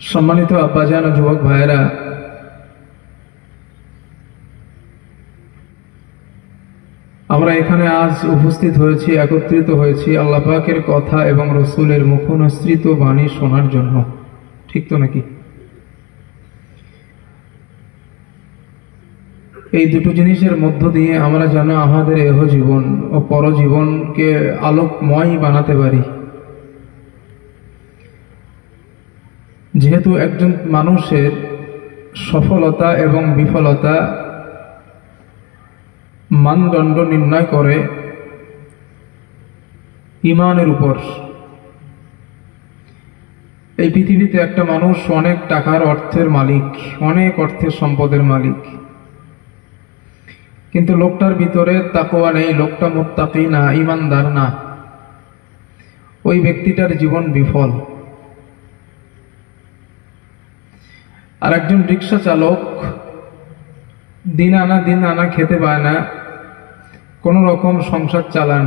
সম্মানিত আব্বাজান ও যুবক ভাইয়েরা, আমরা এখানে আজ উপস্থিত হয়েছি, একত্রিত হয়েছি আল্লাহ পাকের কথা এবং রসুলের মুখনিসৃত বাণী শোনার জন্য। ঠিক তো নাকি? এই দুটো জিনিসের মধ্য দিয়ে আমরা যেন আমাদের এহ জীবন ও পরজীবনকে আলোকময় বানাতে পারি। যেহেতু একজন মানুষের সফলতা এবং বিফলতা মানদণ্ড নির্ণয় করে ঈমানের উপর। এই পৃথিবীতে একটা মানুষ অনেক টাকার অর্থের মালিক, অনেক অর্থের সম্পদের মালিক, কিন্তু লোকটার ভিতরে তাকওয়া নেই, লোকটা মুত্তাকি না, ঈমানদার না, ওই ব্যক্তিটার জীবন বিফল। আর একজন রিক্সা চালক দিন আনা খেতে পায় না, কোনো রকম সংসার চালান,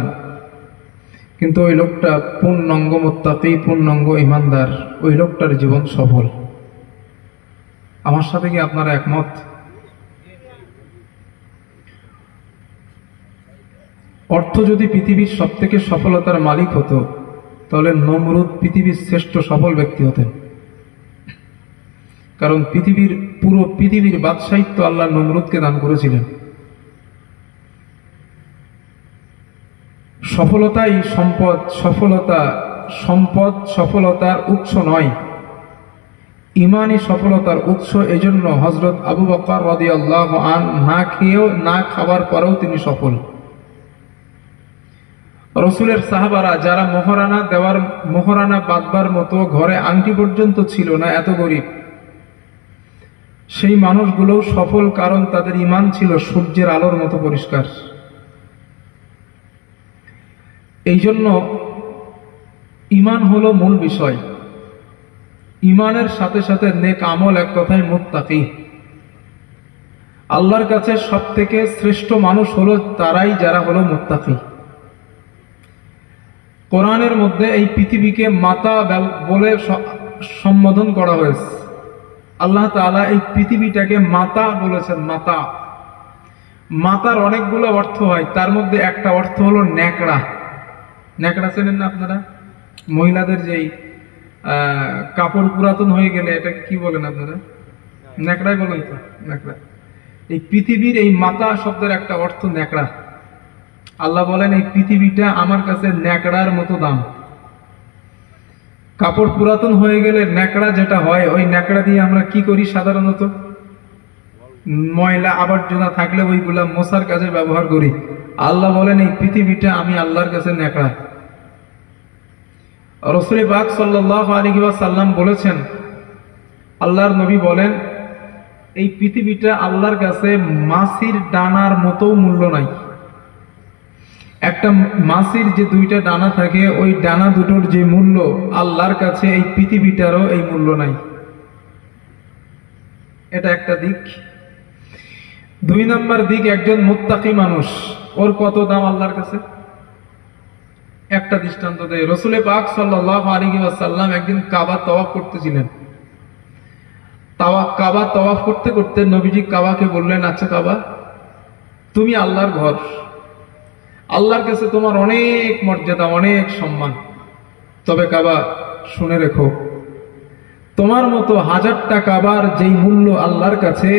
কিন্তু ওই লোকটা পূর্ণাঙ্গ মুত্তাকি, পূর্ণাঙ্গ ঈমানদার, ওই লোকটার জীবন সফল। আমার সাথে কি আপনারা একমত? অর্থ যদি পৃথিবীর সবথেকে সফলতার মালিক হতো, তাহলে নমরুদ পৃথিবীর শ্রেষ্ঠ সফল ব্যক্তি হতেন। কারণ পুরো পৃথিবীর বাদশাহিত্য আল্লাহ নমরুদকে দান করেছিলেন। সফলতাই সফলতার উৎস নয়, ঈমানই সফলতার উৎস। এজন্য হযরত আবু বকর রাদিয়াল্লাহু আনহু না খাবার পরেও তিনি সফল। রসুলের সাহাবারা যারা মোহরানা বাঁধবার মতো ঘরে আংটি পর্যন্ত ছিল না, এত গরিব, সেই মানুষগুলো সফল, কারণ তাদের ঈমান ছিল সূর্যের আলোর মতো পরিষ্কার। এই জন্য ঈমান হলো মূল বিষয়। ঈমানের সাথে সাথে নেক আমল, এক কথায় মুত্তাকি। আল্লাহর কাছে সব থেকে শ্রেষ্ঠ মানুষ হলো তারাই যারা হলো মুত্তাকি। কোরআনের মধ্যে এই পৃথিবীকে মাতা বলে সম্বোধন করা হয়েছে। আল্লাহ তাআলা এই পৃথিবীটাকে মাতা বলেছেন। মাতার অনেকগুলো অর্থ হয়, তার মধ্যে একটা অর্থ হলো ন্যাকড়া। ন্যাকড়া চেনেন না আপনারা? মহিলাদের যেই কাপড় পুরাতন হয়ে গেলে এটা কি বলেন আপনারা? ন্যাকড়াই বলেন তো? ন্যাকড়া। এই পৃথিবীর এই মাতা শব্দের একটা অর্থ ন্যাকড়া। আল্লাহ বলেন এই পৃথিবীটা আমার কাছে ন্যাকড়ার মতো দাম। কাপড় পুরাতন হয়ে গেলে ন্যাকড়া যেটা হয়, ওই ন্যাকড়া দিয়ে আমরা কি করি সাধারণত? ময়লা আবর্জনা থাকলে ওইগুলা মোছার কাজে ব্যবহার করি। আল্লাহ বলেন এই পৃথিবীটা আমি আল্লাহর কাছে ন্যাকড়া। রাসূল পাক সাল্লাল্লাহু আলাইহি ওয়াসাল্লাম বলেছেন, আল্লাহর নবী বলেন এই পৃথিবীটা আল্লাহর কাছে মাছির ডানার মতো মূল্য নাই। একটা মাছির যে দুইটা ডানা থাকে, ওই ডানা দুটোর যে মূল্য, আল্লাহর কাছে এই পৃথিবীটারও এই মূল্য নাই। এটা একটা দিক। দুই নাম্বার দিক, একজন মুত্তাকি মানুষ, ওর কত দাম আল্লাহর কাছে? একটা দৃষ্টান্ত দেয়। রাসূল পাক সাল্লাল্লাহু আলাইহি ওয়াসাল্লাম একদিন কাবা তওয়াফ করতেছিলেন। কাবা তওয়াফ করতে করতে নবীজি কাবাকে বললেন, আচ্ছা কাবা, তুমি আল্লাহর ঘর, আল্লাহর কাছে তোমার অনেক মর্যাদা, অনেক সম্মান, তবে কাবা শুনে রেখো, তোমার মতো হাজারটা কাবার যেই মূল্য আল্লাহর কাছে,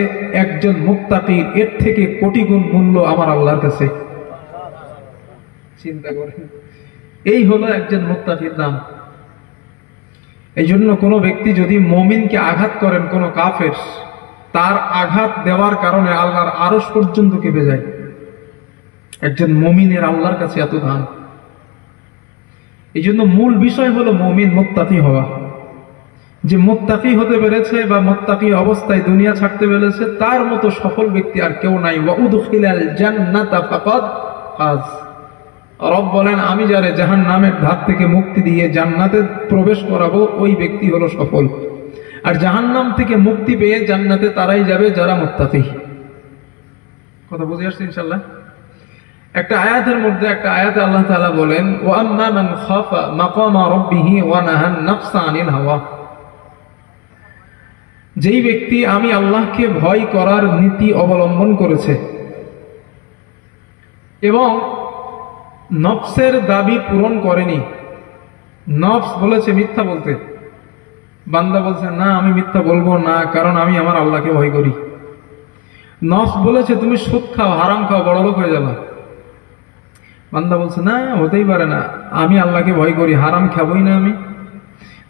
একজন মুত্তাকির এর থেকে কোটি গুণ মূল্য আমার আল্লাহর কাছে। চিন্তা করেন, এই হলো একজন মুত্তাকির দাম। এই জন্য কোনো ব্যক্তি যদি মুমিনকে আঘাত করেন, কোনো কাফের, তার আঘাত দেওয়ার কারণে আল্লাহর আরশ পর্যন্ত কেঁপে যায়। একজন মুমিনের আল্লাহর কাছে এত দাম। এই জন্য মূল বিষয় হলো মুমিন মুত্তাকি হওয়া। যে মুত্তাকি হতে পেরেছে বা মুত্তাকি অবস্থায় দুনিয়া ছাড়তে পেরেছে, তার মতো সফল ব্যক্তি আর কেউ নাই। ওয়া উদখিলাল জান্নাতা ফাকাদ ফাজ। রব বলেন আমি যারে জাহান্নামের ধার থেকে মুক্তি দিয়ে জান্নাতে প্রবেশ করাবো, ওই ব্যক্তি হলো সফল। আর জাহান্নাম থেকে মুক্তি পেয়ে জান্নাতে তারাই যাবে যারা মুত্তাকি। কথা বুঝে আসছে ইনশাআল্লাহ? একটা আয়াতের মধ্যে, একটা আয়াতে আল্লাহ তাআলা বলেন, ওয়া আম্মা মান খাফা মাকামা রাব্বিহি ওয়া নাহান নাফসা আনিল হাওয়া। যেই ব্যক্তি আমি আল্লাহকে ভয় করার নীতি অবলম্বন করেছে এবং নফসের দাবি পূরণ করেনি। নফস বলেছে মিথ্যা বলতে, বান্দা বলছে না আমি মিথ্যা বলবো না, কারণ আমি আমার আল্লাহকে ভয় করি। নফস বলেছে তুমি সুদ খাও, হারাম খাও, বড়লোক হয়ে যাবে, বান্দা বলছে না হতেই পারে না, আমি আল্লাহকে ভয় করি, হারাম খাবই না আমি।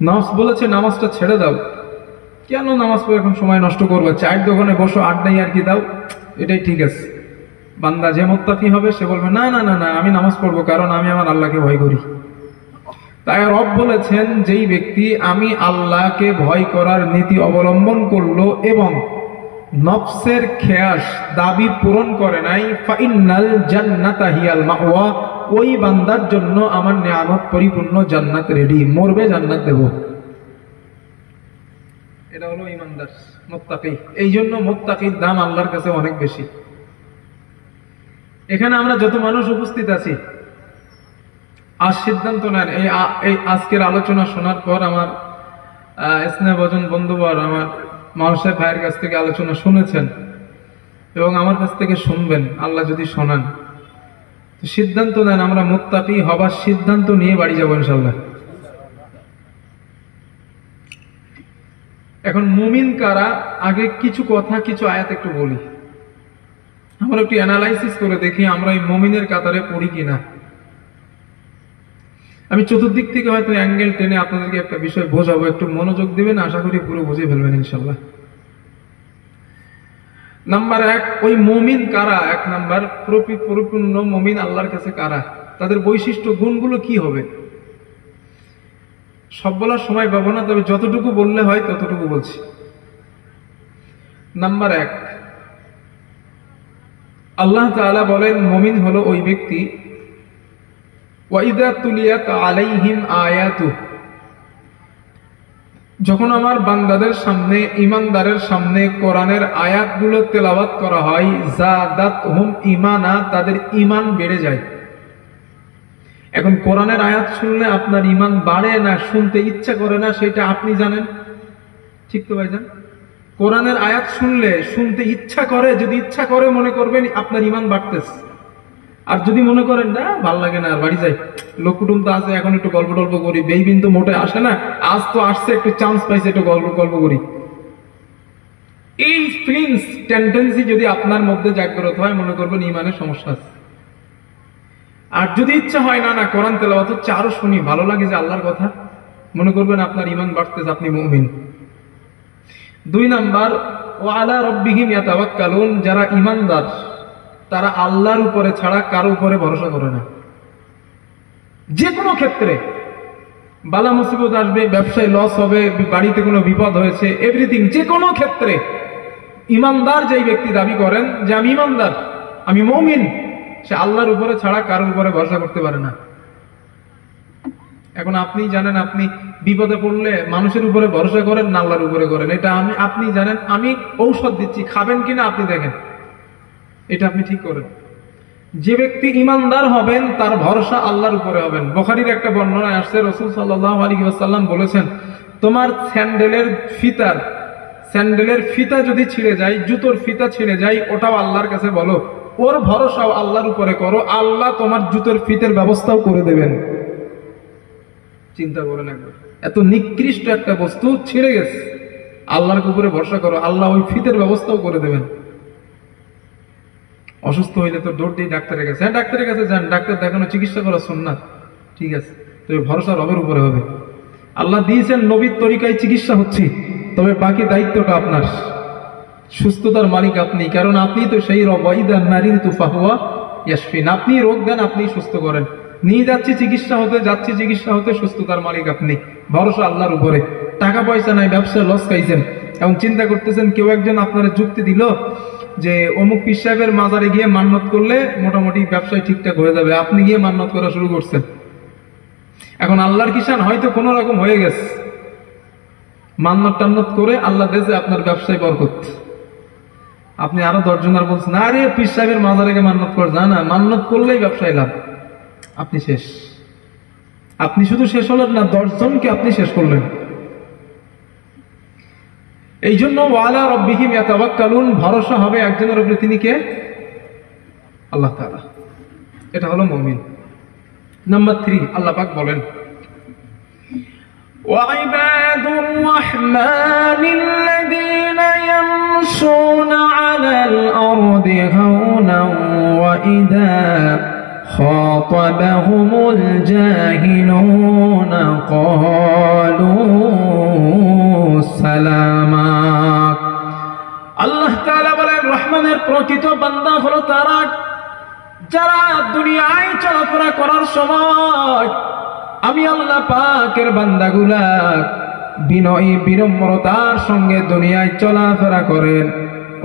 নফস বলেছে নামাজটা ছেড়ে দাও, কেন নামাজ পড়ে এখন সময় নষ্ট করবে, চায়ের দোকানে বসো, আড্ডাই আর কি দাও, এটাই ঠিক আছে। বান্দা যে মুত্তাকি হবে সে বলবে না না না না আমি নামাজ পড়বো, কারণ আমি আমার আল্লাহকে ভয় করি। তাই রব বলেছেন যেই ব্যক্তি আমি আল্লাহকে ভয় করার নীতি অবলম্বন করলো এবং নফসের খেয়াস দাবি পূরণ করে নাই, ফাইন্নাল জান্নাতা হিয়াল মাওয়া, ওই বান্দার জন্য আমার নিয়ামত পরিপূর্ণ জান্নাত রেডি, মরবে জান্নাত দেব। এটা হলো ঈমানদার মুত্তাকি। এই জন্য মুত্তাকির দাম আল্লাহর কাছে অনেক বেশি। এখানে আমরা যত মানুষ উপস্থিত আছি, আজ সিদ্ধান্ত নেন, এই আজকের আলোচনা শোনার পর আমার স্নেহভজন বন্ধুবর, আমার মানুষের ভাইয়ের কাছ থেকে আলোচনা শুনেছেন এবং আমার কাছ থেকে শুনবেন, আল্লাহ যদি শোনান, সিদ্ধান্ত নেন আমরা মুত্তাকি হবার সিদ্ধান্ত নিয়ে বাড়ি যাবো ইনশাল্লাহ। এখন মুমিন কারা, আগে কিছু কথা কিছু আয়াত একটু বলি, আমরা একটু অ্যানালাইসিস করে দেখি আমরা এই মুমিনের কাতারে পড়ি কিনা। আমি চতুর্দিক থেকে হয়তো অ্যাঙ্গেল টেনে আপনাদেরকে একটা বিষয় বোঝাবো, একটু মনোযোগ দিবেন, আশা করি পুরো বুঝে ফেলবেন ইনশাল্লাহ। নাম্বার 1, ওই মুমিন কারা? 1 নাম্বার, পরিপূর্ণ মুমিন আল্লাহর কাছে কারা, তাদের বৈশিষ্ট্য গুণগুলো কি হবে। সব বলার সময় পাবো না, তবে যতটুকু বললে হয় ততটুকু বলছি। নাম্বার 1, আল্লাহ তাআলা বলেন মুমিন হলো ওই ব্যক্তি ওয়াইদা তুলিয়াত আলাইহিম আয়াতু, যখন আমার বান্দাদের সামনে, ঈমানদারের সামনে কোরআনের আয়াতগুলো তেলাওয়াত করা হয়, যাদাতহুম ঈমানা, তাদের ঈমান বেড়ে যায়। এখন কোরআনের আয়াত শুনলে আপনার ঈমান বাড়ে না শুনতে ইচ্ছা করে না, সেটা আপনি জানেন, ঠিক তো ভাইজান? কোরআনের আয়াত শুনলে শুনতে ইচ্ছা করে, যদি ইচ্ছা করে মনে করবেন আপনার ঈমান বাড়তেছে, আর যদি মনে করেন না ভাল লাগে না আর বাড়ি যাই, লোক কুটুম তো আছে, এখন একটু গল্প টল্প করি, বেইবিন তো মোটে আসে না, আজ তো আসছে একটু চান্স পাইছে একটু গল্প করি, এই ফিলিংস টেন্ডেন্সি যদি আপনার মধ্যে জাগ্রত হয়, মনে করবেন ঈমানের সমস্যা আছে। আর যদি ইচ্ছা হয় না না কোরআন তেলাওয়াত হচ্ছে আরো শুনি, ভালো লাগে যে আল্লাহর কথা, মনে করবেন আপনার ঈমান বাড়তেছে, আপনি মুমিন। 2 নাম্বার, ওয়া আলা রাব্বিহিম ইয়াতাওয়াক্কালুন, যারা ঈমানদার তারা আল্লাহর উপরে ছাড়া কারো উপরে ভরসা করে না। যে কোনো ক্ষেত্রে বালা মুসিবত আসবে, ব্যবসায় লস হবে, বাড়িতে কোনো বিপদ হয়েছে, এভরিথিং, যে কোনো ক্ষেত্রে ঈমানদার যেই ব্যক্তি দাবি করেন যে আমি ঈমানদার, আমি মুমিন, সে আল্লাহর উপরে ছাড়া কারোর উপরে ভরসা করতে পারে না। এখন আপনি জানেন আপনি বিপদে পড়লে মানুষের উপরে ভরসা করেন না আল্লাহর উপরে করেন, এটা আপনি জানেন। আমি ঔষধ দিচ্ছি, খাবেন কিনা আপনি দেখেন, এটা আপনি ঠিক করেন। যে ব্যক্তি ঈমানদার হবেন তার ভরসা আল্লাহর উপরে হবেন। বুখারীর একটা বর্ণনায় আসছে, রাসূল সাল্লাল্লাহু আলাইহি ওয়াসাল্লাম বলেছেন, তোমার স্যান্ডেলের ফিতা যদি ছিঁড়ে যায়, জুতোর ফিতা ছিঁড়ে যায়, ওটাও আল্লাহর কাছে বলো, ওর ভরসাও আল্লাহর উপরে করো, আল্লাহ তোমার জুতোর ফিতের ব্যবস্থাও করে দেবেন। চিন্তা করেন একবার, এত নিকৃষ্ট একটা বস্তু ছিঁড়ে গেছে, আল্লাহর উপরে ভরসা করো, আল্লাহ ওই ফিতের ব্যবস্থাও করে দেবেন। অসুস্থ হইলে তো দৌড় দিয়ে ডাক্তারের কাছে, হ্যাঁ ডাক্তারের কাছে যান, ডাক্তার দেখানো, চিকিৎসা করা সুন্নাত, ঠিক আছে, তবে ভরসা রবের উপরে হবে। আল্লাহ দিয়েছেন নবীর তরিকায় চিকিৎসা হচ্ছে, তবে বাকি দায়িত্বটা আপনার, সুস্থতার মালিক আপনি, কারণ আপনি তো সেই রব, ওয়াইদা মারিদতু ফাহুয়া ইয়াশফিন, আপনি রোগ দেন, আপনি সুস্থ করেন। নিয়ে যাচ্ছি চিকিৎসা হতে, সুস্থতার মালিক আপনি, ভরসা আল্লাহর উপরে। টাকা পয়সা নাই, ব্যবসায় লস খাইছেন, এখন চিন্তা করতেছেন কেউ একজন আপনার যুক্তি দিল যে অমুক পীর সাহেবের মাজারে গিয়ে মান্নত করলে মোটামুটি ব্যবসায় ঠিকঠাক হয়ে যাবে, আপনি গিয়ে মান্নত করা শুরু করছেন। এখন আল্লাহর কিষান হয়তো কোন রকম হয়ে গেছে, মান্নত টান্নত করে আল্লাহ দেশে আপনার ব্যবসায় বরকত, আপনি আরো 10 জনের বলছেন আরে পীর সাহেবের মাজারে গিয়ে মান্নত কর, না মান্নত করলেই ব্যবসায় লাভ, আপনি শেষ। আপনি শুধু শেষ হলেন না, 10 জনকে আপনি শেষ করলেন। এই জন্য ওয়ালা রাব্বিহিম ইয়াতাওয়াক্কালুন, ভরসা হবে একজনের উপরে, তিনি কে? আল্লাহ তাআলা। এটা হলো মুমিন। নাম্বার 3, আল্লাহ পাক বলেন وعباد الرحمن الذين يمشون على الأرض هونا وإذا خاطبهم الجاهلون قالوا سلاما। আল্লাহ তাআলা বলেন রহমানের প্রকৃত বান্দা হলো তারা যারা দুনিয়ায় চলাফেরা করার সময় আমি আল্লাহ পাকের বান্দাগুলা বিনয়ী বিনম্রতার সঙ্গে দুনিয়ায় চলাফেরা করেন।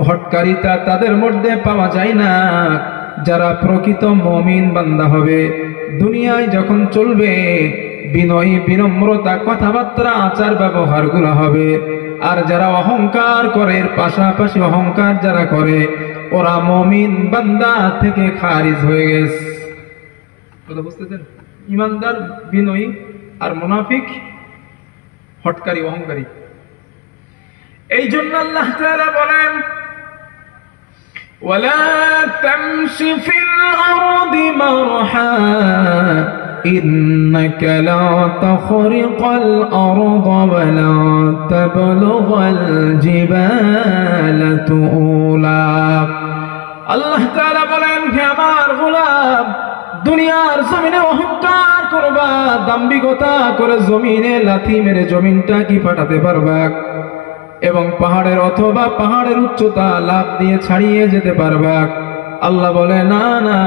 হটকারিতা তাদের মধ্যে পাওয়া যায় না। যারা প্রকৃত মুমিন বান্দা হবে, দুনিয়ায় যখন চলবে বিনয়ী বিনম্রতা কথাবার্তা আচার ব্যবহারগুলো হবে। আর যারা অহংকার করে, পাশাপাশি অহংকার যারা করে, ওরা মুমিন বান্দা থেকে খারিজ হয়ে গেছে। কথা বুঝতেছেন? ইমানদার বিনয়ী, আর মুনাফিক হটকারী অহংকারী। এই জন্য আল্লাহ তাআলা বলেন ওয়ালা তামশি ফিল আরদি মারহা ইন্নাকা লা তাখরিকাল আরদা ওয়া লা তাবলুগাল জিবালা তুলা। আল্লাহ তাআলা বলেন হে আমার গোলাম, দুনিয়ার জমিনে অহংকার করবা, দাম্ভিকতা করে জমিনে লাথি মেরে জমিনটা কি ফাটাতে পারবা? এবং পাহাড়ের অথবা পাহাড়ের উচ্চতা লাফ দিয়ে ছাড়িয়ে যেতে পারবা? আল্লাহ বলে না না,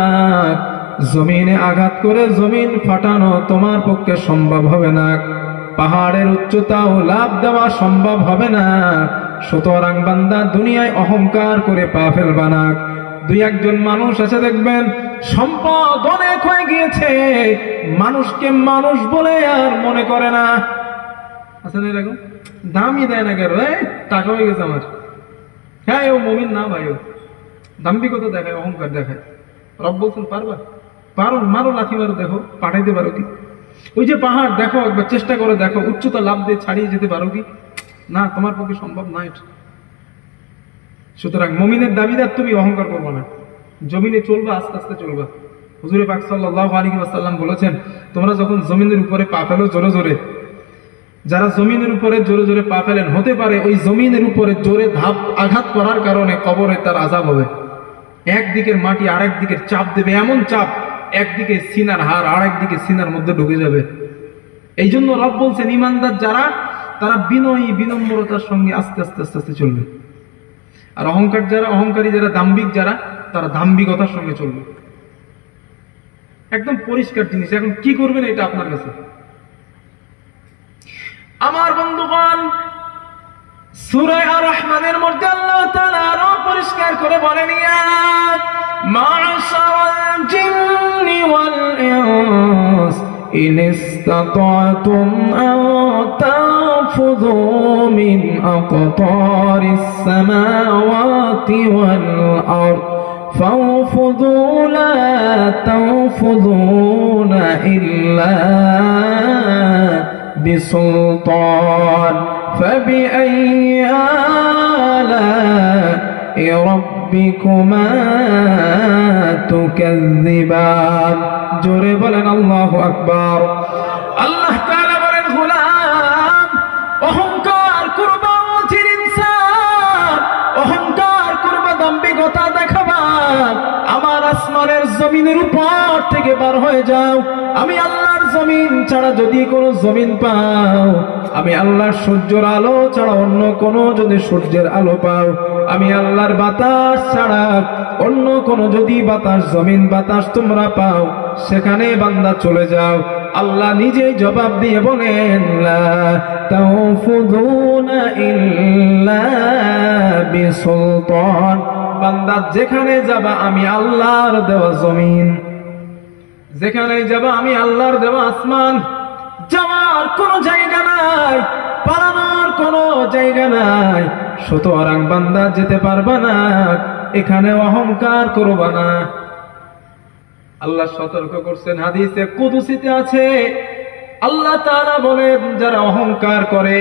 জমিনে আঘাত করে জমিন ফাটানো তোমার পক্ষে সম্ভব হবে না, পাহাড়ের উচ্চতাও লাফ দেওয়া সম্ভব হবে না। সুতরাং বান্দা দুনিয়ায় অহংকার করে পা ফেলবা না। দুই একজন মানুষ আছে দেখবেন সম্পদ অনেক হয়ে গিয়েছে, মানুষকে মানুষ বলে আর মনে করে না। আসলে এরকম দামই দেয় না, কেন টাকা হয়ে গেছে আমার। হ্যাঁ, ও মুমিন না ভাই, ও দাম্ভিকতা দেখায়, অহংকার দেখায়। রব বলছেন পারবা? পারো, মারো, লাথি মারো, দেখো পাঠাইতে পারো কি? ওই যে পাহাড় দেখো, একবার চেষ্টা করে দেখো, উচ্চতা লাভ দিয়ে ছাড়িয়ে যেতে পারো কি? না, তোমার পক্ষে সম্ভব না এটা। সুতরাং মুমিনের দাবিদার তুমি অহংকার করবো না, জমিনে চলবা, আস্তে আস্তে চলবা। হুজুরে পাক সাল্লাল্লাহু আলাইহি ওয়াসাল্লাম বলেছেন, তোমরা যখন জমিনের উপরে পা ফেলো জোরে জোরে, যারা জমিনের উপরে জোরে জোরে পা ফেলেন, হতে পারে ওই জমিনের উপরে জোরে ধাপ আঘাত করার কারণে কবরে তার আযাব হবে। একদিকের মাটি আরেক দিকে চাপ দেবে, এমন চাপ একদিকে সিনার হাড় আরেক দিকে সিনার মধ্যে ঢুকে যাবে। এই জন্য রব বলছেন ঈমানদার যারা, তারা বিনয়ী বিনম্রতার সঙ্গে আস্তে আস্তে আস্তে আস্তে চলবে। আর অহংকার যারা, অহংকারী যারা, দাম্ভিক যারা, তারা দাম্ভিকতার সঙ্গে চলবে। একদম পরিষ্কার জিনিস। এখন কি করবেন এটা আপনার কাছে। আমার বন্ধুগণ, সূরা আর-রহমানের মধ্যে আল্লাহ তাআলা আরো পরিষ্কার করে বলেন, ইয়া মা'শারাল জিন্নি ওয়াল ইনস ইন ইসতাতা'তুম আন তানফুযু মিন আকতারিস সামাওয়াতি ওয়াল আরদ ফানফুযু লা তানফুযুনা ইল্লা বিসুলতান فبأي آلاء ربكما تكذبان। জোরে বলেন আল্লাহু আকবার। আল্লাহ তাআলা বলেন, গোলাম অহংকার করবা, অচির ইনসান অহংকার করবা, দাম্ভিকতা দেখাবা, আমার আসমানের জমিনের উপর থেকে বার হয়ে যাও। আমি আল্লাহর জমিন ছাড়া যদি কোনো জমিন পাও, আমি আল্লাহর সূর্যের আলো ছাড়া অন্য কোনো যদি সূর্যের আলো পাও, আমি আল্লাহর বাতাস ছাড়া অন্য কোনো যদি বাতাস, জমিন বাতাস তোমরা পাও, সেখানে বান্দা চলে যাও। আল্লাহ নিজেই জবাব দিয়ে বলেন, লা তানফুযুনা ইল্লা বিসুলতান। বান্দা যেখানে যাবা আমি আল্লাহর দেওয়া জমিন, যেখানে যাবা আমি আল্লাহর দেওয়া আসমান, যাওয়ার কোনো জায়গা নাই, পালানোর কোনো জায়গা নাই। সুতরাং বান্দা যেতে পারবা না, এখানে অহংকার করবা না। আল্লাহ সতর্ক করছেন, হাদিসে কুদসিতে আছে, আল্লাহ তাআলা বলেন যারা অহংকার করে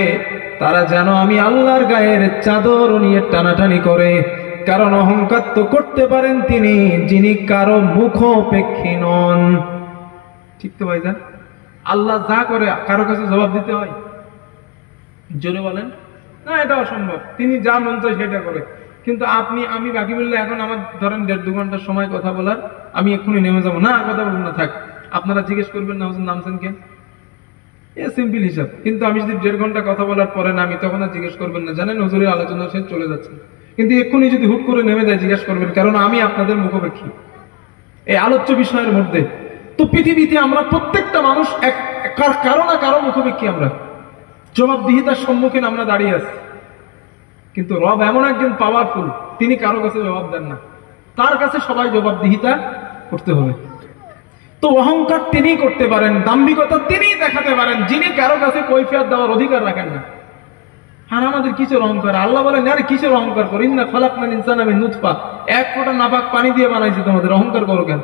তারা যেন আমি আল্লাহর গায়ের চাদর নিয়ে টানাটানি করে, কারণ অহংকার তো করতে পারেন তিনি যিনি কারো মুখাপেক্ষী নন। ঠিক তো ভাইজান? আল্লাহ যা করে কারো কাছে জবাব দিতে হয়? জোরে বলেন না, এটা অসম্ভব। তিনি যা মন চায় সেটা করে। কিন্তু আমি বাকি বললে এখন আমার ধরেন 1.5-2 ঘন্টার সময় কথা বলার, আমি এক্ষুনি নেমে যাবো না, কথা বলবো না, থাক। আপনারা জিজ্ঞেস করবেন না হুজুর নামছেন কেন, এ সিম্পল হিসাব। কিন্তু আমি যদি 1.5 ঘন্টা কথা বলার পরে না, আমি তখন আর জিজ্ঞেস করবেন না, জানেন হুজুরের আলোচনা শেষ, চলে যাচ্ছে। কিন্তু এক্ষুনি যদি হুট করে নেমে যায় জিজ্ঞেস করবেন, কারণ আমি আপনাদের মুখাপেক্ষী এই আলোচ্য বিষয়ের মধ্যে। তো পৃথিবীতে আমরা প্রত্যেকটা মানুষ কারো না কারো মুখাপেক্ষী, আমরা জবাবদিহিতার সম্মুখীন আমরা দাঁড়িয়ে আছি। কিন্তু রব এমন একজন পাওয়ারফুল, তিনি কারো কাছে জবাব দেন না, তার কাছে সবাই জবাবদিহিতা করতে হবে। তো অহংকার তিনি করতে পারেন, দাম্ভিকতা তিনি দেখাতে পারেন, যিনি কারো কাছে কৈফিয়ত দেওয়ার অধিকার রাখেন না। আর আমাদের কিসের অহংকার? আল্লাহ বলেন আরে কিসের অহংকার করো, ইন্না খালাকনাল ইনসানা মিন নুতফা, এক ফোঁটা নাপাক পানি দিয়ে বানাইছি তোমাদের, অহংকার করো কেন?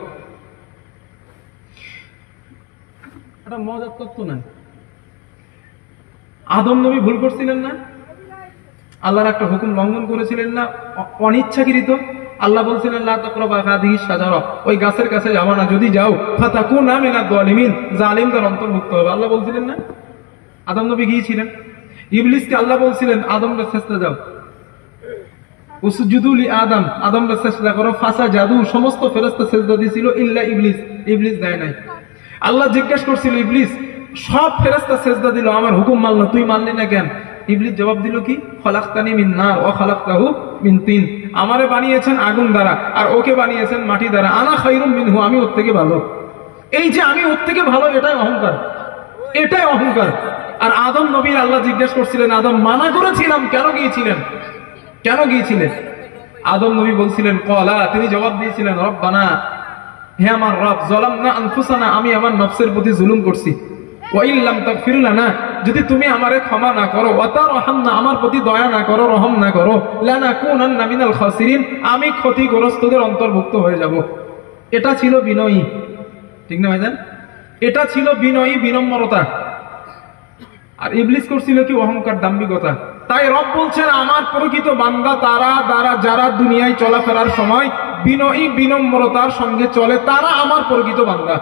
এটা মজার তত্ত্ব না। আদম নবী ভুল করছিলেন না? আল্লাহর একটা হুকুম লঙ্ঘন করেছিলেন না অনিচ্ছাকৃত? আল্লাহ বলছিলেন লা তাকরাবা হাদিহিশ শাজারা, ওই গাছের কাছে যাবা না, যদি যাও ফাতাকুনা মিনাজ জালিমিন, জালিমদের অন্তর্ভুক্ত হবে। আল্লাহ বলছিলেন না? আদম নবী গিয়েছিলেন। ইবলিসকে আল্লাহ বলছিলেন আদমরা সেজদা দাও, উসজুদু লি আদম, আদমরা সেজদা করো, ফাসাজাদু, সমস্ত ফেরেশতা সেজদা দিয়েছিল ইল্লা ইবলিস, ইবলিস দেয় নাই। আল্লাহ জিজ্ঞেস করছিল ইবলিস, সব ফেরেশতা সেজদা দিল, আমার হুকুম মানলো, তুই মানলি না কেন? ইবলিস জবাব দিল কি? খলাকতানি মিন নার ওয়া খলাকতাহু মিন তিন, আমারে বানিয়েছেন আগুন দ্বারা আর ওকে বানিয়েছেন মাটি দ্বারা, আনা খায়রুম মিনহু, আমি ওর থেকে ভালো। এই যে আমি ওর থেকে ভালো, এটাই অহংকার, এটাই অহংকার। আর আদম নবীর আল্লাহ জিজ্ঞেস করছিলেন, আদম মানা করেছিলাম কেন গিয়েছিলেন, কেন গিয়েছিলেন? আদম নবী বলছিলেন ক্বালা, তিনি জবাব দিয়েছিলেন রব্বানা, হে আমার রব, যালামনা আনফুসানা, আমি আমার নফসের প্রতি জুলুম করছি, ওয়া ইল্লাম তাগফির লানা, যদি তুমি আমারে ক্ষমা না করো, ওয়া তারহামনা, আমার প্রতি দয়া না করো, রহম না করো, লানাকুনান্না মিনাল খাসিরিন, আমি ক্ষতিগ্রস্তদের অন্তর্ভুক্ত হয়ে যাব। এটা ছিল বিনয়ী, ঠিক না ভাইজান? এটা ছিল বিনয়ী, বিনম্রতা। আর ইবলিস করছিল কি? অহংকার, দাম্ভিকতা। তাই রব বলছেন আমার প্রকৃত বান্দা তারা যারা দুনিয়ায় চলাফেরার সময় বিনয়ী বিনম্রতার সঙ্গে চলে, তারা আমার প্রকৃত বান্দা।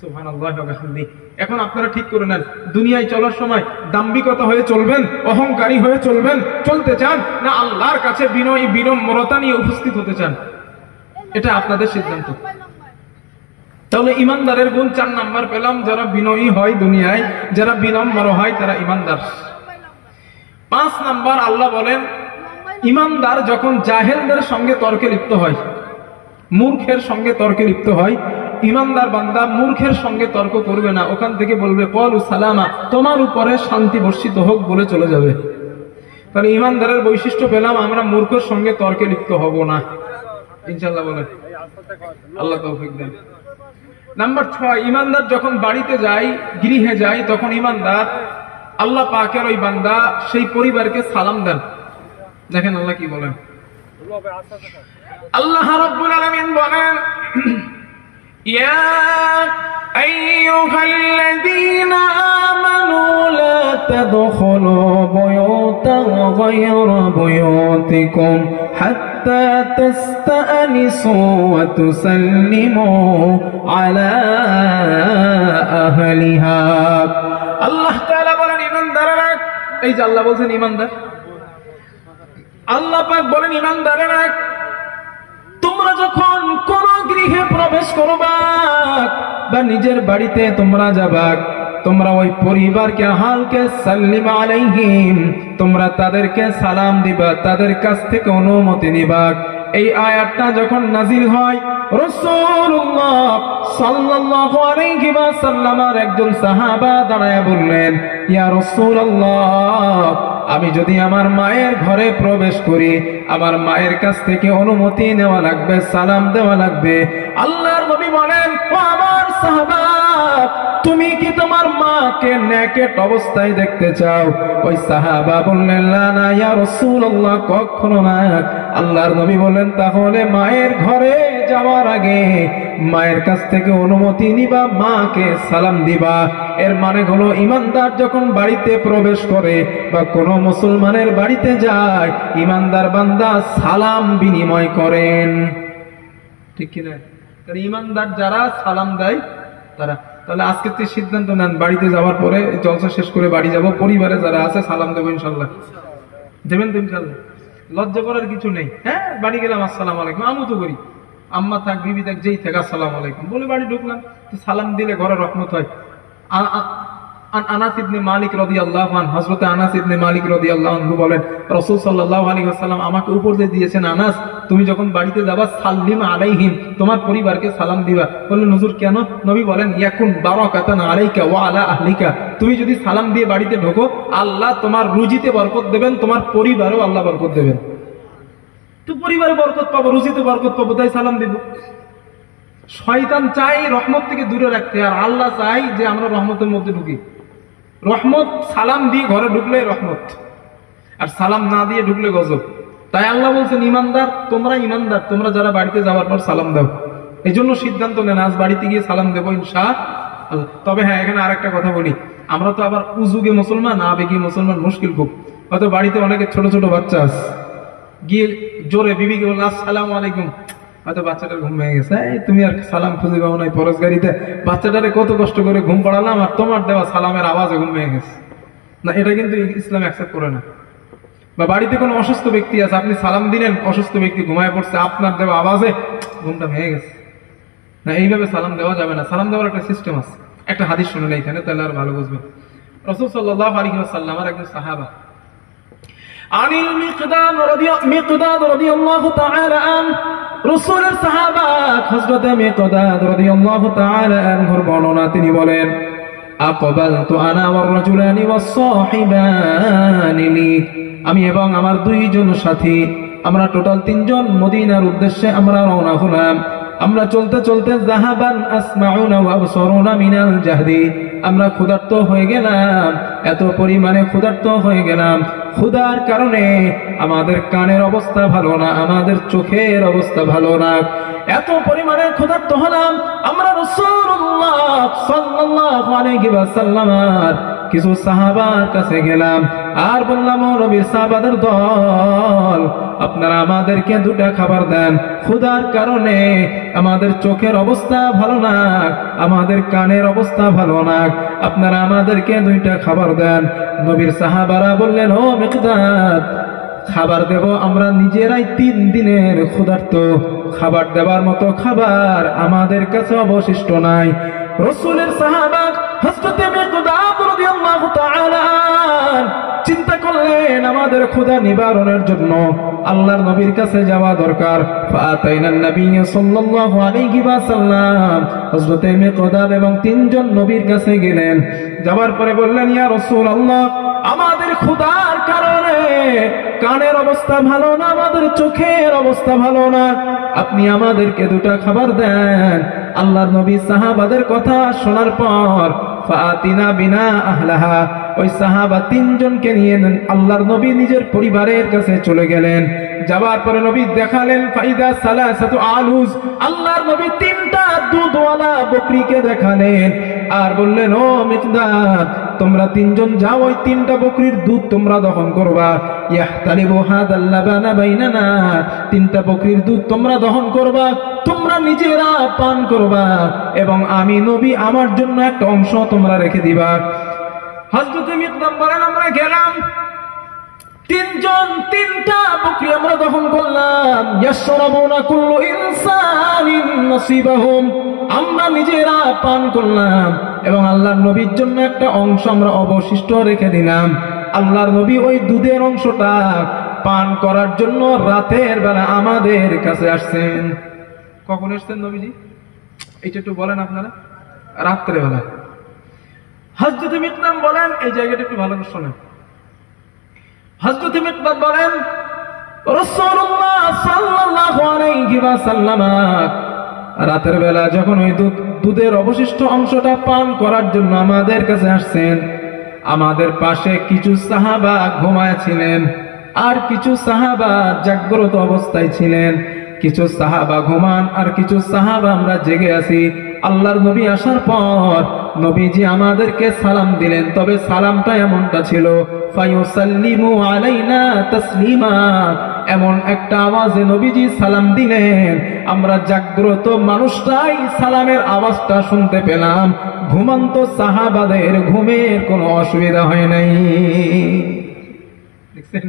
সুবহানাল্লাহ ওয়া বিহামদিহি। এখন আপনারা ঠিক করে নেন, দুনিয়ায় চলার সময় দাম্ভিকতা হয়ে চলবেন, অহংকারী হয়ে চলবেন, চলতে চান না আল্লাহর কাছে বিনয়ী বিনম্রতা নিয়ে উপস্থিত হতে চান? এটা আপনাদের সিদ্ধান্ত। তাহলে ইমানদারের গুণ 4 নাম্বার পেলাম, যারা বিনয়ী হয় দুনিয়ায়, যারা বিনম্র হয় তারা ইমানদার। 5 নাম্বার আল্লাহ বলেন ইমানদার যখন জাহেলদের সঙ্গে তর্কে লিপ্ত হয়, মূর্খের সঙ্গে তর্কে লিপ্ত হয়, ইমানদার বান্দা মূর্খের সঙ্গে তর্ক করবে না, ওখান থেকে বলবে ক্বালু সালামা, তোমার উপরে শান্তি বর্ষিত হোক বলে চলে যাবে। তাহলে ইমানদারের বৈশিষ্ট্য পেলাম, আমরা মূর্খের সঙ্গে তর্কে লিপ্ত হব না, ইনশাআল্লাহ বলেন, আল্লাহ তৌফিক দেন। নাম্বার 6, ইমানদার যখন বাড়িতে যায়, গৃহে যায়, তখন ইমানদার আল্লাহ পাকের ওই বান্দা সেই পরিবারকে সালাম দেন। দেখেন আল্লাহ কি বলেন, আল্লাহ রাব্বুল আলামিন বলেন ইয়া আইয়ুহাল্লাযীনা আমানু লা তাদখুলু বুয়ুতান গায়রা বুয়ুতিকুম হাত্তা তাস্তানিসু ওয়া তুসাল্লিমু আলা আহলিহা। আল্লাহ তাআলা বলেন ইমানদাররা, এই যে আল্লাহ বলেন ইমানদার, আল্লাহ পাক বলেন ইমানদাররা, তোমরা যখন কোন গৃহে প্রবেশ করবা বা নিজের বাড়িতে তোমরা যাবা, তোমরা ওই পরিবারকে হালকে সাল্লিম আলাইহিম, তোমরা তাদেরকে সালাম দিবা, তাদের কাছ থেকে অনুমতি নিবা। এই আয়াতটা যখন নাজিল হয়, রাসূলুল্লাহ সাল্লাল্লাহু আলাইহি ওয়াসাল্লামের একজন সাহাবা দাঁড়ায় বললেন, ইয়া রাসূলুল্লাহ, আমি যদি আমার মায়ের ঘরে প্রবেশ করি, আমার মায়ের কাছ থেকে অনুমতি নেওয়া লাগবে, সালাম দেওয়া লাগবে। আল্লাহর নবী বলেন, ও আমার সাহাবা, তুমি কি তোমার মাকে নেকেট অবস্থায় দেখতে চাও? ওই সাহাবা বললেন, লা না ইয়া রাসূলুল্লাহ, কখনো না। আল্লাহর নবী বলেন, তাহলে মায়ের ঘরে যাওয়ার আগে মায়ের কাছ থেকে অনুমতি নিবা, মাকে সালাম দিবা। এর মানে হলো ইমানদার যখন বাড়িতে প্রবেশ করে বা কোনো মুসলমানের বাড়িতে যায়, ইমানদার বান্দা সালাম বিনিময় করেন, ঠিক কিনা? তাহলে ইমানদার যারা সালাম দেয় তারা, তাহলে আজকে তুই সিদ্ধান্ত নেন, বাড়িতে যাওয়ার পরে জলসা শেষ করে বাড়ি যাব, পরিবারে যারা আছে সালাম দেবো ইনশাল্লাহ। দেবেন তো ইনশাল্লাহ? লজ্জা করার কিছু নেই। হ্যাঁ, বাড়ি গেলাম আসসালামু আলাইকুম, আমি তো করি, আম্মা থাক বিবি থাক যেই থাক আসসালামু আলাইকুম বলে বাড়ি ঢুকলাম। তো সালাম দিলে ঘরে রহমত হয়। আনাস ইবনে মালিক রাদিয়াল্লাহু আনহু, হযরত আনাস ইবনে মালিক রাদিয়াল্লাহু আনহু বলেন, রাসূল সাল্লাল্লাহু আলাইহি ওয়াসাল্লাম আমাকে উপদেশ দিয়েছেন, আনাস তুমি যখন বাড়িতে যাবা সাল্লিম আলাইহিম, তোমার পরিবারকে সালাম দিবা। বললেন হুজুর কেন? নবী বলেন, ইয়াকুন বারাকাতান আলাইকা ওয়া আলা আহলিকা, তুমি যদি সালাম দিয়ে বাড়িতে ঢোকো, আল্লাহ তোমার রুজিতে বরকত দেবেন, তোমার পরিবারেও আল্লাহ বরকত দেবেন। তো পরিবারে বরকত পাবো, রুজিতে বরকত পাবো, তাই সালাম দিব। শয়তান চাই রহমত থেকে দূরে রাখতে, আর আল্লাহ চাই যে আমরা রহমতের মধ্যে ঢুকি। রহমত সালাম দিয়ে ঘরে ঢুকলে রহমত, আর সালাম না দিয়ে ঢুকলে গজব। তাই আল্লাহ বলছেন ইমানদার, তোমরা যারা বাড়িতে যাওয়ার পর সালাম দাও। এই জন্য সিদ্ধান্ত নেন আজ বাড়িতে গিয়ে সালাম দেবো ইনশাআল্লাহ। তবে হ্যাঁ, এখানে আরেকটা কথা বলি, আমরা তো আবার উজুগে মুসলমান, আবেগে মুসলমান, মুশকিল খুব। হয়তো বাড়িতে অনেকে ছোট ছোট বাচ্চা আছে, গিয়ে জোরে বিবিকে বলল আসসালামু আলাইকুম, হয়তো বাচ্চাটার ঘুম ভেঙে গেছে, এই তুমি আর সালাম খুঁজে পাবো নাই পরশ গাড়িতে, বাচ্চাটারে কত কষ্ট করে ঘুম পাড়ালাম, আর তোমার দেওয়া সালামের আওয়াজে ঘুম ভেঙে গেছে। না, এটা কিন্তু ইসলাম অ্যাকসেপ্ট করে না। বা বাড়িতে কোনো অসুস্থ ব্যক্তি আছে, আপনি সালাম দিলেন, অসুস্থ ব্যক্তি ঘুমায় পড়ছে, আপনার দেওয়া আওয়াজে ঘুমটা ভেঙে গেছে। না, এইভাবে সালাম দেওয়া যাবে না। সালাম দেওয়ার একটা সিস্টেম আছে। একটা হাদিস শুনেন এইখানে, তাহলে আর ভালো বুঝবেন। রাসূল সাল্লাল্লাহু আলাইহি ওয়াসাল্লাম আর একজন সাহাবা, আনিল মিকদাদ রাদিয়াল্লাহু তাআলা আনহু, রাসূলের সাহাবা হযরত মিকদাদ রাদিয়াল্লাহু তাআলা আনহুর বর্ণনা, তিনি বলেন, আকবালতু আনা ওয়ার রাজুলানি ওয়াস সাহিবানি লি, আমি এবং আমার দুইজন সাথী, আমরা টোটাল তিনজন মদিনার উদ্দেশ্যে আমরা রওনা হলাম। আমরা চলতে চলতে যাহাবান আসমাউনা ওয়া আবসারুনা মিনাল জাহদি, আমরা ক্ষুধার্ত হয়ে গেলাম, এত পরিমাণে ক্ষুধার্ত হয়ে গেলাম, ক্ষুধার কারণে আমাদের কানের অবস্থা ভালো না, আমাদের চোখের অবস্থা ভালো না, এত পরিমাণে ক্ষুধার্ত হলাম। আমরা রাসূলুল্লাহ সাল্লাল্লাহু আলাইহি ওয়াসাল্লাম কিছু সাহাবার কাছে গেলাম আর বললাম, ও নবীর সাহাবাদের দল, আপনারা আমাদেরকে দুটা খাবার দেন, ক্ষুধার কারণে আমাদের চোখের অবস্থা ভালো না, আমাদের কানের অবস্থা ভালো না, আপনারা আমাদেরকে দুইটা খাবার দেন। নবীর সাহাবারা বললেন, ও মিকদাদ, খাবার দেব, আমরা নিজেরাই 3 দিনের ক্ষুধার্ত, খাবার দেওয়ার মতো খাবার আমাদের কাছে অবশিষ্ট নাই। রাসূলের সাহাবা হযরত মিকদাদ রাদিয়াল্লাহু তাআলা চিন্তা করলেন, আমাদের ক্ষুধা নিবারণের জন্য আল্লাহর নবীর কাছে যাওয়া দরকার। ফাতাইনান নবী সাল্লাল্লাহু আলাইহি ওয়াসাল্লাম, হযরত মিকদাদ এবং 3 জন নবীর কাছে গেলেন। যাওয়ার পরে বললেন, ইয়া রাসূলুল্লাহ, আমাদের ক্ষুধার কারণে কানের অবস্থা ভালো না, আমাদের চোখের অবস্থা ভালো না, আপনি আমাদেরকে দুটা খাবার দেন। আল্লাহর নবী সাহাবাদের কথা শোনার পর ফাতিনা বিনা আহলাহা, ওই সাহাবা 3 জনকে নিয়ে আল্লাহর নবী নিজের পরিবারের কাছে চলে গেলেন। যাওয়ার পরে নবী দেখালেন ফাইদা সালাসাতু আলুজ, আল্লাহর নবী 3টা দুধওয়ালা বকরিকে দেখালেন আর বললেন, ও মিকদাদ, তোমরা 3 জন যাও, ওই 3টা বকরির দুধ তোমরা দহন করবা। ইয়াহতালিবু হাদাল লাবানা বাইনানা, 3টা বকরির দুধ তোমরা দহন করবা, তোমরা নিজেরা পান করবা, এবং আমি নবী আমার জন্য একটা অংশ তোমরা রেখে দিবা। হযরত মিকদাদ বলেন, আমরা গেলাম, 3 জন 3টা বকরি আমরা দহন করলাম। ইয়াশরাবুনা কুল্লু ইনসানিন নসিবাহুম, আমরা নিজেরা পান করলাম এবং আল্লাহর নবীর জন্য একটা অংশ আমরা অবশিষ্ট রেখে দিলাম। আল্লাহর নবী ওই দুধের অংশটা পান করার জন্য রাতের বেলা আমাদের কাছে আসছেন। কখন আসছেন নবীজি? এটা একটু বলেন আপনারা। রাত্রে বেলা। হযরত মিকদাদ বলেন, এই জায়গাটা একটু ভালো করে শোনেন। হযরত মিকদাদ বলেন, রাসূলুল্লাহ সাল্লাল্লাহু আলাইহি ওয়াসাল্লাম রাতের বেলা যখন ওই দুধের অবশিষ্ট অংশটা পান করার জন্য আমাদের কাছে আসছেন, আমাদের পাশে কিছু সাহাবা ঘুমায় ছিলেন আর কিছু সাহাবা জাগ্রত অবস্থায় ছিলেন। কিছু সাহাবা ঘুমান আর কিছু সাহাবা আমরা জেগে আছি। আল্লাহর নবী আসার পর নবীজি আমাদেরকে সালাম দিলেন, তবে সালামটা এমনটা ছিল ফায়ুসাল্লিমু আলাইনা তাসলিমা, এমন একটা আওয়াজে নবীজি সালাম দিলেন, আমরা জাগ্রত মানুষটাই সালামের আওয়াজটা শুনতে পেলাম। ঘুমন্ত সাহাবাদের ঘুমের কোনো অসুবিধা হয় নাই। দেখছেন,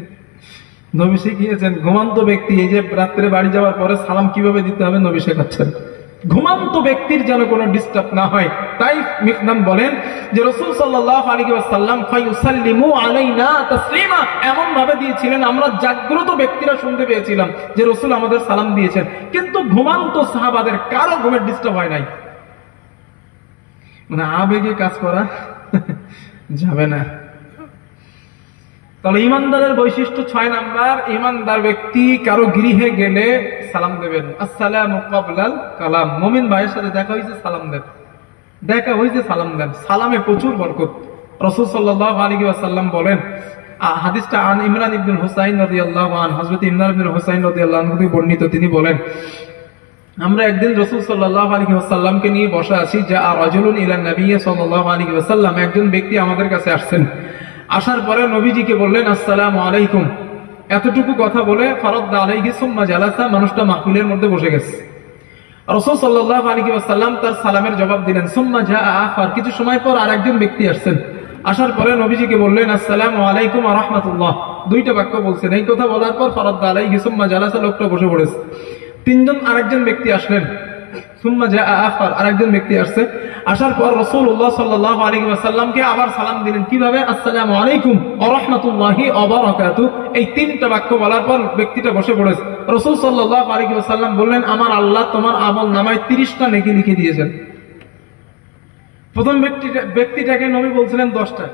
নবী শিখিয়েছেন ঘুমন্ত ব্যক্তি এই যে রাত্রে বাড়ি যাওয়ার পরে সালাম কিভাবে দিতে হবে নবী শেখাচ্ছেন। ঘুমন্ত ব্যক্তির যেন কোনো ডিস্টার্ব না হয়। তাই মিকদাম বলেন যে রাসূল সাল্লাল্লাহু আলাইহি ওয়াসাল্লাম ফায়ুসাল্লিমু আলাইনা তাসলিমা এমন ভাবে দিয়েছিলেন, আমরা জাগ্রত ব্যক্তিরা শুনতে পেয়েছিলাম যে রাসূল আমাদের সালাম দিয়েছেন, কিন্তু ঘুমন্ত সাহাবাদের কারো ঘুমের ডিস্টার্ব হয় নাই। মানে আবেগে কাজ করা যাবে না। তাহলে ইমানদারের বৈশিষ্ট্য 6 নাম্বার, ইমানদার ব্যক্তি কারো গৃহে গেলে সালাম দেবেন। আসসালামু ক্বাবলাল কালাম, মুমিন ভাইয়ের সাথে দেখা হয়েছে সালাম দেন, দেখা হয়েছে সালাম দেন, সালামে প্রচুর বরকত। রাসূল সাল্লাল্লাহু আলাইহি ওয়াসাল্লাম বলেন, হাদিসটা আন ইমরান ইবনে হুসাইন রাদিয়াল্লাহু আনহু, হযরত ইমরান ইবনে হুসাইন রাদিয়াল্লাহু আনহু থেকে বর্ণিত, তিনি বলেন আমরা একদিন রাসূল সাল্লাল্লাহু আলাইহি ওয়াসাল্লামকে নিয়ে বসে আছি, যা রাজুলুন ইলা নবী সাল্লাল্লাহু আলাইহি ওয়াসাল্লাম, একজন ব্যক্তি আমাদের কাছে আসছেন। আসার পরে নবীজিকে বললেন আসসালামু আলাইকুম, এতটুকু কথা বলে ফারাদ্দা আলাইহি সুম্মা জালাসা, মানুষটা মাহফিলের মধ্যে বসে গেছে। রাসূল সাল্লাল্লাহু আলাইহি ওয়াসাল্লাম তার সালামের জবাব দিলেন। সুম্মা জাআ আখার, কিছু সময় পর আরেকজন ব্যক্তি আসছেন। আসার পরে নবীজিকে বললেন আসসালামু আলাইকুম ওয়া রাহমাতুল্লাহ, দুইটা বাক্য বলছেন। এই কথা বলার পর ফারাদ্দা আলাইহি সুম্মা জালাসা, লোকটা বসে পড়েছে। আরেকজন ব্যক্তি আসলেন, সুম্মা জাআ আখার, আরেকজন ব্যক্তি আসছে। আসার পর রাসূলুল্লাহ সাল্লাল্লাহু আলাইহি ওয়াসাল্লামকে আবার সালাম দিলেন, কিভাবে? আসসালামু আলাইকুম ওয়া রাহমাতুল্লাহি ওয়া বারাকাতুহু। এই তিনটা বাক্য বলার পর ব্যক্তিটা বসে পড়েছে। রাসূল সাল্লাল্লাহু আলাইহি ওয়াসাল্লাম বললেন, আমার আল্লাহ তোমার আমল নামায় 30টা নেকি লিখে দিয়েছেন। প্রথম ব্যক্তিটাকে নবী বলছিলেন 10টা,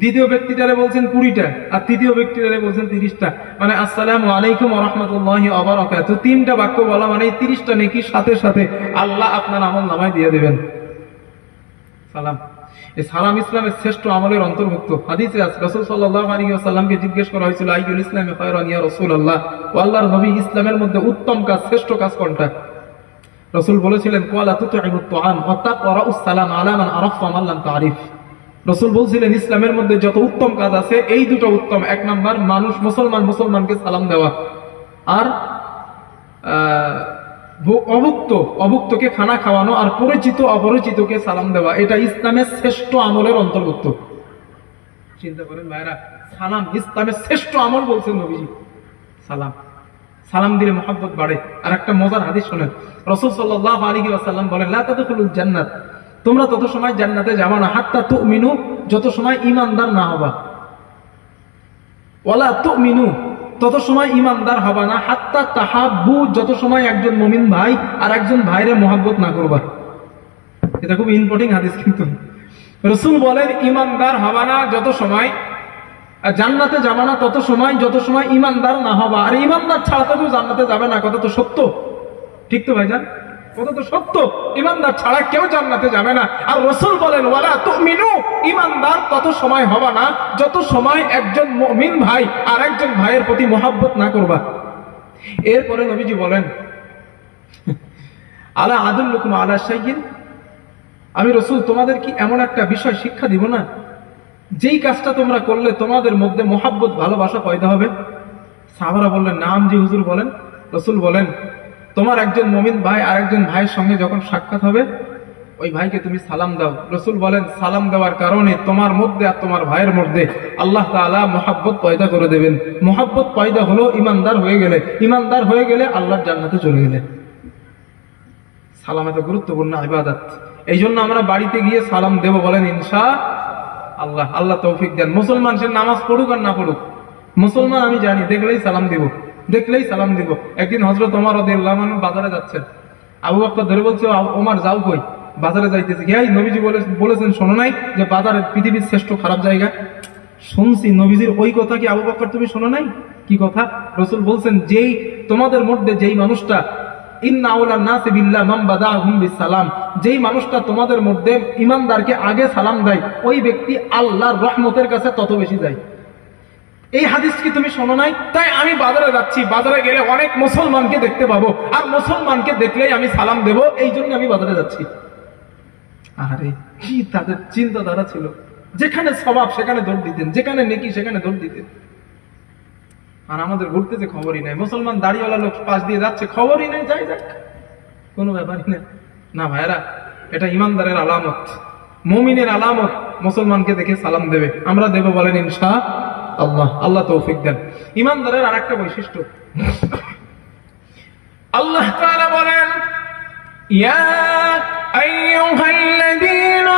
দ্বিতীয় ব্যক্তিটারে বলছেন 20টা, আর তৃতীয় ব্যক্তিটারে বলছেন 30টা। মানে আসসালামু আলাইকুম ওয়া রাহমাতুল্লাহি ওয়া বারাকাতুহু, তিনটা বাক্য বলা মানে 30টা নেকি সাথে সাথে আল্লাহ আপনার আমল নামায় দিয়ে দেবেন। সালাম, এই সালাম ইসলামের শ্রেষ্ঠ আমলের অন্তর্ভুক্ত। হাদিসে আছে রাসূল সাল্লাল্লাহু আলাইহি ওয়াসাল্লামকে জিজ্ঞেস করা হয়েছিল আইয়ুল ইসলামি খায়রান ইয়া রাসূলুল্লাহ, ও আল্লাহর নবী, ইসলামের মধ্যে উত্তম কাজ, শ্রেষ্ঠ কাজ কোনটা? রাসূল বলেছিলেন ক্বালা তুতঈমুত তুআম ওয়া তাকরাউস সালাম আলা মান আরাফতা মান লাম তারিফ। রাসূল বলছিলেন ইসলামের মধ্যে যত উত্তম কাজ আছে এই দুটো উত্তম। 1 নাম্বার মানুষ মুসলমানকে সালাম দেওয়া, আর অভুক্তকে খানা খাওয়ানো, আর পরিচিত অপরিচিতকে সালাম দেওয়া। এটা ইসলামের শ্রেষ্ঠ আমলের অন্তর্ভুক্ত। চিন্তা করেন ভাইরা, সালাম ইসলামের শ্রেষ্ঠ আমল বলছেন নবীজি। সালাম দিলে মহব্বত বাড়ে। আর একটা মজার হাদিস শোনেন, রাসূল সাল্লাল্লাহু আলাইহি ওয়াসাল্লাম বলেন, লা তাদখুলুল জান্নাত, তোমরা তত সময় জান্নাতে যাবে না, হাত্তা তুমিনু, যত সময় ঈমানদার না হবা। ওয়ালা তুমিনু, তত সময় ঈমানদার হবা না, হাত্তা তাহাব্বু, যত সময় একজন মুমিন ভাই আর একজন ভাইরে মহব্বত না করবা। এটা খুব ইম্পর্টেন্ট হাদিস। কিন্তু রাসূল বলেন ঈমানদার হবা না যত সময়, আর জান্নাতে যাবা না তত সময় যত সময় ঈমানদার না হবা। আর ঈমানদার ছাড়া তো কেউ জান্নাতে যাবে না, কথা তো সত্য, ঠিক তো ভাইজান? কথা তো সত্য, ঈমানদার ছাড়া কেউ জান্নাতে যাবে না। আর রাসূল বলেন ওয়ালা তুমিনু, ঈমানদার তত সময় হবা না যত সময় একজন মুমিন ভাই আর একজন ভাইয়ের প্রতি মহব্বত না করবা। এরপরে নবীজি বলেন আলা আদুল্লুকুম আলা শাইইন, আমি রাসূল তোমাদের কি এমন একটা বিষয় শিক্ষা দিব না যেই কাজটা তোমরা করলে তোমাদের মধ্যে মহব্বত ভালোবাসা পয়দা হবে? সাহাবারা বললেন নাম জি হুজুর বলেন। রাসূল বলেন তোমার একজন মুমিন ভাই আর একজন ভাইয়ের সঙ্গে যখন সাক্ষাৎ হবে ওই ভাইকে তুমি সালাম দাও। রাসূল বলেন সালাম দেওয়ার কারণে তোমার মধ্যে আর তোমার ভাইয়ের মধ্যে আল্লাহ তাআলা মহব্বত পয়দা করে দেবেন। মহব্বত পয়দা হলো ঈমানদার হয়ে গেলে, ঈমানদার হয়ে গেলে আল্লাহর জান্নাতে চলে গেলে। সালাম এত গুরুত্বপূর্ণ ইবাদত, এই জন্য আমরা বাড়িতে গিয়ে সালাম দেব, বলেন ইনশাআল্লাহ। আল্লাহ তৌফিক দেন। মুসলমান সে নামাজ পড়ুক আর না পড়ুক, মুসলমান আমি জানি দেখলেই সালাম দিব, দেখলেই সালাম দিব। একদিন হযরত ওমর রাদিয়াল্লাহু আনহু বাজারে যাচ্ছেন, আবু বকর ধরে বলছে ওমর যাও কই? বাজারে যাইতেছে। কি নবীজি বলেছেন শোনো নাই যে বাজার পৃথিবীর শ্রেষ্ঠ খারাপ জায়গা? শুনছি নবীজির ওই কথা কি আবু বকর তুমি শোনো নাই? কি কথা? রাসূল বলছেন যেই তোমাদের মধ্যে যেই মানুষটা ইন্না আউলান নাসি বিল্লাহ মান বাদাহুম বিসালাম, যেই মানুষটা তোমাদের মধ্যে ঈমানদারকে আগে সালাম দেয় ওই ব্যক্তি আল্লাহর রহমতের কাছে তত বেশি যায়। এই হাদিস কি তুমি শোনো নাই? তাই আমি বাজারে যাচ্ছি, বাজারে গেলে অনেক মুসলমানকে দেখতে পাবো, আর মুসলমানকে দেখলেই আমি সালাম দেব, এই জন্য আমি বাজারে যাচ্ছি। আরে কি তাদের চিন্তাধারা ছিল! যেখানে স্বভাব সেখানে দৌড় দিতেন, যেখানে নেকি সেখানে দৌড় দিতেন। আর আমাদের ঘুরতে যে খবরই নাই, মুসলমান দাড়িওয়ালা লোক পাশ দিয়ে যাচ্ছে, খবরই নাই, যাই যাক, কোনো ব্যাপারই না। না ভাইরা, এটা ইমানদারের আলামত, মুমিনের আলামত। মুসলমানকে দেখে সালাম দেবে, আমরা দেব, বলেন ইনশাআল্লাহ। আল্লাহ তৌফিক দেন। ইমানদারের আরেকটা বৈশিষ্ট্য, আল্লাহ তাআলা বলেন, ইয়া আইয়ুহাল্লাযীনা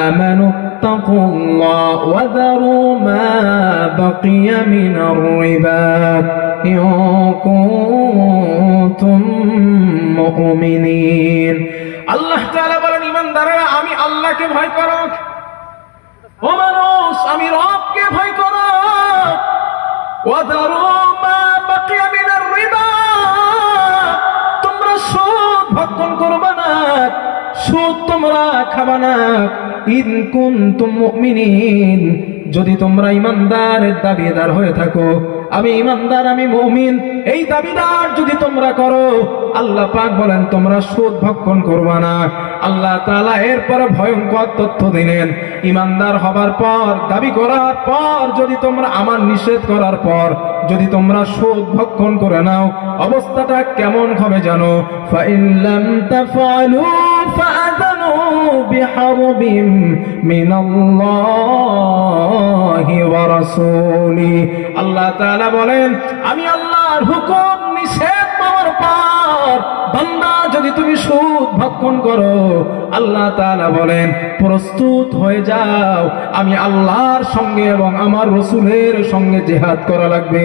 আমানুত্তাকুল্লাহ ওয়া যারু মা বাকিয়া মিনার রিবা ইন কুনতুম মুমিনিন। আল্লাহ তাআলা বলেন, ইমানদারেরা, আমি আল্লাহকে ভয় করো, ও মানুষ, আমি রবকে ভয় করো। ওয়া যারু মা বাকিয়া মিনার রিবা, তোমরা সুদ ভক্ষণ করবে না, সুদ তোমরা খাবে না। ইন কুনতুম মুমিনিন, যদি তোমরা ইমানদারের দাবিদার হয়ে থাকো, আমি ইমানদার, আমি মুমিন, এই দাবিদার যদি তোমরা করো, আল্লাহ পাক বলেন তোমরা সুদ ভক্ষণ করবে না। আল্লাহ তাআলা এরপরে ভয়ঙ্কর তথ্য দিলেন, ইমানদার হবার পর, দাবি করার পর, যদি তোমরা আমার নিষেধ করার পর যদি তোমরা সুদ ভক্ষণ করে নাও, অবস্থাটা কেমন হবে জানো? ফাইন লাম তাফআলু ফাআযানু বিহারবিম মিনাল্লাহি ওয়া রাসূলি। আল্লাহ তাআলা বলেন, আমি আল্লাহর হুকুম নিষেধ পাওয়ার পর বান্দা যদি তুমি সুদ ভক্ষণ করো, আল্লাহ তাআলা বলেন প্রস্তুত হয়ে যাও, আমি আল্লাহর সঙ্গে এবং আমার রাসূলের সঙ্গে জিহাদ করা লাগবে,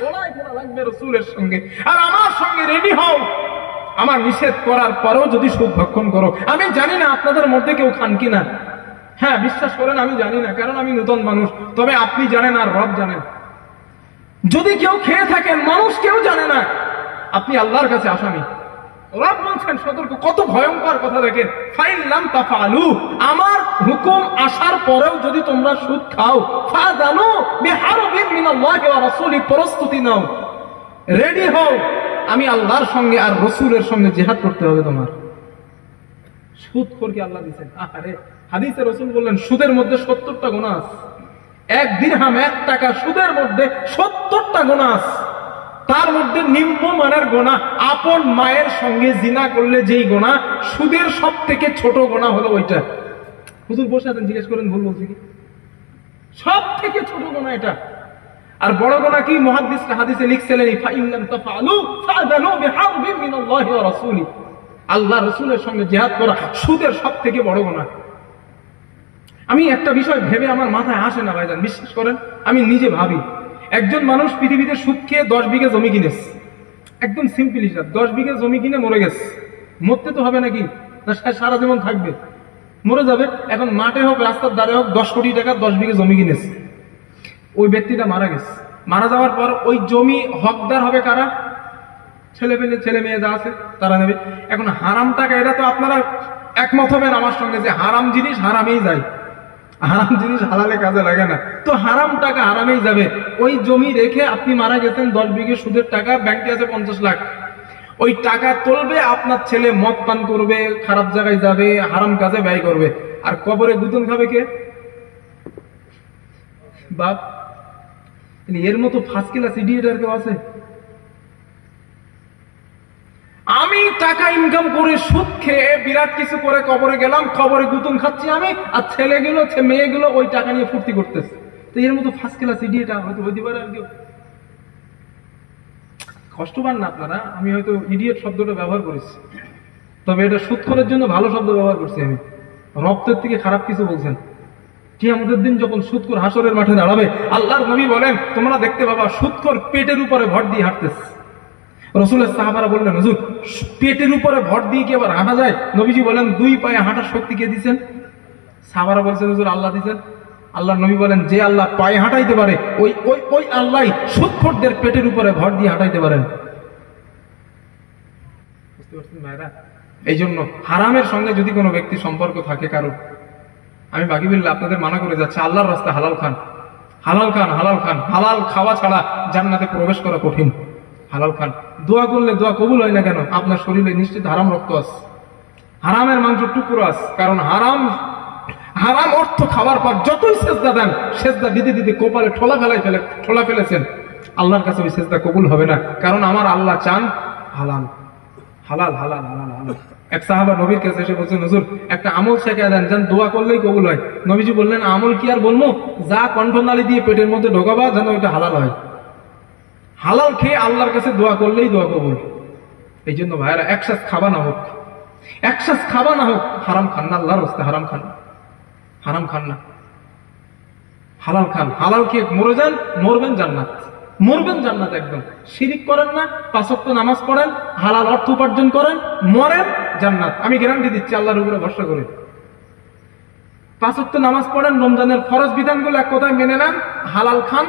লড়াই করা লাগবে রাসূলের সঙ্গে, আর আমার সঙ্গে রেডি হও। আমার নিষেধ করার পরেও যদি সুদ ভক্ষণ করো, আমি জানি না আপনাদের মধ্যে কেউ খান কিনা, হ্যাঁ বিশ্বাস করেন আমি জানি না, কারণ আমি নতুন মানুষ, তবে আপনি জানেন আর রব জানেন। যদি কেউ খেয়ে থাকেন, মানুষ কেউ জানে না, আপনি আল্লাহর কাছে আসামি। রব বলছেন সতর্ক, কত ভয়ঙ্কর কথা দেখেন। ফাইন লাম তাফআলু, আমার হুকুম আসার পরেও যদি তোমরা সুদ খাও, ফাযানু বিহারবিন মিনাল্লাহি ওয়া রাসূলি, প্রস্তুতি নাও, রেডি হও, আমি আল্লাহর সঙ্গে আর রাসূলের সঙ্গে জিহাদ করতে হবে তোমার। সুদখোরকে আল্লাহ দিয়েছেন। আরে হাদিসে রাসূল বললেন, সুদের মধ্যে 70টা গুনাহ আছে। এক দিরহাম, 1 টাকা সুদের মধ্যে 70টা গুনাহ আছে। তার মধ্যে নিম্নমানের গুনাহ, আপন মায়ের সঙ্গে জিনা করলে যেই গুনাহ, সুদের সবথেকে ছোট গুনাহ হলো ওইটা। হুজুর বসে আছেন, জিজ্ঞেস করেন ভুল বলছি কি? সবথেকে ছোট গুনাহ এটা। আর বড় গুনাহ কি? মুহাদ্দিসরা হাদিসে লিখছিলেন, ফাইন লাম তাফআলু ফাযানু বিহারবিন মিনাল্লাহি ওয়া রাসূলি, আল্লাহ রাসূলের সঙ্গে জিহাদ করা সুদের সবথেকে বড় গুনাহ। আমি একটা বিষয় ভেবে আমার মাথায় আসে না ভাইজান, বিশ্বাস করেন, আমি নিজে ভাবি, একজন মানুষ পৃথিবীতে সুদ খেয়ে 10 বিঘা জমি কিনেছে, একদম সিম্পল হিসাব, 10 বিঘা জমি কিনে মরে গেছে। মরতে তো হবে নাকি? না সারা জীবন থাকবে? মরে যাবে। এখন মাঠে হোক, রাস্তার ধারে হোক, 10 কোটি টাকা 10 বিঘা জমি কিনেছে, ওই ব্যক্তিটা মারা গেছে। মারা যাওয়ার পর ওই জমি হকদার হবে কারা? ছেলে মেয়ে যা আছে তারা নেবে। এখন হারাম টাকা, এটা তো আপনারা একমত হবেন আমার সঙ্গে যে হারাম জিনিস হারামেই যায়, হারাম জিনিস হালালে কাজে লাগে না, তো হারাম টাকা হারামেই যাবে। ওই জমি রেখে আপনি মারা গেছেন, 10 বিঘে সুদের টাকা, ব্যাংকে আছে 50 লাখ, ওই টাকা তুলবে আপনার ছেলে, মদ পান করবে, খারাপ জায়গায় যাবে, হারাম কাজে ব্যয় করবে, আর কবরে গুতন খাবে কে? বাপ। এর মতো ফার্স্ট ক্লাস ইডিয়েট আর কেউ আছে? আমি টাকা ইনকাম করে সুদ খেয়ে বিরাট কিছু করে কবরে গেলাম, কবরে গুতুন খাচ্ছি আমি, আর ছেলেগুলো মেয়েগুলো ওই টাকা নিয়ে ফুর্তি করতেছে। তো এর মতো ফার্স্ট ক্লাস ইডিয়েট হয়তো হইতে পারে আর কেউ? কষ্ট পান না আপনারা? আমি হয়তো ইডিয়েট শব্দটা ব্যবহার করেছি, তবে এটা সুদখোরের জন্য ভালো শব্দ ব্যবহার করছি আমি। রক্তের থেকে খারাপ কিছু বলছেন। কিয়ামতের দিন যখন সুদখোর হাসরের মাঠে দাঁড়াবে, আল্লাহর নবী বলেন, তোমরা দেখতে পাবা সুদখোর পেটের উপরে ভর দিয়ে হাঁটতেছে। রাসূলের সাহাবারা বললেন, হুজুর পেটের উপরে ভর দিয়ে কি আবার হাঁটা যায়? নবীজি বলেন, 2 পায়ে হাঁটার শক্তি কে দিয়েছেন? সাহাবারা বলছেন, হুজুর আল্লাহ দিয়েছেন। আল্লাহর নবী বলেন, যে আল্লাহ পায়ে হাঁটাইতে পারে, ওই আল্লাহ সুদখোরদের পেটের উপরে ভর দিয়ে হাঁটাইতে পারেন। বুঝতে পারছেন ভাইরা? এই জন্য হারামের সঙ্গে যদি কোনো ব্যক্তি সম্পর্ক থাকে কারো, আমি বাকি বললে আপনাদের মানা করে যাচ্ছে, আল্লাহর রাস্তায় হালাল খান, হালাল খান, হালাল খান। হালাল খাওয়া ছাড়া জান্নাতে প্রবেশ করা কঠিন। হালাল খান। দোয়া করলে দোয়া কবুল হয় না কেন? আপনার শরীরে নিশ্চিত হারাম রক্ত আছে, হারামের মাংস টুকরো আছে। কারণ হারাম হারাম অর্থ খাওয়ার পর যতই সেজদা দেন, সেজদা দিতে দিতে কপালে ঠোলা ফেলেছেন, আল্লাহর কাছে ওই সেজদা কবুল হবে না। কারণ আমার আল্লাহ চান হালাল, হালাল, হালাল, হালাল, হালাল। এক সাহাবা নবীর কাছে এসে বলছেন, হুজুর একটা আমল শেখায় দেন, যেন দোয়া করলেই কবুল হয়। নবীজি বললেন, আমল কি আর বলবো, যা কণ্ঠনালী দিয়ে পেটের মধ্যে ঢোকাবা যেন ওইটা হালাল হয়। হালাল খেয়ে আল্লাহর কাছে দোয়া করলেই দোয়া কবুল। এই জন্য ভাইয়েরা, একসাথ খাবা না হোক, একসাথ খাবা না হোক, হারাম খান না, আল্লাহর রাস্তায় হারাম খান, হারাম খান না, হালাল খান। হালাল খেয়ে মরে যান, মরবেন জান্নাত, মরবেন জান্নাত একদম। শিরিক করেন না, 5 ওয়াক্ত নামাজ পড়েন, হালাল অর্থ উপার্জন করেন, মরেন জান্নাত। আমি গ্যারান্টি দিচ্ছি আল্লাহর উপরে ভরসা করে। 5 ওয়াক্ত নামাজ পড়েন, রমজানের ফরজ বিধানগুলো এক কথায় মেনে নেন, হালাল খান,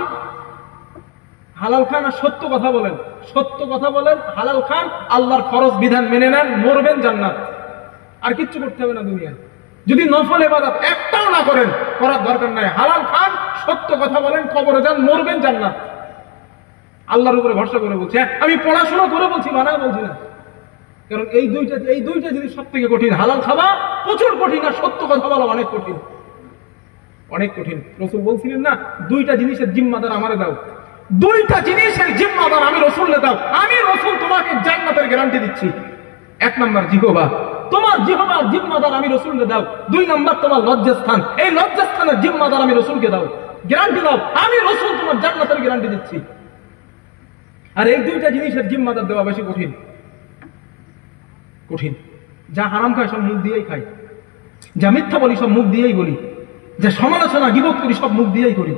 হালাল খান আর সত্য কথা বলেন, সত্য কথা বলেন, হালাল খান, আল্লাহর ফরজ বিধান মেনে নেন, মরবেন জান্নাত। আর কিচ্ছু করতে হবে না দুনিয়ায়। যদি নফল ইবাদত একটাও না করেন, করার দরকার নাই। হালাল খান, সত্য কথা বলেন, কবরে যান, মরবেন জান্নাত। আল্লাহর উপরে ভরসা করে বলছি। আমি পড়াশোনা করে বলছি, বানায় বলছি না। কারণ এই দুইটা জিনিস সব থেকে কঠিন। হালাল খাওয়া প্রচুর কঠিন, আর সত্য কথা বলা অনেক কঠিন, অনেক কঠিন। রাসূল বলছিলেন না, 2টা জিনিসের জিম্মাদার আমারে দাও, 2টা জিনিসের জিম্মাদার আমি রাসূলকে দাও, আমি রাসূল তোমাকে জান্নাতের গ্যারান্টি দিচ্ছি। 1 নাম্বার জিহবা, তোমার জিহবার জিম্মাদার আমি রাসূলকে দাও। 2 নাম্বার তোমার লজ্জাস্থান, এই লজ্জাস্থানের জিম্মাদার আমি রাসূলকে দাও, গ্যারান্টি দাও, আমি রাসূল তোমার জান্নাতের গ্যারান্টি দিচ্ছি। আর এই 2টা জিনিসের জিম্মাদার দেওয়া বেশি কঠিন, কঠিন। যা হারাম খায় সব মুখ দিয়েই খাই, যা মিথ্যা বলি সব মুখ দিয়েই বলি, যা সমালোচনা গীবত করি সব মুখ দিয়েই করি।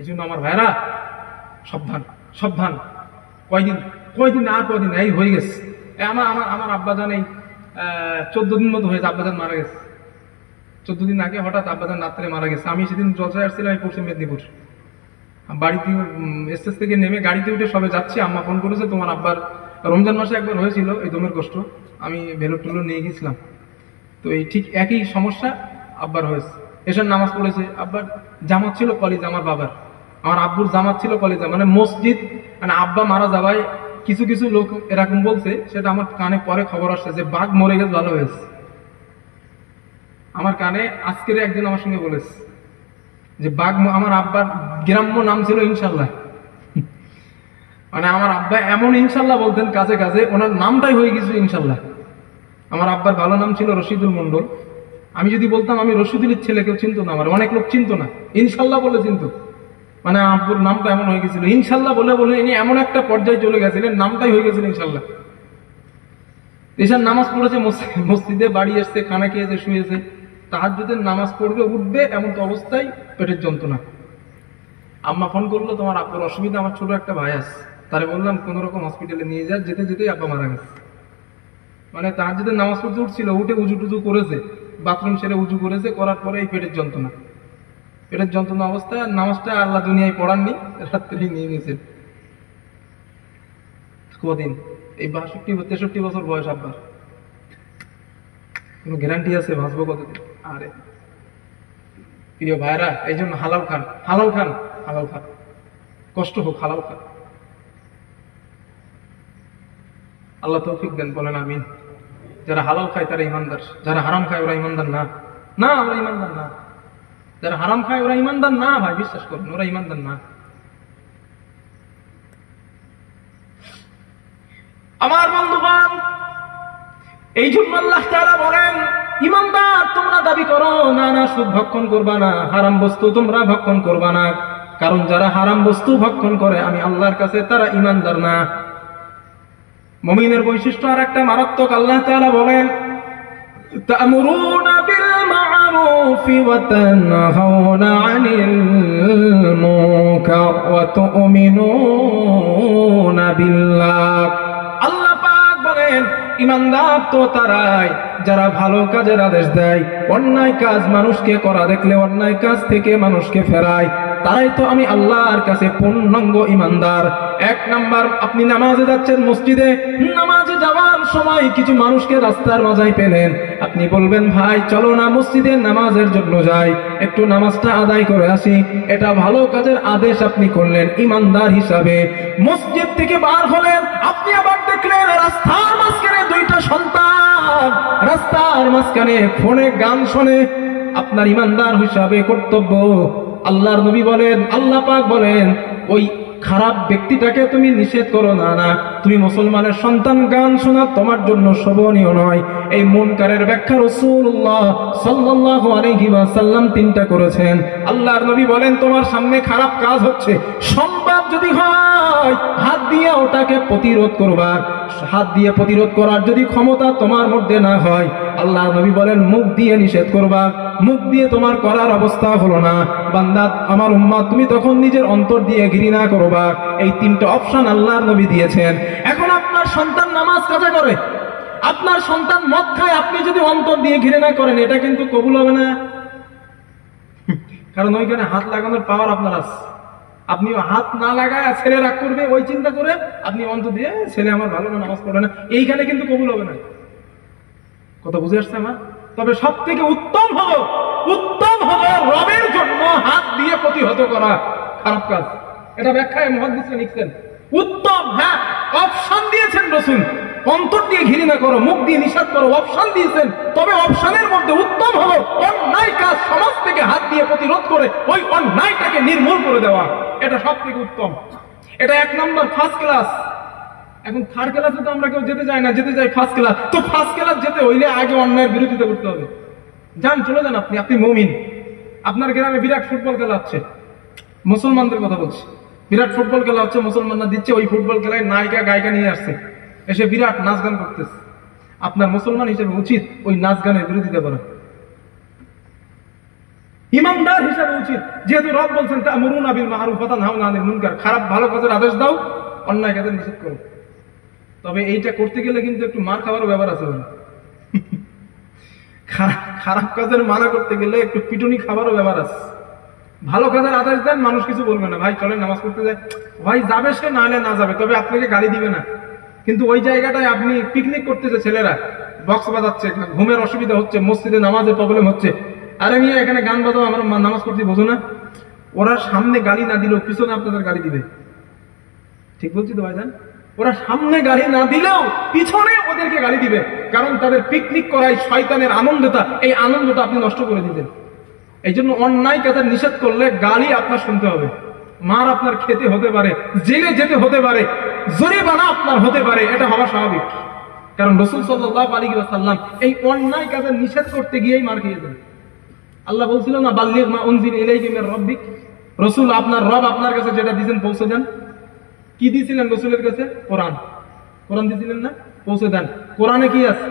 এই জন্য আমার ভাইরা, সাবধান, সাবধান। কয়দিন আর কয়দিন এই হয়ে গেছে। আমার আব্বাজান এই 14 দিন মতো হয়েছে, আব্বাজান মারা গেছে। 14 দিন আগে হঠাৎ আব্বাজান রাত্রে মারা গেছে। আমি সেদিন জলসায় আসছিলাম, আমি পশ্চিম মেদিনীপুর। বাড়িতে স্টেজ থেকে নেমে গাড়িতে উঠে সবে যাচ্ছি, আম্মা ফোন করেছে, তোমার আব্বার রমজান মাসে একবার হয়েছিল এই দমের কষ্ট, আমি ভেলোর টুলো নিয়ে গেছিলাম, তো এই ঠিক একই সমস্যা আব্বার হয়েছে। এসব নামাজ পড়েছে, আব্বার জামাত ছিল কলেজে, আমার বাবার, আমার আব্বুর জামাত ছিল কলেজে, মানে মসজিদ, মানে আব্বা মারা যাওয়ায় কিছু কিছু লোক এরকম বলছে, সেটা আমার কানে পরে খবর আসছে যে বাঘ মরে গেছে, ভালো হয়েছে। আমার কানে আজকের একদিন আমার সঙ্গে বলেছে যে বাঘ, আমার আব্বার গ্রাম্য নাম ছিল ইনশাল্লাহ। মানে আমার আব্বা এমন ইনশাল্লাহ বলতেন কাছে কাছে, ওনার নামটাই হয়ে গেছে ইনশাল্লাহ। আমার আব্বার ভালো নাম ছিল রশিদুল মন্ডল। আমি যদি বলতাম আমি রশিদুলের ছেলে, কেউ চিনতো না, আমার অনেক লোক চিনতো না, ইনশাল্লাহ বলে চিনতো। মানে আব্বুর নামটা এমন হয়ে গেছিল, ইনশাল্লাহ বলে বলে ইনি এমন একটা পর্যায়ে চলে গেছিলেন, নামটাই হয়ে গেছিল ইনশাল্লাহ। এসব নামাজ পড়েছে মসজিদে, বাড়ি এসছে, খানা খেয়েছে, শুয়েছে, তাহাজ্জুদের নামাজ পড়বে, উঠবে, এমন তো অবস্থায় পেটের যন্ত্রণা। আম্মা ফোন করলো, তোমার আব্বুর অসুবিধা, আমার ছোট একটা ভাই আছে, তারে বললাম কোন রকম হসপিটালে নিয়ে যায়। যেতে যেতেই আব্বা মারা গেছে। মানে তাহাজ্জুদের নামাজ পড়তে উঠছিল, উঠে উজু টুজু করেছে, বাথরুম সেরে উজু করেছে, করার পরে এই পেটের যন্ত্রণা, পেটের যন্ত্রণা অবস্থায় নামাজটা আল্লাহ দুনিয়ায় পড়াননি, রাত্রেই নিয়ে নিয়েছেন। কদিন, এই 62-63 বছর বয়স আব্বার, কোন গ্যারান্টি আছে বাঁচবো কতদিন? আরে প্রিয় ভাইরা, এই জন্য হালাল খান, হালাল খান, হালাল খান, কষ্ট হোক হালাল খান। আল্লাহ তৌফিক দেন, বলেন আমিন। যারা হালাল খায় তারা ইমানদার, যারা হারাম খায় ওরা ইমানদার না, না ওরা ইমানদার না। যারা হারাম খায় ওরা ইমানদার না, ভাই বিশ্বাস করুন, ওরা ইমানদার না। আমার বন্ধুগণ, এই জন্য আল্লাহ তাআলা বলেন, ইমানদার তোমরা দাবি করো না, না সুদ ভক্ষণ করবা না, হারাম বস্তু তোমরা ভক্ষণ করবা না, কারণ যারা হারাম বস্তু ভক্ষণ করে আমি আল্লাহর কাছে তারা ইমানদার না। মুমিনের বৈশিষ্ট্য আর একটা মারাত্মক। আল্লাহ তাআলা বলেন, তা'মুরুনা বিল মা'রুফি ওয়া তানহাউনা আনিল মুনকার ওয়া তু'মিনুনা বিল্লাহ। আল্লাহ পাক বলেন, ইমানদার তো তারাই যারা ভালো কাজের আদেশ দেয়, অন্যায় কাজ মানুষকে করা দেখলে অন্যায় কাজ থেকে মানুষকে ফেরায়, তারাই তো আমি আল্লাহর কাছে পূর্ণাঙ্গ ইমানদার। 1 নাম্বার, আপনি নামাজে যাচ্ছেন, মসজিদে নামাজে যাওয়ার সময় কিছু মানুষকে রাস্তার মাঝায় পেলেন, আপনি বলবেন ভাই চলো না মসজিদে নামাজের জন্য যাই, একটু নামাজটা আদায় করে আসি, এটা ভালো কাজের আদেশ আপনি করলেন ইমানদার হিসাবে। মসজিদ থেকে বার হলেন, আপনি আবার দেখলেন রাস্তার মাঝখানে দুইটা সন্তান রাস্তার মাঝখানে ফোনে গান শোনে। আপনার ইমানদার হিসাবে কর্তব্য, আল্লাহর নবী বলেন, আল্লাহ পাক বলেন, ওই খারাপ ব্যক্তিটাকে তুমি নিষেধ করো না, না তুমি মুসলমানের সন্তান গান শোনা তোমার জন্য শোভনীয় নয়। এই মুনকারের ব্যাখ্যা রাসূলুল্লাহ সাল্লাল্লাহু আলাইহি ওয়াসাল্লাম তিনটা করেছেন। আল্লাহর নবী বলেন তোমার সামনে খারাপ কাজ হচ্ছে, সম্ভব যদি হয় হাত দিয়ে ওটাকে প্রতিরোধ করবা, হাত দিয়ে প্রতিরোধ করার যদি ক্ষমতা তোমার মধ্যে না হয়, আল্লাহর নবী বলেন মুখ দিয়ে নিষেধ করবা, মুখ দিয়ে তোমার করার অবস্থা হলো না, বান্দা আমার উম্মাত তুমি তখন নিজের অন্তর দিয়ে ঘৃণা করবা। এই তিনটা অপশন আল্লাহর নবী দিয়েছেন। এখন আপনার সন্তান নামাজ কাজা করে, আপনার সন্তান মদ খায়, আপনি যদি অন্তর দিয়ে ঘৃণা করেন এটা কিন্তু কবুল হবে না, কারণ ওইখানে হাত লাগানোর পাওয়ার আপনার আছে। আপনি হাত না লাগায় ছেলে রাগ করবে ওই চিন্তা করে আপনি অন্তর দিয়ে ছেলে আমার ভালো না, নামাজ পড়ে না, এইখানে কিন্তু কবুল হবে না। কথা বুঝে আসছে আমার? তবে সব থেকে উত্তম হলো রবের জন্য হাত দিয়ে প্রতিহত করা খারাপ কাজ। এটা ব্যাখ্যায় মুহাদ্দিসরা লিখছেন উত্তম, হ্যাঁ অপশন দিয়েছেন রাসূল, অন্তর দিয়ে ঘৃণা করো, মুখ দিয়ে নিষেধ করো, অপশন দিয়েছেন। তবে অপশনের মধ্যে উত্তম হলো অন্যায় কাজ সমাজ থেকে হাত দিয়ে প্রতিরোধ করে ওই অন্যায়টাকে নির্মূল করে দেওয়া, এটা সব থেকে উত্তম। এটা এক নম্বর ফার্স্ট ক্লাস। এখন থার্ড ক্লাসে তো আমরা কেউ যেতে চাই না, যেতে চাই ফার্স্ট ক্লাস। তো ফার্স্ট ক্লাস যেতে হইলে আগে অন্যায়ের বিরোধিতা করতে হবে। যান, চলে যান, আপনি মুমিন, আপনার গ্রামে বিরাট ফুটবল খেলা হচ্ছে, মুসলমানদের কথা বলছি, বিরাট ফুটবল খেলা হচ্ছে, মুসলমানরা দিচ্ছে, ওই ফুটবল খেলায় নায়িকা গায়িকা নিয়ে আসছে, এসে বিরাট নাচ গান করতেছে। আপনার মুসলমান হিসেবে উচিত ওই নাচ গানের বিরোধিতা করা, ইমানদার হিসেবে উচিত। যেহেতু রব বলছেন তা'মুরুনা বিল মা'রুফ ওয়া তানহাউনা আনিল মুনকার, খারাপ ভালো কাজের আদেশ দাও, অন্যায় কাজের নিষেধ করো। তবে এইটা করতে গেলে কিন্তু একটু মার খাওয়ারও ব্যাপার আছে। খারাপ কাজের মানা করতে গেলে একটু পিটুনি খাবারও ব্যাপার আছে। ভালো কাজের আদেশ দেন, মানুষ কিছু বলবে না, ভাই চলেন নামাজ পড়তে যায়, ভাই যাবে সে, না হলে না যাবে, তবে আপনাকে গালি দিবে না। কিন্তু ওই জায়গাটায় আপনি পিকনিক করতেছে, ছেলেরা বক্স বাজাচ্ছে, ঘুমের অসুবিধা হচ্ছে, মসজিদে নামাজের প্রবলেম হচ্ছে, আরে মিয়া এখানে গান বাজাও, আমার নামাজ পড়তে বোঝো না? ওরা সামনে গালি না দিলেও পিছনে আপনাদের গালি দিবে। ঠিক বলছি তো ভাইজান? ওরা সামনে গালি না দিলেও পিছনে ওদেরকে গালি দিবে, কারণ তাদের পিকনিক করাই শয়তানের আনন্দটা, এই আনন্দটা আপনি নষ্ট করে দিতেন। এই জন্য অন্যায় কাজের নিষেধ করলে গালি আপনার শুনতে হবে, মার আপনার খেতে হতে পারে, জেলে যেতে হতে পারে, জরিমানা আপনার হতে পারে, এটা হওয়া স্বাভাবিক। কারণ রাসূল সাল্লাল্লাহু আলাইহি ওয়াসাল্লাম এই অন্যায় কাজের নিষেধ করতে গিয়েই মার খেয়েছেন। আল্লাহ বলছিল না, বাল্লিগ মা উনজিলা ইলাইকা মির রাব্বিক, রাসূল আপনার রব আপনার কাছে যেটা দিয়েছেন পৌঁছে দেন। কি দিয়েছিলেন রাসূলের কাছে? কোরআন দিয়েছিলেন না? পৌঁছে দেন। কোরআনে কি আছে?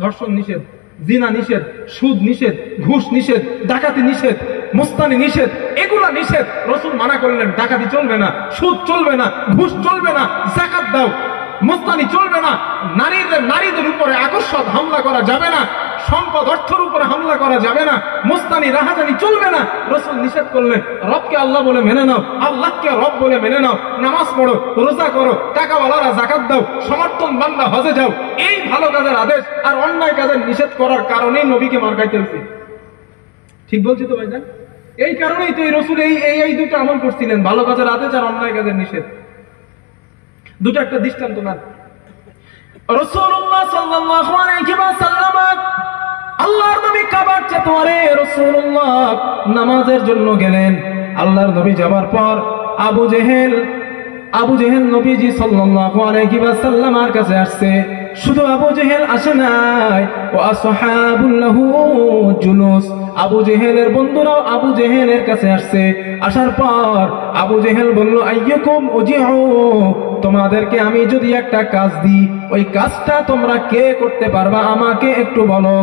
ধর্ষণ নিষেধ, জিনা নিষেধ, সুদ নিষেধ, ঘুষ নিষেধ, ডাকাতি নিষেধ, মুস্তানি নিষেধ, এগুলা নিষেধ। রাসূল মানা করলেন ডাকাতি চলবে না, সুদ চলবে না, ঘুষ চলবে না, যাকাত দাও, মুস্তানি চলবে না, নারীদের উপরে আকস্মাত হামলা করা যাবে না, সম্পদ অর্থের উপরে হামলা করা যাবে না, মুস্তানি রাহাজানি চলবে না। রাসূল নিষেধ করলেন রবকে আল্লাহ বলে মেনে নাও, আল্লাহকে রব বলে মেনে নাও, নামাজ পড়ো, রোজা করো, টাকাওয়ালারা যাকাত দাও, সমর্থন বান্দা হজে যাও। এই ভালো কাজের আদেশ আর অন্যায় কাজের নিষেধ করার কারণেই নবীকে মার খাইতে হয়েছে। ঠিক বলছি তো ভাইজান? এই কারণেই তো এই রাসূল এই দুটো আমল করছিলেন, ভালো কাজের আদেশ আর অন্যায় কাজের নিষেধ। দুটো একটা দৃষ্টান্ত না, রাসূলুল্লাহ সাল্লাল্লাহু আলাইহি ওয়াসাল্লাম আল্লাহর নবী কাবার চত্বরে রাসূলুল্লাহ নামাজের জন্য গেলেন। আল্লাহর নবী যাবার পর আবু জেহেল নবীজি সাল্লাল্লাহু আলাইহি ওয়াসাল্লামের কাছে আসছে। শুধু আবু জেহেল আসে নাই, ওয়া আসহাবুল লাহু জুলুস, আবু জেহেলের বন্ধুরাও আবু জেহেলের কাছে আসছে। আসার পর আবু জেহেল বলল, আইয়ুকুম উজিউ, তোমাদেরকে আমি যদি একটা কাজ দিই, ওই কাজটা তোমরা কে করতে পারবা আমাকে একটু বলো।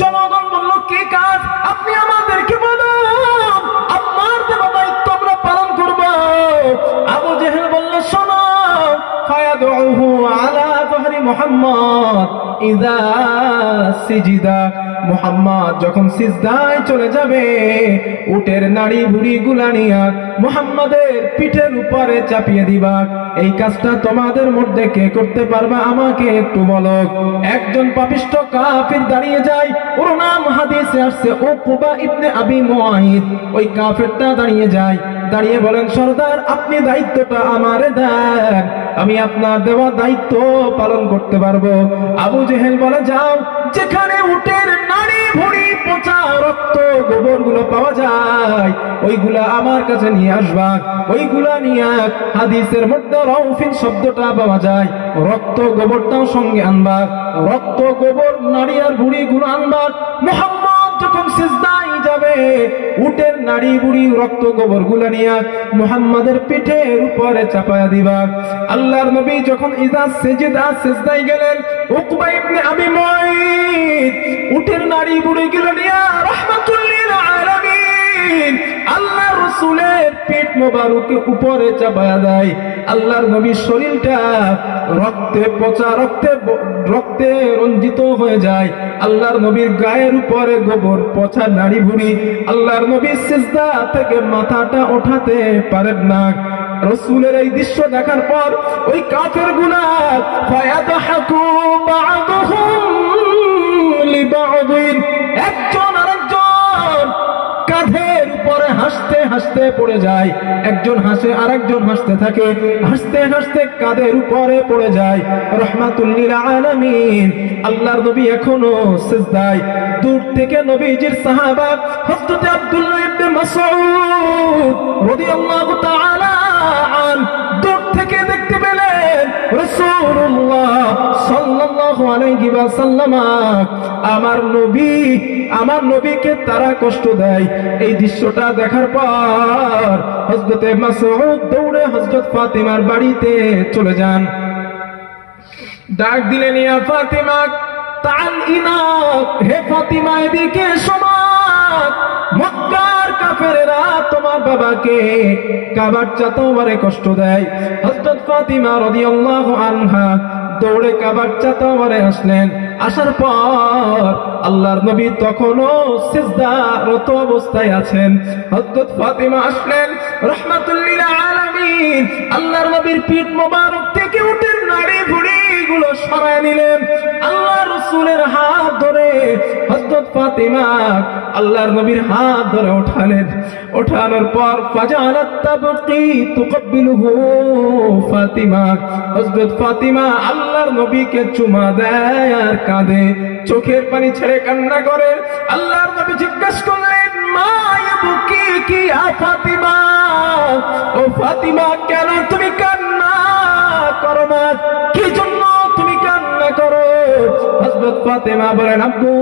জনগণ বলল, কি কাজ? আপনি আমাদেরকে বলুন, আপনার দেওয়া দায়িত্ব আমরা পালন করব। আবু জেহেল বলল, শোনো, ফায়াদউহু আলা যহরি মুহাম্মদ ইযা সিজদা, মুহাম্মদ যখন সিজদায় চলে যাবে উটের নাড়ি ভুড়ি গুলা নিয়া মুহাম্মাদের পিঠের উপরে চাপিয়ে দিবা। এই কাজটা তোমাদের মধ্যে কে করতে পারবে আমাকে একটু বলো। একজন পাপিষ্ঠ কাফির দাঁড়িয়ে যায়, ওর নাম হাদিসে আসছে উকবা ইবনে আবি মুআইদ। ওই কাফিরটা দাঁড়িয়ে যায়, দাঁড়িয়ে বলেন, সরদার আপনি দায়িত্বটা আমারে দেন, আমি আপনার দেওয়া দায়িত্ব পালন করতে পারবো। আবু জেহেল বলে, যাও, যেখানে উটের নাড়ি ভুঁড়ি পচা রক্ত গোবর গুলো পাওয়া যায় ওইগুলা আমার কাছে নিয়ে আসবা। ওইগুলা নিয়ে হাদিসের মধ্যে রাউফিন শব্দটা পাওয়া যায়, রক্ত গোবরটাও সঙ্গে আনবা, রক্ত গোবর নাড়ি আর ভুঁড়ি গুলো আনবা। মুহাম্মদ যখন সিজদায় যাবে উটের নাড়ি বুড়ি রক্ত গোবর গুলা নিয়ে মুহাম্মাদের পিঠের উপরে চাপায়া দিবা। আল্লাহর নবী যখন ইজা সিজদা সিজদায় গেলেন, উকবা ইবনে আবি মুআইদ উটের নাড়ি বুড়ি গুলা নিয়ে রাহমাতুল লিল আলামিন আল্লাহর রাসূলের পিঠ মোবারকের উপরে চাপায়া দেয়। আল্লাহর নবীর শরীরটা রক্তে পচা রক্তে রঞ্জিত হয়ে যায়। আল্লাহর নবীর গায়ের উপরে গোবর পচা নাড়ি ভুড়ি। আল্লাহর নবী সিজদা থেকে মাথাটা ওঠাতে পারেন না। রাসূলের এই দৃশ্য দেখার পর ওই কাফেরগুলা ফায়াদহাকু বা'দুহুম লিবা'দিন, একজন আরেকজন কাঁধের উপরে হাসতে হাসতে পড়ে যায়। একজন হাসে আরেকজন হাসতে থাকে, হাসতে হাসতে কাঁধের উপরে পড়ে যায়। রাহমাতুল লিল আলামিন আল্লাহর নবী এখনো সিজদায়। দূর থেকে নবীজির সাহাবা হযরত আব্দুল্লাহ ইবনে মাসউদ রাদিয়াল্লাহু তাআলা আন দূর থেকে দেখতে পেলেন রাসূলুল্লাহ সাল্লাল্লাহু আলাইহি ওয়াসাল্লাম আমার নবীকে তারা কষ্ট দেয়। এই দৃশ্যটা দেখার পর হযরত মাসউদ দৌড়ে হযরত ফাতিমার বাড়িতে চলে যান। ডাক দিলেন, ইয়া ফাতিমা তাআল ইনা, হে ফাতিমা এদিকে শোনো, মক্কার কাফেরেরা তোমার বাবাকে কাবার চাতওয়ারে কষ্ট দেয়। হযরত ফাতিমা রাদিয়াল্লাহু আনহা দৌড়ে কাবার চাতওয়ারে আসলেন। আসার পর আল্লাহর নবী তখনও সিজদারত অবস্থায় আছেন। হযরত ফাতিমা আসলেন, রাহমাতুল লিল আলামিন আল্লাহর নবীর পিঠ মোবারক থেকে উটের নাড়ি ভুঁড়ি গুলো সরায় নিলেন। আল্লাহর রাসূলের হাত ধরে হযরত ফাতিমা আল্লাহর নবীর হাত ধরে উঠালেন। ওঠানোর পর ফাজালাত তাবকি তুকব্বিলুহু ফাতিমা, হযরত ফাতিমা আল্লাহর নবীকে চুমা দেয় আর কাঁদে, চোখের পানি ছেড়ে কান্না করে। আল্লাহর নবী জিজ্ঞাসা করলেন, মা ইয়াবকি কি ইয়া ফাতিমা, ও ফাতিমা কেন তুমি কান্না করো? মা কি জন্য তুমি কান্না করো? হযরত ফাতিমা বলেন, আব্বু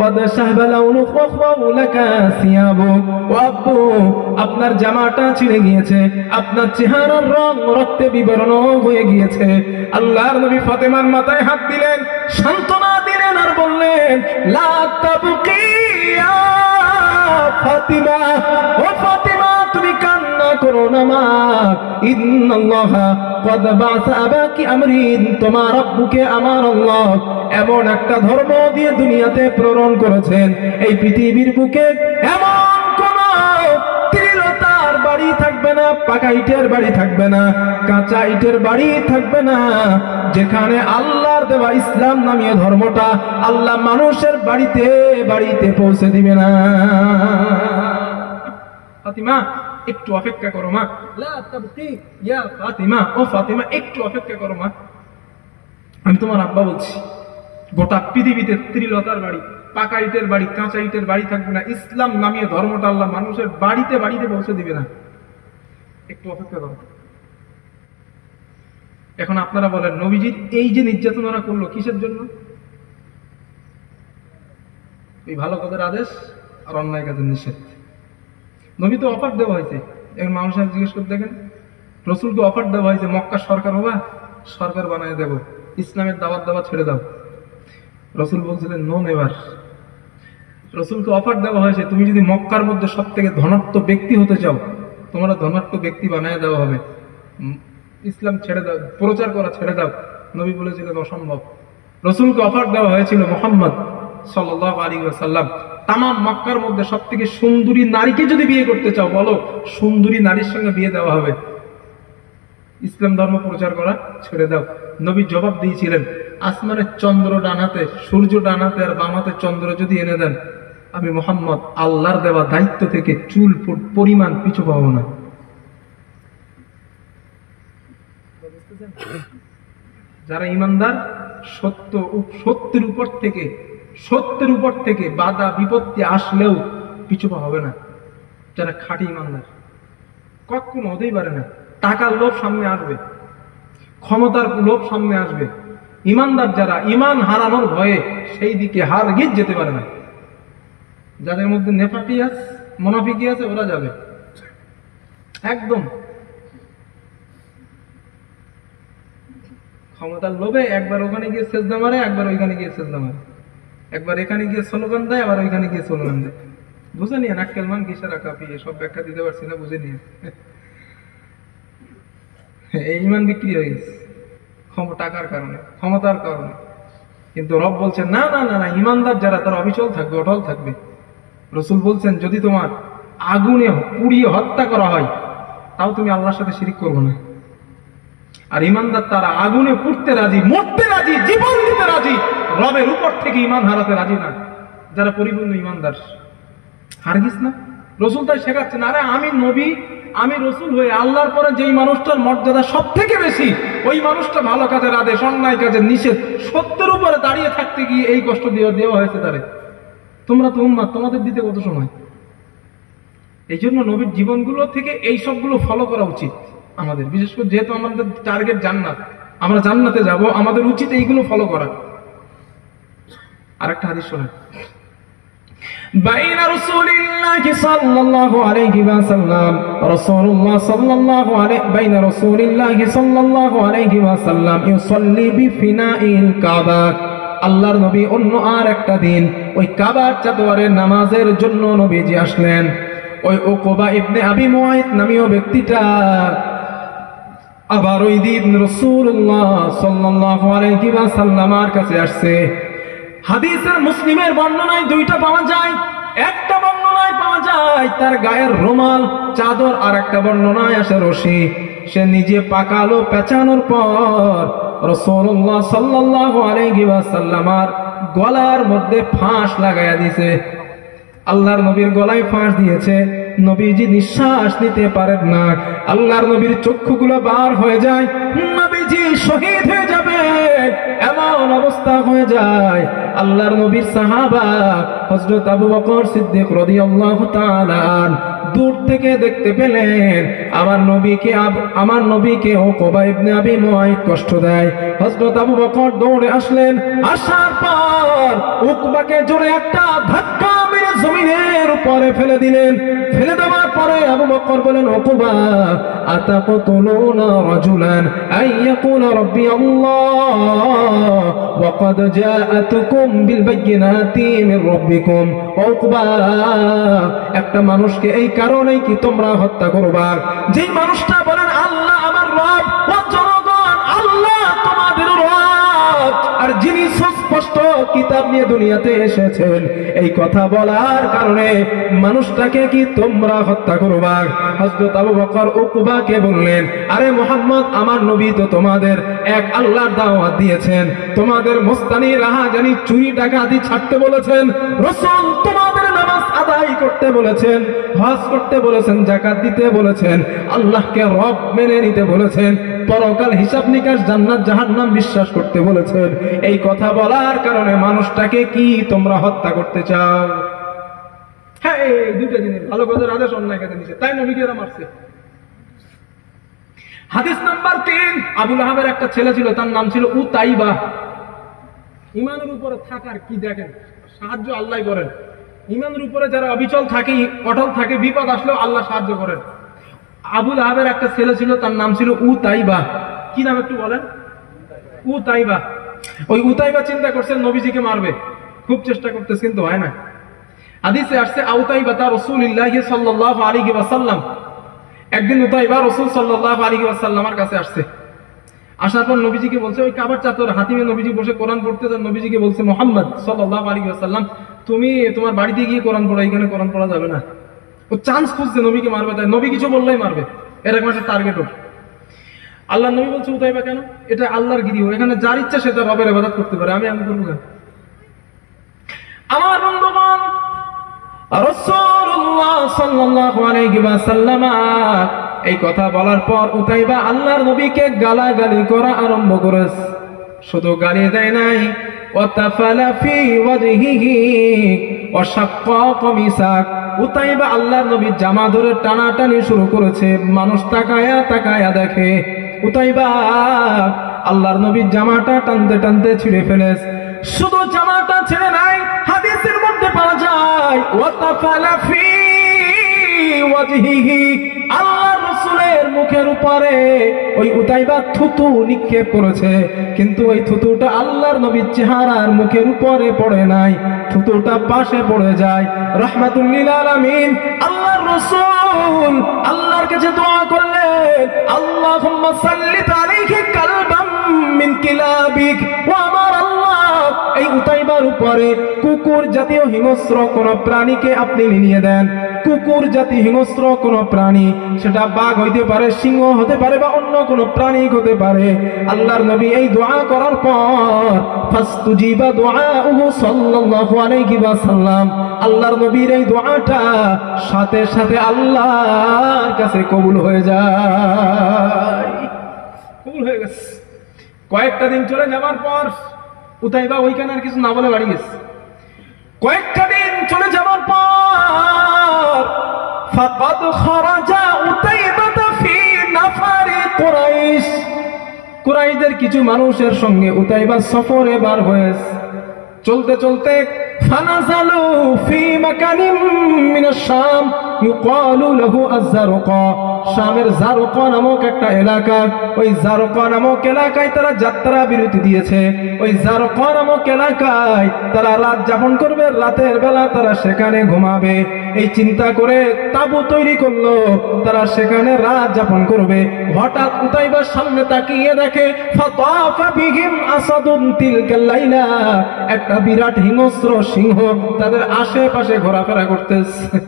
قد شهب لونك وخوم لك ثيابك, ও আব্বু আপনার জামাটা ছিঁড়ে গিয়েছে, আপনার চেহারার রং রক্তে বিবর্ণ হয়ে গিয়েছে। আল্লাহর নবী ফাতেমার মাথায় হাত দিলেন, সান্ত্বনা দিলেন আর বললেন, লা তাবকি ইয়া ফাতিমা, ও ফাতিমা তুমি কান্না করো না মা, ইন্নাল্লাহা ক্বাদ বা'সা আবাকি আমরিন, তোমার আব্বুকে আমার আল্লাহ এমন একটা ধর্ম দিয়ে দুনিয়াতে প্রেরণ করেছেন, এই পৃথিবীর বুকে এমন কোন ত্রিলতার বাড়ি থাকবে না, পাকা ইটের বাড়ি থাকবে না, কাঁচা ইটের বাড়ি থাকবে না, যেখানে আল্লাহর দেওয়া ইসলাম নামীয় ধর্মটা আল্লাহ মানুষের বাড়িতে বাড়িতে পৌঁছে দিবে না। ফাতিমা একটু অপেক্ষা করো মা, লা তাবকি ইয়া ফাতিমা, ও ফাতিমা একটু অপেক্ষা করো মা, আমি তোমার আব্বা বলছি। গোটা পৃথিবীতে ত্রিলতার বাড়ি, পাকা ইটের বাড়ি, কাঁচা ইটের বাড়ি থাকবে না, ইসলাম নামীয় ধর্মটা আল্লাহ মানুষের বাড়িতে বাড়িতে পৌঁছে দিবে না, একটু অপেক্ষা করো। এখন আপনারা বলেন, নবীজির এই যে নির্যাতনা করলো কিসের জন্য? এই ভালো কাজের আদেশ আর অন্যায় কাজের নিষেধ। নবী তো অফার দেওয়া হয়েছে, এখন মানুষের জিজ্ঞেস করতে দেখেন, রসুলকে অফার দেওয়া হয়েছে, মক্কা সরকার হবা, সরকার বানায় দেব, ইসলামের দাওয়াত দাওয়া ছেড়ে দাও। রসুল বলছিলেন নো নেভার। রসুলকে অফার দেওয়া হয়েছে, তুমি যদি মক্কার মধ্যে সব থেকে ধনাঢ্য ব্যক্তি হতে চাও, তোমরা ধনাঢ্য ব্যক্তি বানায় দেওয়া হবে, ইসলাম ছেড়ে দাও, প্রচার করা ছেড়ে দাও। নবী বলেছিলেন অসম্ভব। রসুলকে অফার দেওয়া হয়েছিল, মুহাম্মদ সাল্লাল্লাহু আলাইহি ওয়াসাল্লাম তামাম মক্কার মধ্যে সবথেকে সুন্দরী নারীকে যদি বিয়ে করতে চাও বলো, সুন্দরী নারীর সঙ্গে বিয়ে দেওয়া হবে। ইসলাম ধর্ম প্রচার করা ছেড়ে দাও। নবী জবাব দিয়েছিলেন, আসমানের চন্দ্র ডান হাতে, সূর্য ডান হাতে আর বাম হাতে চন্দ্র যদি এনে দেন, আমি মুহাম্মদ আল্লাহর দেওয়া দায়িত্ব থেকে চুল পরিমাণ পিছু পাবো না। যারা ইমানদার সত্যের উপর থেকে বাধা বিপত্তি আসলেও পিছু পা হবে না। যারা খাঁটি ইমানদার, কখনো হতেই পারে না। টাকার লোভ সামনে আসবে, ক্ষমতার লোভ সামনে আসবে। ইমানদার যারা, ইমান হারানোর ভয়ে সেই দিকে হারগিজ যেতে পারে না। যাদের মধ্যে নেফাকি আছে, মুনাফিকি আছে, ওরা যাবে একদম। ক্ষমতার লোভে একবার ওখানে গিয়ে সেজদা মারে, একবার ওইখানে গিয়ে সেজদা মারে, একবার এখানে গিয়ে স্লোগান দেয়, আবার ওইখানে গিয়ে স্লোগান দেয়। বুঝে নিয়ে নাক্কেল মান কিসের কাপি, সব ব্যাখ্যা দিতে পারছি না, বুঝে নিয়ে এই ইমান বিক্রি হয়ে গেছে টাকার কারণে, ক্ষমতার কারণে। কিন্তু রব বলছেন না না না না, ইমানদার যারা তারা অবিচল থাকবে, অটল থাকবে। রসুল বলছেন যদি তোমার আগুনে পুড়িয়ে হত্যা করা হয় তাও তুমি আল্লাহর সাথে শিরিক করবে না। আর ইমানদার তারা আগুনে পুড়তে রাজি, মরতে রাজি, জীবন দিতে রাজি, রবের উপর থেকে ইমান হারাতে রাজি না। যারা পরিপূর্ণ ইমানদার, হারগিস না। রসুল তাই শেখাচ্ছেন, আরে আমি নবী, আমি রসুল হয়ে আল্লাহর পরে যেই মানুষটার মর্যাদা সব থেকে বেশি, ওই মানুষটা ভালো কাজের আদেশ, অন্যায় কাজের নিষেধ, সত্যের উপরে দাঁড়িয়ে থাকতে গিয়ে এই কষ্ট দেওয়া হয়েছে তারে। তোমরা তো উম্মাত, তোমাদের দিতে কত সময়। এই জন্য নবীর জীবনগুলো থেকে এই সবগুলো ফলো করা উচিত আমাদের। বিশেষ করে যেহেতু আমাদের টার্গেট জান্নাত, আমরা জান্নাতে যাব, আমাদের উচিত এইগুলো ফলো করা। আরেকটা হাদিস শোনেন, বাইনা রাসূলিল্লাহি সাল্লাল্লাহু আলাইহি ওয়াসাল্লাম, রাসূলুল্লাহ সাল্লাল্লাহু আলাইহি বাইনা রাসূলিল্লাহি সাল্লাল্লাহু আলাইহি ওয়াসাল্লাম ইউসাল্লি বিফিনাইল কাবা। আল্লাহর নবী অন্য আর একটা দিন ওই কাবার চাদরের নামাজের জন্য নবীজি আসলেন। ওই উকবা ইবনে আবি মুআইত নামীয় ব্যক্তিটা আবার ওই দিন রাসূলুল্লাহ সাল্লাল্লাহু আলাইহি ওয়াসাল্লামের কাছে আসছে। হাদিসে মুসলিমের বর্ণনায় দুইটা পাওয়া যায়। একটা বর্ণনায় পাওয়া যায় তার গায়ের রুমাল, চাদর, আর একটা বর্ণনায় আসে রশি। সে নিজে পাকালো, পেঁচানোর পর রাসূলুল্লাহ সাল্লাল্লাহু আলাইহি ওয়াসাল্লামের গলার মধ্যে ফাঁস লাগাইয়া দিয়েছে। আল্লাহর নবীর গলায় ফাঁস দিয়েছে, নবীজি নিঃশ্বাস নিতে পারেন না। আল্লাহর নবীর চক্ষুগুলো বার হয়ে যায়, নবীজি শহীদ হয়ে যাবে এমন অবস্থা হয়ে যায়। আল্লাহর নবীর সাহাবা হযরত আবু বকর সিদ্দিক রাদিয়াল্লাহু তাআলা দূর থেকে দেখতে পেলেন আমার নবীকে উকবা ইবনে আবি মুআইত কষ্ট দেয়। হযরত আবু বকর দৌড়ে আসলেন, আসার পর উকবাকে জোরে একটা ধাক্কা মেরে জমিনের উপরে ফেলে দিলেন। ফেলে দেওয়ার পরে আবু বকর বলেন, উকবা আতাকতুলুনা রাজুলান আইয়াকুলা রাব্বি আল্লাহ ওয়া ক্বাদ জাআতুকুম বিল বাইয়িনাতি মির রাব্বিকুম। উকবা, একটা মানুষকে এই কারণেই কি তোমরা হত্যা করবা যেই মানুষটা বলেন আল্লাহ আমার রব, ও জনগণ আল্লাহ তোমাদের রব, আর যিনি সুস্পষ্ট কিতাব নিয়ে দুনিয়াতে এসেছেন, এই কথা বলার কারণে মানুষটাকে কি তোমরা হত্যা করবা? হযরত আবু বকর উকবাকে বললেন, আরে মুহাম্মদ, আমার নবী তো তোমাদের এক আল্লাহর দাওয়াত দিয়েছেন, তোমাদের মস্তানি রাহাজানি চুরি ডাকাতি ছাড়তে বলেছেন, রাসূল তোমাদের নামাজ আদায় করতে বলেছেন, হজ করতে বলেছেন, যাকাত দিতে বলেছেন, আল্লাহকে রব মেনে নিতে বলেছেন, পরকাল হিসাব নিকাশ, জান্নাত জাহান্নাম বিশ্বাস করতে বলেছেন। এই কথা বলার কারণে মানুষটাকে কি তোমরা হত্যা করতে চাও? হ্যাঁ, এই দুইটা জিনিস, ভালো কাজের আদেশ, অন্যায় কাজের নিষেধ, তাই নবীকে এরা মারছে। হাদিস নাম্বার 3, আবু লাহাবের একটা ছেলে ছিল, তার নাম ছিল উতাইবা। ইমানের উপরে থাকার কি দেখেন, সাহায্য আল্লাহ করেন। ইমানের উপরে যারা অবিচল থাকে, অটল থাকে, বিপদ আসলেও আল্লাহ সাহায্য করেন। আবু লাহাবের একটা ছেলে ছিল, তার নাম ছিল উতাইবা। কি নাম একটু বলেন? উতাইবা। ওই উতাইবা চিন্তা করছেন নবীজিকে মারবে, খুব চেষ্টা করতেছে, কিন্তু হয় না। হাদিসে আসছে উতাইবা তা রাসূলুল্লাহ সাল্লাল্লাহু আলাইহি ওয়াসাল্লাম, একদিন উতাইবা রাসূল সাল্লাল্লাহু আলাইহি ওয়াসাল্লামের কাছে আসছে। আসার পর নবীজিকে বলছে, ওই কাবার চাদর হাতিমে নবীজি বসে কোরআন পড়তে যান, নবীজিকে বলছে, মুহাম্মদ সাল্লাল্লাহু আলাইহি ওয়াসাল্লাম, তুমি তোমার বাড়িতে গিয়ে কোরআন পড়ো, এখানে কোরআন পড়া যাবে না। ও চান্স খুঁজছে নবীকে মারবে, তাই নবী কিছু বললেই মারবে, এরকম একটা টার্গেট ওর। আল্লাহ নবী বলছে, উতাইবা কেন? এটা আল্লাহর গিরিহ, এখানে যার ইচ্ছা সে তার রবের ইবাদত করতে পারে, আমি করবো কেন? আমার বন্ধুগণ, রাসূলুল্লাহ সাল্লাল্লাহু আলাইহি ওয়াসাল্লাম এই কথা বলার পর উতাইবা আল্লাহর নবীকে গালাগালি করা আরম্ভ করেছে। শুধু গালি দেয় নাই, ওয়াতাফালা ফি ওয়াজহিহি ওয়া শাক্কা কমিসাক, উতাইবা আল্লাহর নবীর জামা ধরে টানাটানি শুরু করেছে। মানুষ তাকায়া তাকায়া দেখে উতাইবা আল্লাহর নবীর জামাটা টানতে টানতে ছিঁড়ে ফেলেছে। শুধু জামাটা ছেড়ে নাই, হাদিসের মধ্যে পাওয়া যায় ওয়াতাফালা ফি ওয়াজহিহি, আল্লাহর রাসূলের মুখের উপরে ওই উতাইবা থুতু নিক্ষেপ করেছে, কিন্তু ওই থুতুটা আল্লাহর নবীর চেহারার মুখের উপরে পড়ে নাই, থুতুটা পাশে পড়ে যায়। রাহমাতুল লিল আলামিন আল্লাহর রাসূল আল্লাহর কাছে দোয়া করলেন, আল্লাহুম্মা সাল্লিত আলাইহি কালবাম মিন কিলাবিক, ওয়া আমার আল্লাহ এই উতাইবার উপরে কুকুর জাতীয় হিংস্র কোন প্রাণীকে আপনি নিয়ে দেন। কুকুর জাতীয় হিংস্র কোন প্রাণী, সেটা বাঘ হইতে পারে, সিংহ হতে পারে, বা অন্য কোন প্রাণী হতে পারে। আল্লাহর নবী এই দোয়া করার পর ফাস্তুজিবা দুআউহু সাল্লাল্লাহু আলাইহি ওয়াসাল্লাম, আল্লাহর নবীর এই দোয়াটা সাথে সাথে আল্লাহর কাছে কবুল হয়ে যায়। কবুল হয়ে গেছে। কয়েকটা দিন চলে যাওয়ার পর উতাইবা ওইখানে আর কিছু না বলে বাড়ি গেছে। কয়েকটা দিন চলে যাওয়ার পর ফাকাদ খারাজা উতাইবা ফি নাফারি কুরাইশ, কুরাইশদের কিছু মানুষের সঙ্গে উতাইবা সফরে বার হয়েছে। চলতে চলতে ফানাজালু ফি মাকানিম মিনাশ শাম ইউকালু লাহু আয-যারকা, শামের জারকা নামক একটা এলাকা, ওই জারকা নামক এলাকায় তারা যাত্রা বিরতি দিয়েছে। ওই জারকা নামক এলাকায় তারা রাত যাপন করবে, রাতের বেলা তারা সেখানে ঘুমাবে। এই চিন্তা করে তাঁবু তৈরি করলো, তারা সেখানে রাত যাপন করবে। হঠাৎ উতাইবার সামনে তাকিয়ে দেখে ফাতাফা বিহিম আসাদুন তিলকাল লাইলা, একটা বিরাট হিংস্র সিংহ তাদের আশেপাশে ঘোরাফেরা করতেছে।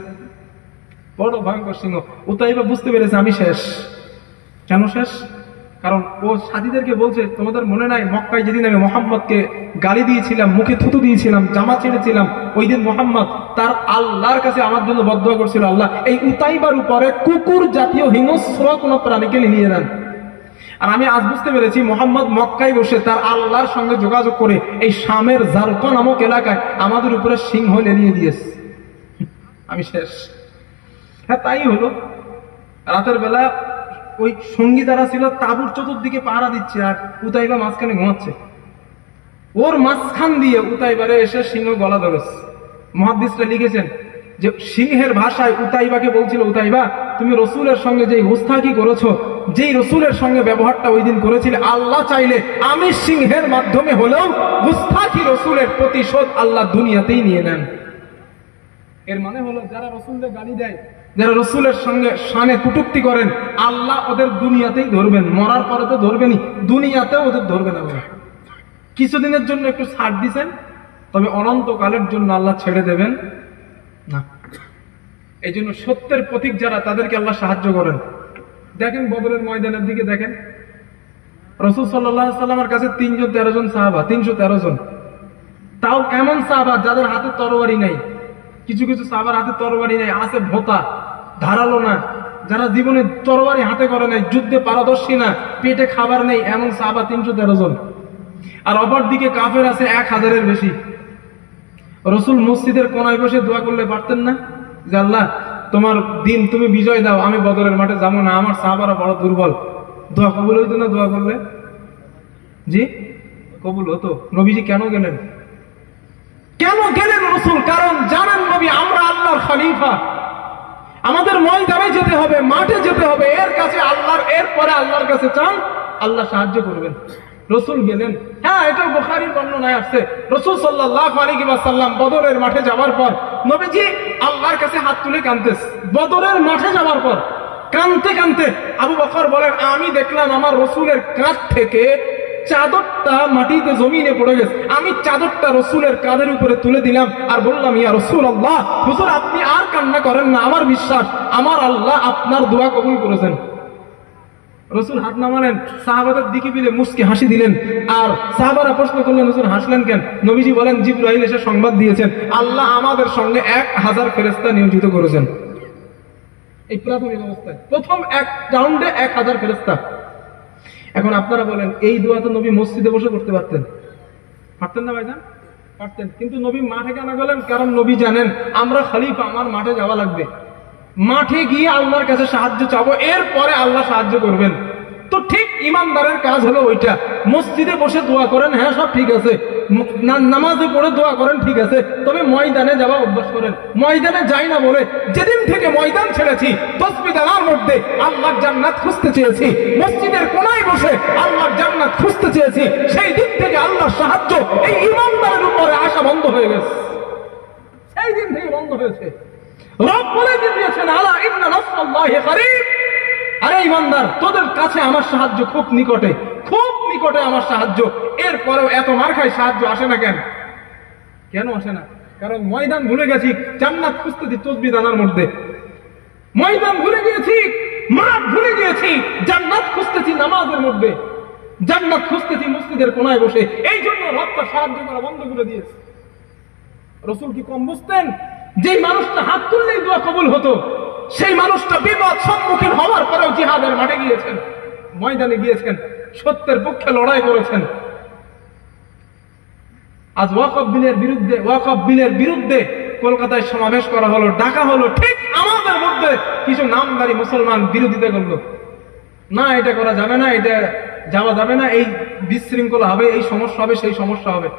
বড় ভয়ঙ্কর সিংহ। উতাইবা বুঝতে পেরেছে আমি শেষ। কেন শেষ? কারণ ও সাথীদেরকে বলছে, তোমাদের মনে নাই মক্কায় যেদিন আমি মুহাম্মদকে গালি দিয়েছিলাম, মুখে থুতু দিয়েছিলাম, জামা ছেড়েছিলাম, ওই দিন মুহাম্মদ তার আল্লাহর কাছে আমার জন্য বদদোয়া করছিল, আল্লাহ এই উতাইবার উপরে কুকুর জাতীয় হিংস্র কোন প্রাণীকে নিয়ে নেন। আর আমি আজ বুঝতে পেরেছি মুহাম্মদ মক্কায় বসে তার আল্লাহর সঙ্গে যোগাযোগ করে এই শামের জারকা নামক এলাকায় আমাদের উপরে সিংহ লেলিয়ে দিয়েছে। আমি শেষ। হ্যাঁ, তাই হলো। রাতের বেলা ওই সঙ্গী যারা ছিল তাঁবুর চতুর্দিকে পাহারা দিচ্ছে, আর উতাইবা মাঝখানে ঘুমাচ্ছে। ওর মাঝখান দিয়ে উতাইবারে এসে সিংহ গলা ধরেছে। মুহাদ্দিসরা লিখেছেন যে সিংহের ভাষায় উতাইবাকে বলছিল, উতাইবা তুমি রসুলের সঙ্গে যেই গোস্তাকি করেছো, যেই রসুলের সঙ্গে ব্যবহারটা ওই দিন করেছিলে, আল্লাহ চাইলে আমি সিংহের মাধ্যমে হলেও গোস্তাকি রসুলের প্রতিশোধ আল্লাহ দুনিয়াতেই নিয়ে নেন। এর মানে হলো যারা রসুলদের গালি দেয়, যারা রসুলের সঙ্গে শানে কটূক্তি করেন, আল্লাহ ওদের দুনিয়াতেই ধরবেন, মরার পরে তো ধরবেনই, দুনিয়াতেও ওদের ধরবেন। আল্লাহ কিছুদিনের জন্য একটু ছাড় দিচ্ছেন, তবে অনন্তকালের জন্য আল্লাহ ছেড়ে দেবেন না। এই জন্য সত্যের প্রতীক যারা, তাদেরকে আল্লাহ সাহায্য করেন। দেখেন বদরের ময়দানের দিকে দেখেন, রাসূল সাল্লাল্লাহু আলাইহি সাল্লামের কাছে 313 জন সাহাবা, 313 জন। তাও এমন সাহাবা যাদের হাতে তরবারি নেই, কিছু কিছু সাহাবার হাতে তরবারি নেই, আছে ভোঁতা, ধারালো না, যারা জীবনে তরবারি হাতে করে নাই, যুদ্ধে পারদর্শী না, পেটে খাবার নেই, এমন সাহাবা 313 জন। আর অপর দিকে কাফের আছে 1000-এর বেশি। রাসূল মসজিদের কোনায় বসে দোয়া করলে পারতেন না যে আল্লাহ তোমার দিন তুমি বিজয় দাও, আমি বদরের মাঠে যাবো না, আমার সাহাবারা বড় দুর্বল। দোয়া কবুল হইতো না? দোয়া করলে জি কবুল হতো। নবীজি কেন গেলেন? কেন গেলেন রাসূল? কারণ জানেন নবী আমরা আল্লাহর খলিফা, আমাদের ময়দানে যেতে হবে, মাঠে যেতে হবে, এর কাছে আল্লাহর, এরপরে আল্লাহর কাছে চান, আল্লাহ সাহায্য করবেন। রাসূল গেলেন। হ্যাঁ, এটা বুখারীর বর্ণনায় আসছে, রাসূল সাল্লাল্লাহু আলাইহি ওয়াসাল্লাম বদরের মাঠে যাওয়ার পর নবীজি আল্লাহর কাছে হাত তুলে কাঁদতেছে। বদরের মাঠে যাওয়ার পর কানতে কানতে আবু বকর বলেন, আমি দেখলাম আমার রসুলের কাঁধ থেকে চাদরটা মাটিতে জমিনে পড়ে গেছে। আমি চাদরটা রসুলের কাঁধের উপরে তুলে দিলাম আর বললাম, ইয়া রাসূলুল্লাহ, হুজুর আপনি আর কান্না করেন না, আমার বিশ্বাস আমার আল্লাহ আপনার দোয়া কবুল করেছেন। রসুল হাত নামালেন, সাহাবাদের দিকে ফিরে মুচকি হাসি দিলেন। আর সাহাবারা প্রশ্ন করলেন, হুজুর হাসলেন কেন? নবীজি বলেন, জিবরাইল এসে সংবাদ দিয়েছেন, আল্লাহ আমাদের সঙ্গে 1000 ফেরেশতা নিয়োজিত করেছেন। এই প্রাথমিক অবস্থায় প্রথম এক রাউন্ডে 1000 ফেরেশতা। এখন আপনারা বলেন, এই দোয়া তো নবী মসজিদে বসে করতে পারতেন, পারতেন না ভাইজান? পারতেন। কিন্তু নবী মাঠে কেন গেলেন? কারণ নবী জানেন আমরা খলিফা, আমার মাঠে যাওয়া লাগবে, মাঠে গিয়ে আল্লাহর কাছে সাহায্য চাবো, এরপরে আল্লাহ সাহায্য করবেন। তো ঠিক ইমানদারের কাজ হলো ওইটা। মসজিদে বসে দোয়া করেন, হ্যাঁ সব ঠিক আছে, নামাজে পড়ে দোয়া করেন, ঠিক আছে, তবে ময়দানে যাওয়া অভ্যাস করেন। ময়দানে যাই না বলে যেদিন থেকে ময়দান ছেড়েছি, তসবিহ দানার মধ্যে আল্লাহর জান্নাত খুঁজতে চেয়েছি, মসজিদের কোনায় বসে আল্লাহর জান্নাত খুঁজতে চেয়েছি, সেই দিন থেকে আল্লাহর সাহায্য এই ইমানদারের উপরে আসা বন্ধ হয়ে গেছে। সেই দিন থেকে বন্ধ হয়েছে। রব বলে দিয়েছেন, আলা ইন্না নাসরাল্লাহি কারীব। আরে ইমানদার, তোদের কাছে আমার সাহায্য খুব নিকটে, খুব নিকটে আমার সাহায্য। এরপরেও এত মার খাই, সাহায্য আসে না কেন? কেন আসে না? কারণ ময়দান ভুলে গেছি, জান্নাত খুঁজতেছি তসবিহ দানার মধ্যে। ময়দান ভুলে গিয়েছি, মাঠ ভুলে গিয়েছি, জান্নাত খুঁজতেছি নামাজের মধ্যে, জান্নাত খুঁজতেছি মসজিদের কোনায় বসে। এই জন্য রব তার সাহায্য করা বন্ধ করে দিয়েছে। রাসূল কি কম বুঝতেন? যে মানুষটা হাত তুললেই দোয়া কবুল হতো, সেই মানুষটা বিপদ সম্মুখীন হওয়ার পরেও জিহাদের মাঠে গিয়েছেন, ময়দানে গিয়েছেন, সত্যের পক্ষে লড়াই করেছেন। আজ ওয়াকফ বিলের বিরুদ্ধে কলকাতায় সমাবেশ করা হলো, ডাকা হলো, ঠিক আমাদের মধ্যে কিছু নামধারী মুসলমান বিরোধিতা করলো, না এটা করা যাবে না, এটা যাওয়া যাবে না, এই বিশৃঙ্খলা হবে, এই সমস্যা হবে, সেই সমস্যা হবে,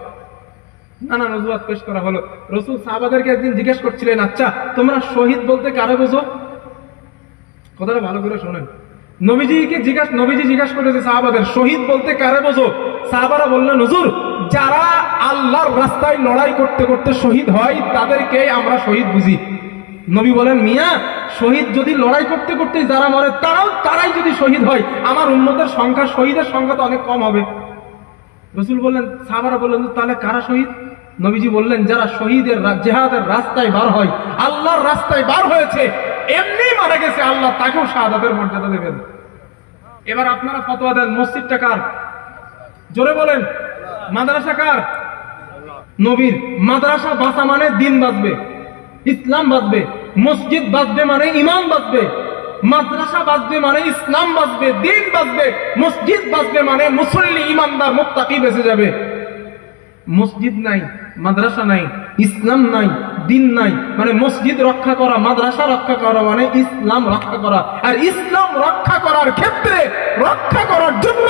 নানান অজুহাত পেশ করা হলো। রাসূল সাহাবাদেরকে একদিন জিজ্ঞেস করছিলেন, আচ্ছা তোমরা শহীদ বলতে কারে বোঝো? কথাটা ভালো করে শোনেন। নবীজি জিজ্ঞাসা করেছে সাহাবাদের, শহীদ বলতে কারে বোঝো? সাহাবারা বললেন, হুজুর যারা আল্লাহর রাস্তায় লড়াই করতে করতে শহীদ হয় তাদেরকে আমরা শহীদ বুঝি। নবী বলেন, মিয়া শহীদ যদি লড়াই করতে করতে যারা মরে তারাই যদি শহীদ হয়, আমার উম্মতের সংখ্যা, শহীদের সংখ্যা তো অনেক কম হবে। রাসূল বললেন, সাহাবারা বললেন, তাহলে কারা শহীদ? নবীজি বললেন, যারা শহীদের জিহাদের রাস্তায় বার হয়, আল্লাহর রাস্তায় বার হয়েছে, এমনি মারা গেছে, আল্লাহ তাকেও শাহাদাতের মর্যাদা দেবেন। এবার আপনারা ফতোয়া দেন, মসজিদটা কার? জোরে বলেন। মাদ্রাসা কার? নবীর। মাদ্রাসা বাঁচা মানে দিন বাঁচবে, ইসলাম বাঁচবে। মসজিদ বাঁচবে মানে ইমান বাঁচবে। মাদ্রাসা বাঁচবে মানে ইসলাম বাঁচবে, দিন বাঁচবে। মসজিদ বাঁচবে মানে মুসল্লি, ইমানদার, মুত্তাকি বেঁচে যাবে। মসজিদ নাই, মাদ্রাসা নাই, ইসলাম নাই, দিন নাই, মানে মসজিদ রক্ষা করা, মাদ্রাসা রক্ষা করা মানে ইসলাম রক্ষা করা। আর ইসলাম রক্ষা করার ক্ষেত্রে, রক্ষা করার জন্য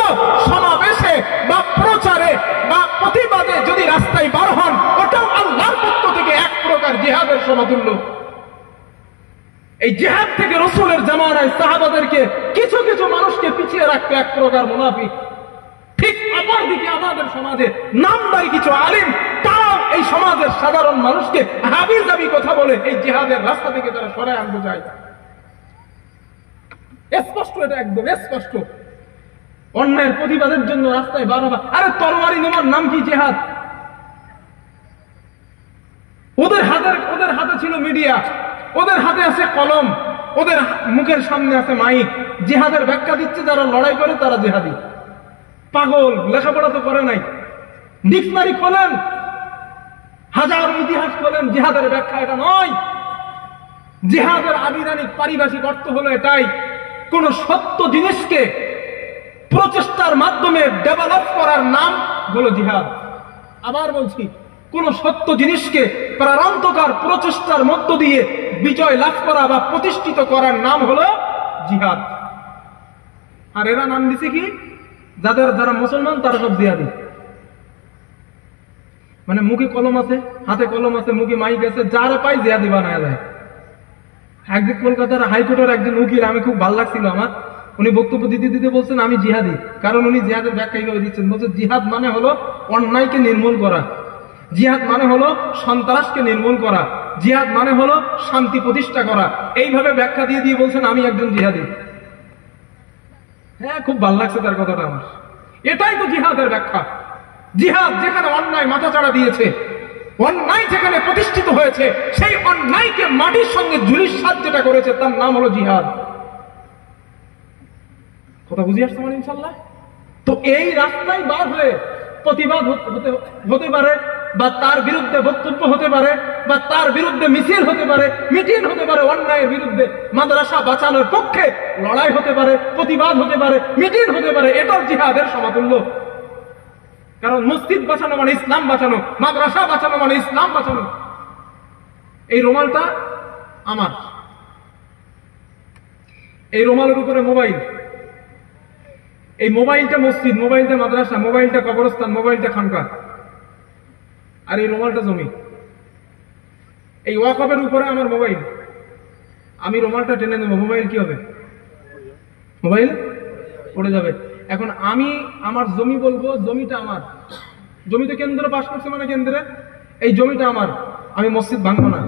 সমাবেশে বা প্রচারে বা প্রতিবাদে যদি রাস্তায় বার হন, ওটাও আল্লাহর পক্ষ থেকে এক প্রকার জিহাদের সমতুল্য। এই জিহাদ থেকে রাসূলের জামানায় সাহাবাদেরকে কিছু কিছু মানুষকে পিছিয়ে রাখতে এক প্রকার মুনাফিক। ঠিক অপরদিকে আমাদের সমাজে নামদারি কিছু আলিম, তারাও এই সমাজের সাধারণ মানুষকে হাবিজাবি কথা বলে এই জিহাদের রাস্তা থেকে তারা সরায় আনতে চায়। স্পষ্ট, এটা একদম স্পষ্ট। অন্যায়ের প্রতিবাদের জন্য রাস্তায় বার হবা, আরে তরবারি নেওয়ার নাম কি জিহাদ? ওদের হাতে ছিল মিডিয়া, ওদের হাতে আছে কলম, ওদের মুখের সামনে আছে মাইক। জিহাদের ব্যাখ্যা দিচ্ছে যারা লড়াই করে তারা জিহাদি। পাগল, লেখাপড়া তো করে নাই। ডিকশনারি খোলেন, হাজার ইতিহাস খোলেন, জিহাদের ব্যাখ্যা এটা নয়। জিহাদের আবিধানিক পারিভাষিক অর্থ হলো এটাই, কোন সত্য জিনিসকে প্রচেষ্টার মাধ্যমে ডেভেলপ করার নাম হলো জিহাদ। আবার বলছি, কোন সত্য জিনিসকে প্রাণান্তকার প্রচেষ্টার মধ্য দিয়ে বিজয় লাভ করা বা প্রতিষ্ঠিত করার নাম হলো জিহাদ। আর এরা নাম দিছে কি? যারা মুসলমান তারা সব জিহাদি। মানে মুখে কলম আছে, হাতে কলম আছে, মুখে মাইক আছে, যারা পাই জিহাদি বানায় যায়। একদিন কলকাতার হাইকোর্টের একজন উকিল, আমি খুব ভালো লাগছিল আমার, উনি বক্তব্য দিতে দিতে বলছেন আমি জিহাদি। কারণ উনি জিহাদের ব্যাখ্যা এইভাবে দিচ্ছেন, বলছে জিহাদ মানে হলো অন্যায়কে নির্মূল করা, জিহাদ মানে হলো সন্ত্রাসকে নির্মূল করা, জিহাদ মানে হলো শান্তি প্রতিষ্ঠা করা। এইভাবে ব্যাখ্যা দিয়ে দিয়ে বলছেন আমি একজন জিহাদি। হ্যাঁ, খুব ভালো লাগছে তার কথাটা আমার। এটাই তো জিহাদের ব্যাখ্যা। জিহাদ যেখানে অন্যায় মাথাচাড়া দিয়েছে, অন্যায় যেখানে প্রতিষ্ঠিত হয়েছে, সেই অন্যায়কে মাটির সঙ্গে ধূলিসাৎ যেটা করেছে তার নাম হলো জিহাদ। কথা বুঝে আসছে মানে ইনশাল্লাহ? তো এই রাস্তায় বার হয়ে প্রতিবাদ হতে পারে, বা তার বিরুদ্ধে বক্তব্য হতে পারে, বা তার বিরুদ্ধে মিছিল হতে পারে, মিটিং হতে পারে, অন্যায়ের বিরুদ্ধে মাদ্রাসা বাঁচানোর পক্ষে লড়াই হতে পারে, প্রতিবাদ হতে পারে, মিটিং হতে পারে। এটাও জিহাদের সমতুল্য। কারণ মসজিদ বাঁচানো মানে ইসলাম বাঁচানো, মাদ্রাসা বাঁচানো মানে ইসলাম বাঁচানো। এই রুমালটা আমার, এই রুমালের উপরে মোবাইল, এই মোবাইলটা মসজিদ, মোবাইলটা মাদ্রাসা, মোবাইলটা কবরস্থান, মোবাইলটা খানকা, আর এই রুমালটা জমি। এই ওয়াকফের উপরে আমার মোবাইল, আমি রুমালটা টেনে নেব, মোবাইল কি হবে? মোবাইল পড়ে যাবে। এখন আমি আমার জমি বলবো, জমিটা আমার, জমিতে কেন্দ্র পাশ করছে মানে কেন্দ্রে, এই জমিটা আমার, আমি মসজিদ ভাঙবো না।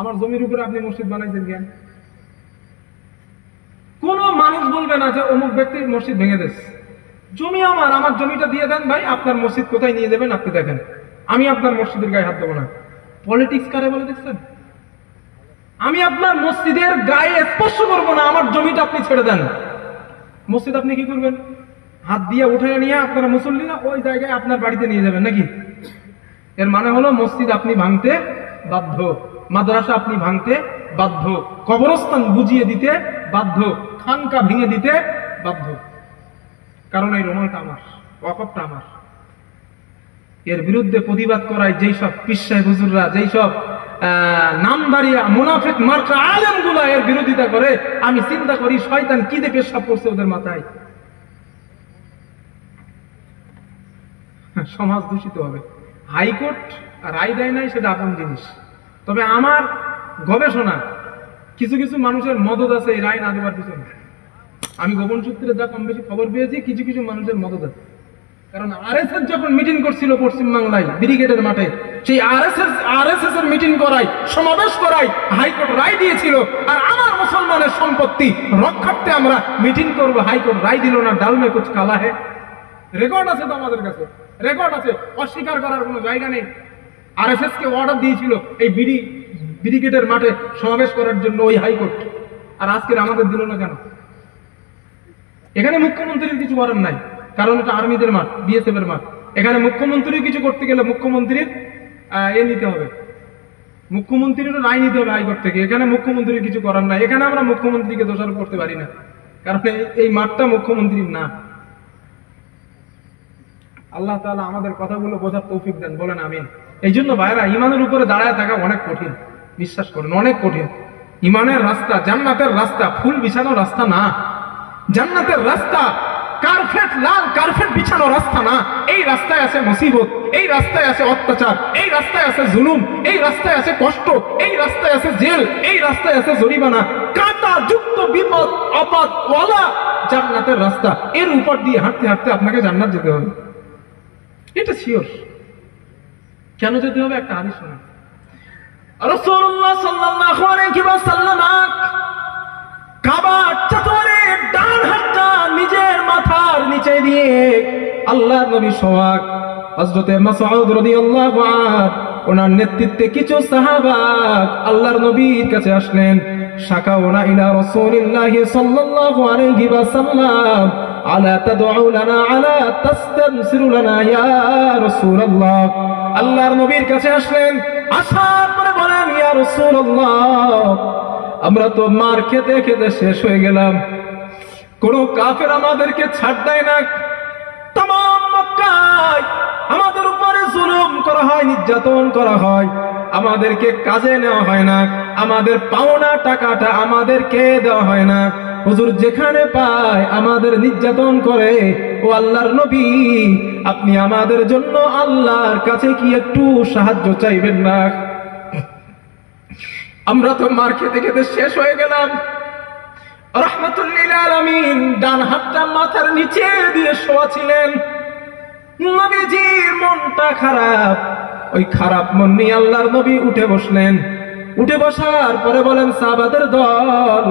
আমার জমির উপরে আপনি মসজিদ বানাইছেন কেন? কোন মানুষ বলবে না যে অমুক ব্যক্তির মসজিদ ভেঙে দিস। জমি আমার, আমার জমিটা দিয়ে দেন ভাই, আপনার মসজিদ কোথায় নিয়ে যাবেন আপনি দেখেন, আমি আপনার মসজিদের গায়ে হাত দেবো না। পলিটিক্স কারে বলে দেখছেন? আমি আপনার মসজিদের গায়ে স্পর্শ করবো না, আমার জমিটা আপনি ছেড়ে দেন। মসজিদ আপনি কি করবেন? হাত দিয়ে উঠে নিয়ে আপনারা মুসল্লিরা ওই জায়গায় আপনার বাড়িতে নিয়ে যাবেন নাকি? এর মানে হলো মসজিদ আপনি ভাঙতে বাধ্য, মাদ্রাসা আপনি ভাঙতে বাধ্য, কবরস্থান বুঝিয়ে দিতে বাধ্য, খানকা ভেঙে দিতে বাধ্য। কারণ এই রুমালটা আমার, ওয়াকফটা আমার। এর বিরুদ্ধে প্রতিবাদ করায় যেই সব পীর সাহেব হুজুররা, যেই সব নামদারিয়া মুনাফিক মার্কা আলেমগুলা এর বিরোধিতা করে, আমি চিন্তা করি শয়তান কি দিয়ে পেশাব করছে ওদের মাথায়। সমাজ দূষিত হবে। হাইকোর্ট রায় দেয় নাই সেটা আপন জিনিস, তবে আমার গবেষণা কিছু কিছু মানুষের মদত আছে এই রায় না দেওয়ার পিছনে। আমি গোপন সূত্রে যা কম বেশি খবর পেয়েছি, কিছু কিছু মানুষের মদত আছে। কারণ আরএসএস যখন মিটিং করছিল পশ্চিমবাংলায় ব্রিগেডের মাঠে, সেই আরএসএস এর মিটিং করাই, সমাবেশ করাই হাইকোর্ট রায় দিয়েছিল। আর আমার মুসলমানের সম্পত্তি রক্ষার্থে আমরা মিটিং করব, হাইকোর্ট রায় দিল না। ডাল মে কুছ কালা হে। রেকর্ড আছে তো আমাদের কাছে, রেকর্ড আছে, অস্বীকার করার কোনো জায়গা নেই। আরএসএস কে অর্ডার দিয়েছিল এই ব্রিগেডের মাঠে সমাবেশ করার জন্য ওই হাইকোর্ট, আর আজকের আমাদের দিল না কেন? এখানে মুখ্যমন্ত্রীর কিছু করার নাই, কারণ এটা আর্মিদের মাঠ, বিএসএফ এর মাঠ। এখানে মুখ্যমন্ত্রী কিছু করতে গেলে মুখ্যমন্ত্রীর নিতে হবে, মুখ্যমন্ত্রীরও রায় নিতে হবে হাইকোর্ট থেকে। এখানে মুখ্যমন্ত্রীর কিছু করার নাই। এখানে আমরা মুখ্যমন্ত্রীকে দোষারোপ করতে পারি না, কারণ এই মাঠটা মুখ্যমন্ত্রীর না। আল্লাহ তাআলা আমাদের কথাগুলো বোঝার তৌফিক দেন, বলেন আমিন। এই জন্য ভাইরা, ইমানের উপরে দাঁড়ায় থাকা অনেক কঠিন, বিশ্বাস করেন, অনেক কঠিন। ইমানের রাস্তা, জান্নাতের রাস্তা ফুল বিছানো রাস্তা না। জান্নাতের রাস্তা কার্পেট, লাল কার্পেট বিছানো রাস্তা না। এই রাস্তায় আছে মুসিবত, এই রাস্তায় আছে অত্যাচার, এই রাস্তায় আছে জুলুম, এই রাস্তায় আছে কষ্ট, এই রাস্তায় আছে জেল, এই রাস্তায় আছে জরিমানা, কাঁটা যুক্ত বিপদ আপদ ওয়ালা জান্নাতের রাস্তা। এর উপর দিয়ে হাঁটতে হাঁটতে আপনাকে জান্নাত যেতে হবে, এটা শিওর। কেন যেতে হবে? একটা হাদিস শোনেন। রাসূলুল্লাহ সাল্লাল্লাহু আলাইহি ওয়াসাল্লাম কাবার চত্বরে ডান হাতটা নিজের মাথার নিচে দিয়ে আল্লাহর নবী সোহাগ হযরতে মাসউদ রাদিয়াল্লাহু আনহু ওনার নেতৃত্বে কিছু সাহাবা আল্লাহর নবীর কাছে আসলেন। শাকাউনা ইলা রাসূলিল্লাহি সাল্লাল্লাহু আলাইহি ওয়াসাল্লাম আলা তাদউ লানা আলা তাস্তানসিরু লানা ইয়া রাসূলুল্লাহ। আল্লাহর নবীর কাছে আসলেন, আসার পরে বলেন, ইয়া রাসূলুল্লাহ, আমরা তো মার খেতে খেতে শেষ হয়ে গেলাম, কোন কাফের আমাদেরকে ছাড় দেয় না। তামাম মক্কায় আমাদের উপরে জুলুম করা হয়, নির্যাতন করা হয়, আমাদেরকে কাজে নেওয়া হয় না, আমাদের পাওনা টাকাটা আমাদেরকে দেওয়া হয় না। হুজুর যেখানে পায় আমাদের নির্যাতন করে। ও আল্লাহর নবী, আপনি আমাদের জন্য আল্লাহর কাছে কি একটু সাহায্য চাইবেন না? আমরা তো মার খেতে খেতে শেষ হয়ে গেলাম। রাহমাতুল লিল আলামিন ডান হাতটা মাথার নিচে দিয়ে শোয়া ছিলেন। নবীজির মনটা খারাপ, ওই খারাপ মন নিয়ে আল্লাহর নবী উঠে বসলেন। উঠে বসার পরে বলেন, সাহাবাদের দল,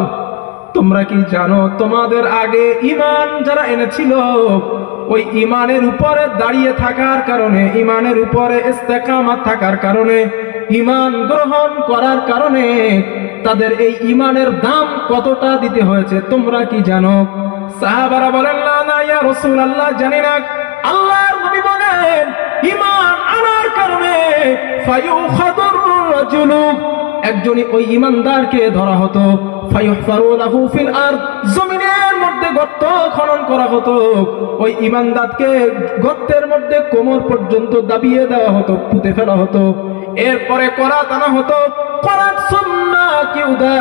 তোমরা কি জানো তোমাদের আগে ঈমান যারা এনেছিল, ওই ঈমানের উপরে দাঁড়িয়ে থাকার কারণে, ঈমানের উপরে ইস্তেকামাত থাকার কারণে, ঈমান গ্রহণ করার কারণে তাদের এই ঈমানের দাম কতটা দিতে হয়েছে তোমরা কি জানো? সাহাবারা বলেন, না ইয়া রাসূলুল্লাহ, জানি না। আল্লাহর নবী বলেন, ঈমান আনার কারণে ফায়ুখাদুর রাজুলু, একজনই ওই ঈমানদারকে ধরা হতো, ফায়ুহফারু লাহু ফিল আরদ, জমিনের মধ্যে গর্ত খনন করা হতো, ওই ঈমানদারকে গর্তের মধ্যে কোমর পর্যন্ত দাবিয়ে দেওয়া হতো, পুঁতে ফেলা হতো। এরপরে করাত আনা হতো, করাত সুন্না কিউদা,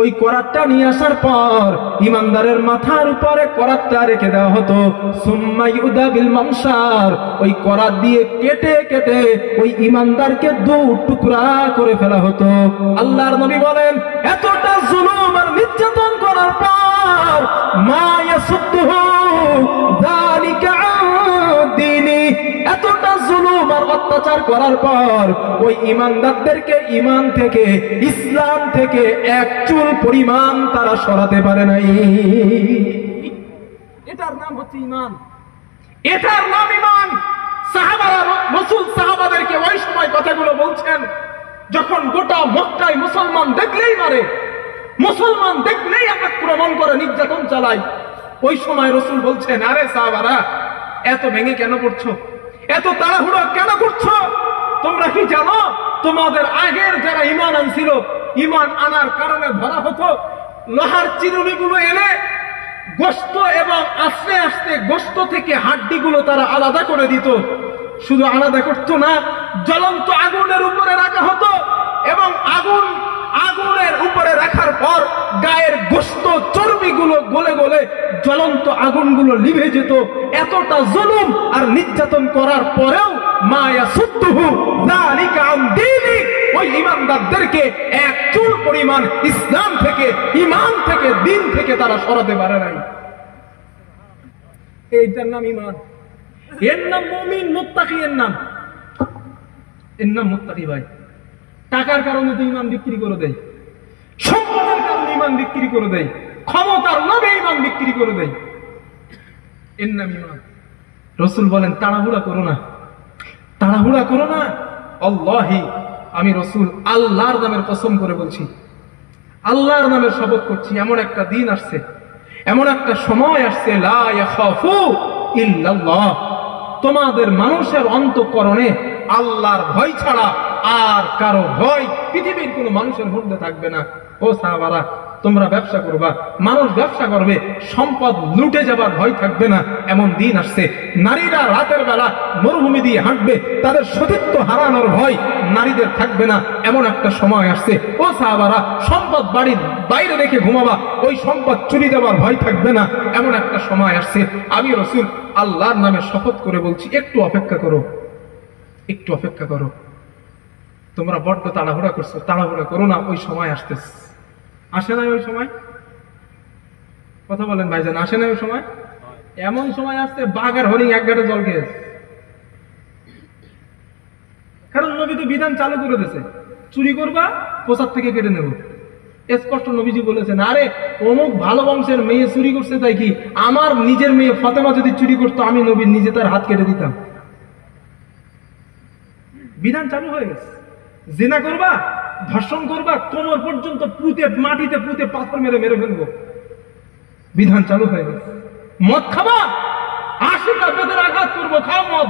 ওই করাতটা নিয়ে আসার পর ঈমানদারের মাথার উপরে করাতটা রেখে দেওয়া হতো। সুম্মা ইউদা বিল মানশার, ওই করাত দিয়ে কেটে কেটে ওই ঈমানদারকে দু টুকরা করে ফেলা হতো। আল্লাহর নবী বলেন, এতটা জুলুম আর নির্যাতন করার পর মা ইয়াসুদ্দুহু যালিকা আন দীনি, এতটা জুলুম আর অত্যাচার করার পর ওই ঈমানদারদেরকে ঈমান থেকে, ইসলাম থেকে এক চুল পরিমাণ তারা সরাতে পারে নাই। এটার নাম হচ্ছে ঈমান, এটার নাম ঈমান। সাহাবারা, রাসূল সাহাবাদেরকে ওই সময় কথাগুলো বলছেন যখন গোটা মক্কায় মুসলমান দেখলেই মারে, মুসলমান দেখলেই আক্রমণ করে, নির্যাতন চালায়। ওই সময় রাসূল বলছেন, আরে সাহাবারা, এত ভেঙে কেন পড়ছো, এত তাড়াহুড়ো কেন করছো? তোমরা কি জানো তোমাদের আগের যারা ঈমান আনছিল, ঈমান আনার কারণে ধরা হতো, লোহার চিরুনিগুলো এনে গোশত এবং আস্তে আস্তে গোশত থেকে হাড্ডিগুলো তারা আলাদা করে দিত। শুধু আলাদা করতো না, জ্বলন্ত আগুনের উপরে রাখা হতো এবং আগুনের উপরে রাখার পর গায়ের গোশত চর্বিগুলো গলে গলে জ্বলন্ত আগুনগুলো লিভে যেত। এতটা জুলুম আর নির্যাতন করার পরেও মা ইয়াসুদ্দুহু যালিকা আন দীনি, ওই ঈমানদারদেরকে এক চুল পরিমাণ ইসলাম থেকে, ঈমান থেকে, দিন থেকে তারা সরাতে পারে নাই। এইটার নাম ঈমান, এর নাম মুমিন, মুত্তাকি, এর নাম মুত্তাকি। ভাই, টাকার কারণে তো ঈমান বিক্রি করে দেয়, সম্পদের কারণে ঈমান বিক্রি করে দেয়, ক্ষমতার লোভে ঈমান বিক্রি করে দেয়, এর নাম ঈমান। রাসূল বলেন, তাড়াহুড়া করো না, তাড়াহুড়া করো না। আল্লাহি, আমি রাসূল আল্লাহর নামের কসম করে বলছি, আল্লাহর নামের শপথ করছি, এমন একটা দিন আসছে, এমন একটা সময় আসছে, লা ইয়াখাফু ইল্লাল্লাহ, তোমাদের মানুষের অন্তঃকরণে আল্লাহর ভয় ছাড়া আর কারো ভয় পৃথিবীর কোনো মানুষের মধ্যে থাকবে না। ও সাহাবারা, তোমরা ব্যবসা করবা, মানুষ ব্যবসা করবে, সম্পদ লুটে যাবার ভয় থাকবে না, এমন দিন আসছে। নারীরা রাতের বেলা মরুভূমি দিয়ে হাঁটবে, তাদের সতীত্ব হারানোর ভয় নারীদের থাকবে না, এমন একটা সময় আসছে। ও সাহাবারা, সম্পদ বাড়ির বাইরে রেখে ঘুমাবা, ওই সম্পদ চুরি দেওয়ার ভয় থাকবে না, এমন একটা সময় আসছে। আমি রাসূল আল্লাহর নামে শপথ করে বলছি, একটু অপেক্ষা করো, একটু অপেক্ষা করো। তোমরা বড্ড তাড়াহুড়া করছো, তাড়াহুড়া করো না, ওই সময় আসতেছে। আসে নাই ওই সময়? কথা বলেন ভাইজান, আসে নাই ওই সময়? এমন সময় আসছে বাঘ আর হরিণ এক গাড়ে জল খেয়েছে। কারণ নবী তো বিধান চালু করে দিয়েছে, চুরি করবা, পোশাক থেকে কেটে নেব। স্পষ্ট নবীজি বলেছেন, আরে অমুক ভালো বংশের মেয়ে চুরি করছে, তাই কি আমার নিজের মেয়ে ফাতেমা যদি চুরি করতো, আমি নবী নিজে তার হাত কেটে দিতাম। বিধান চালু হয়ে গেছে। জিনা করবা, ধর্ষণ করবা, কোমর পর্যন্ত পুঁতে, মাটিতে পুঁতে পাথর মেরে মেরে ফেলবো, বিধান চালু হয়ে গেছে। মদ খাবা, 80টা বেদের আঘাত করবো, খাও মদ।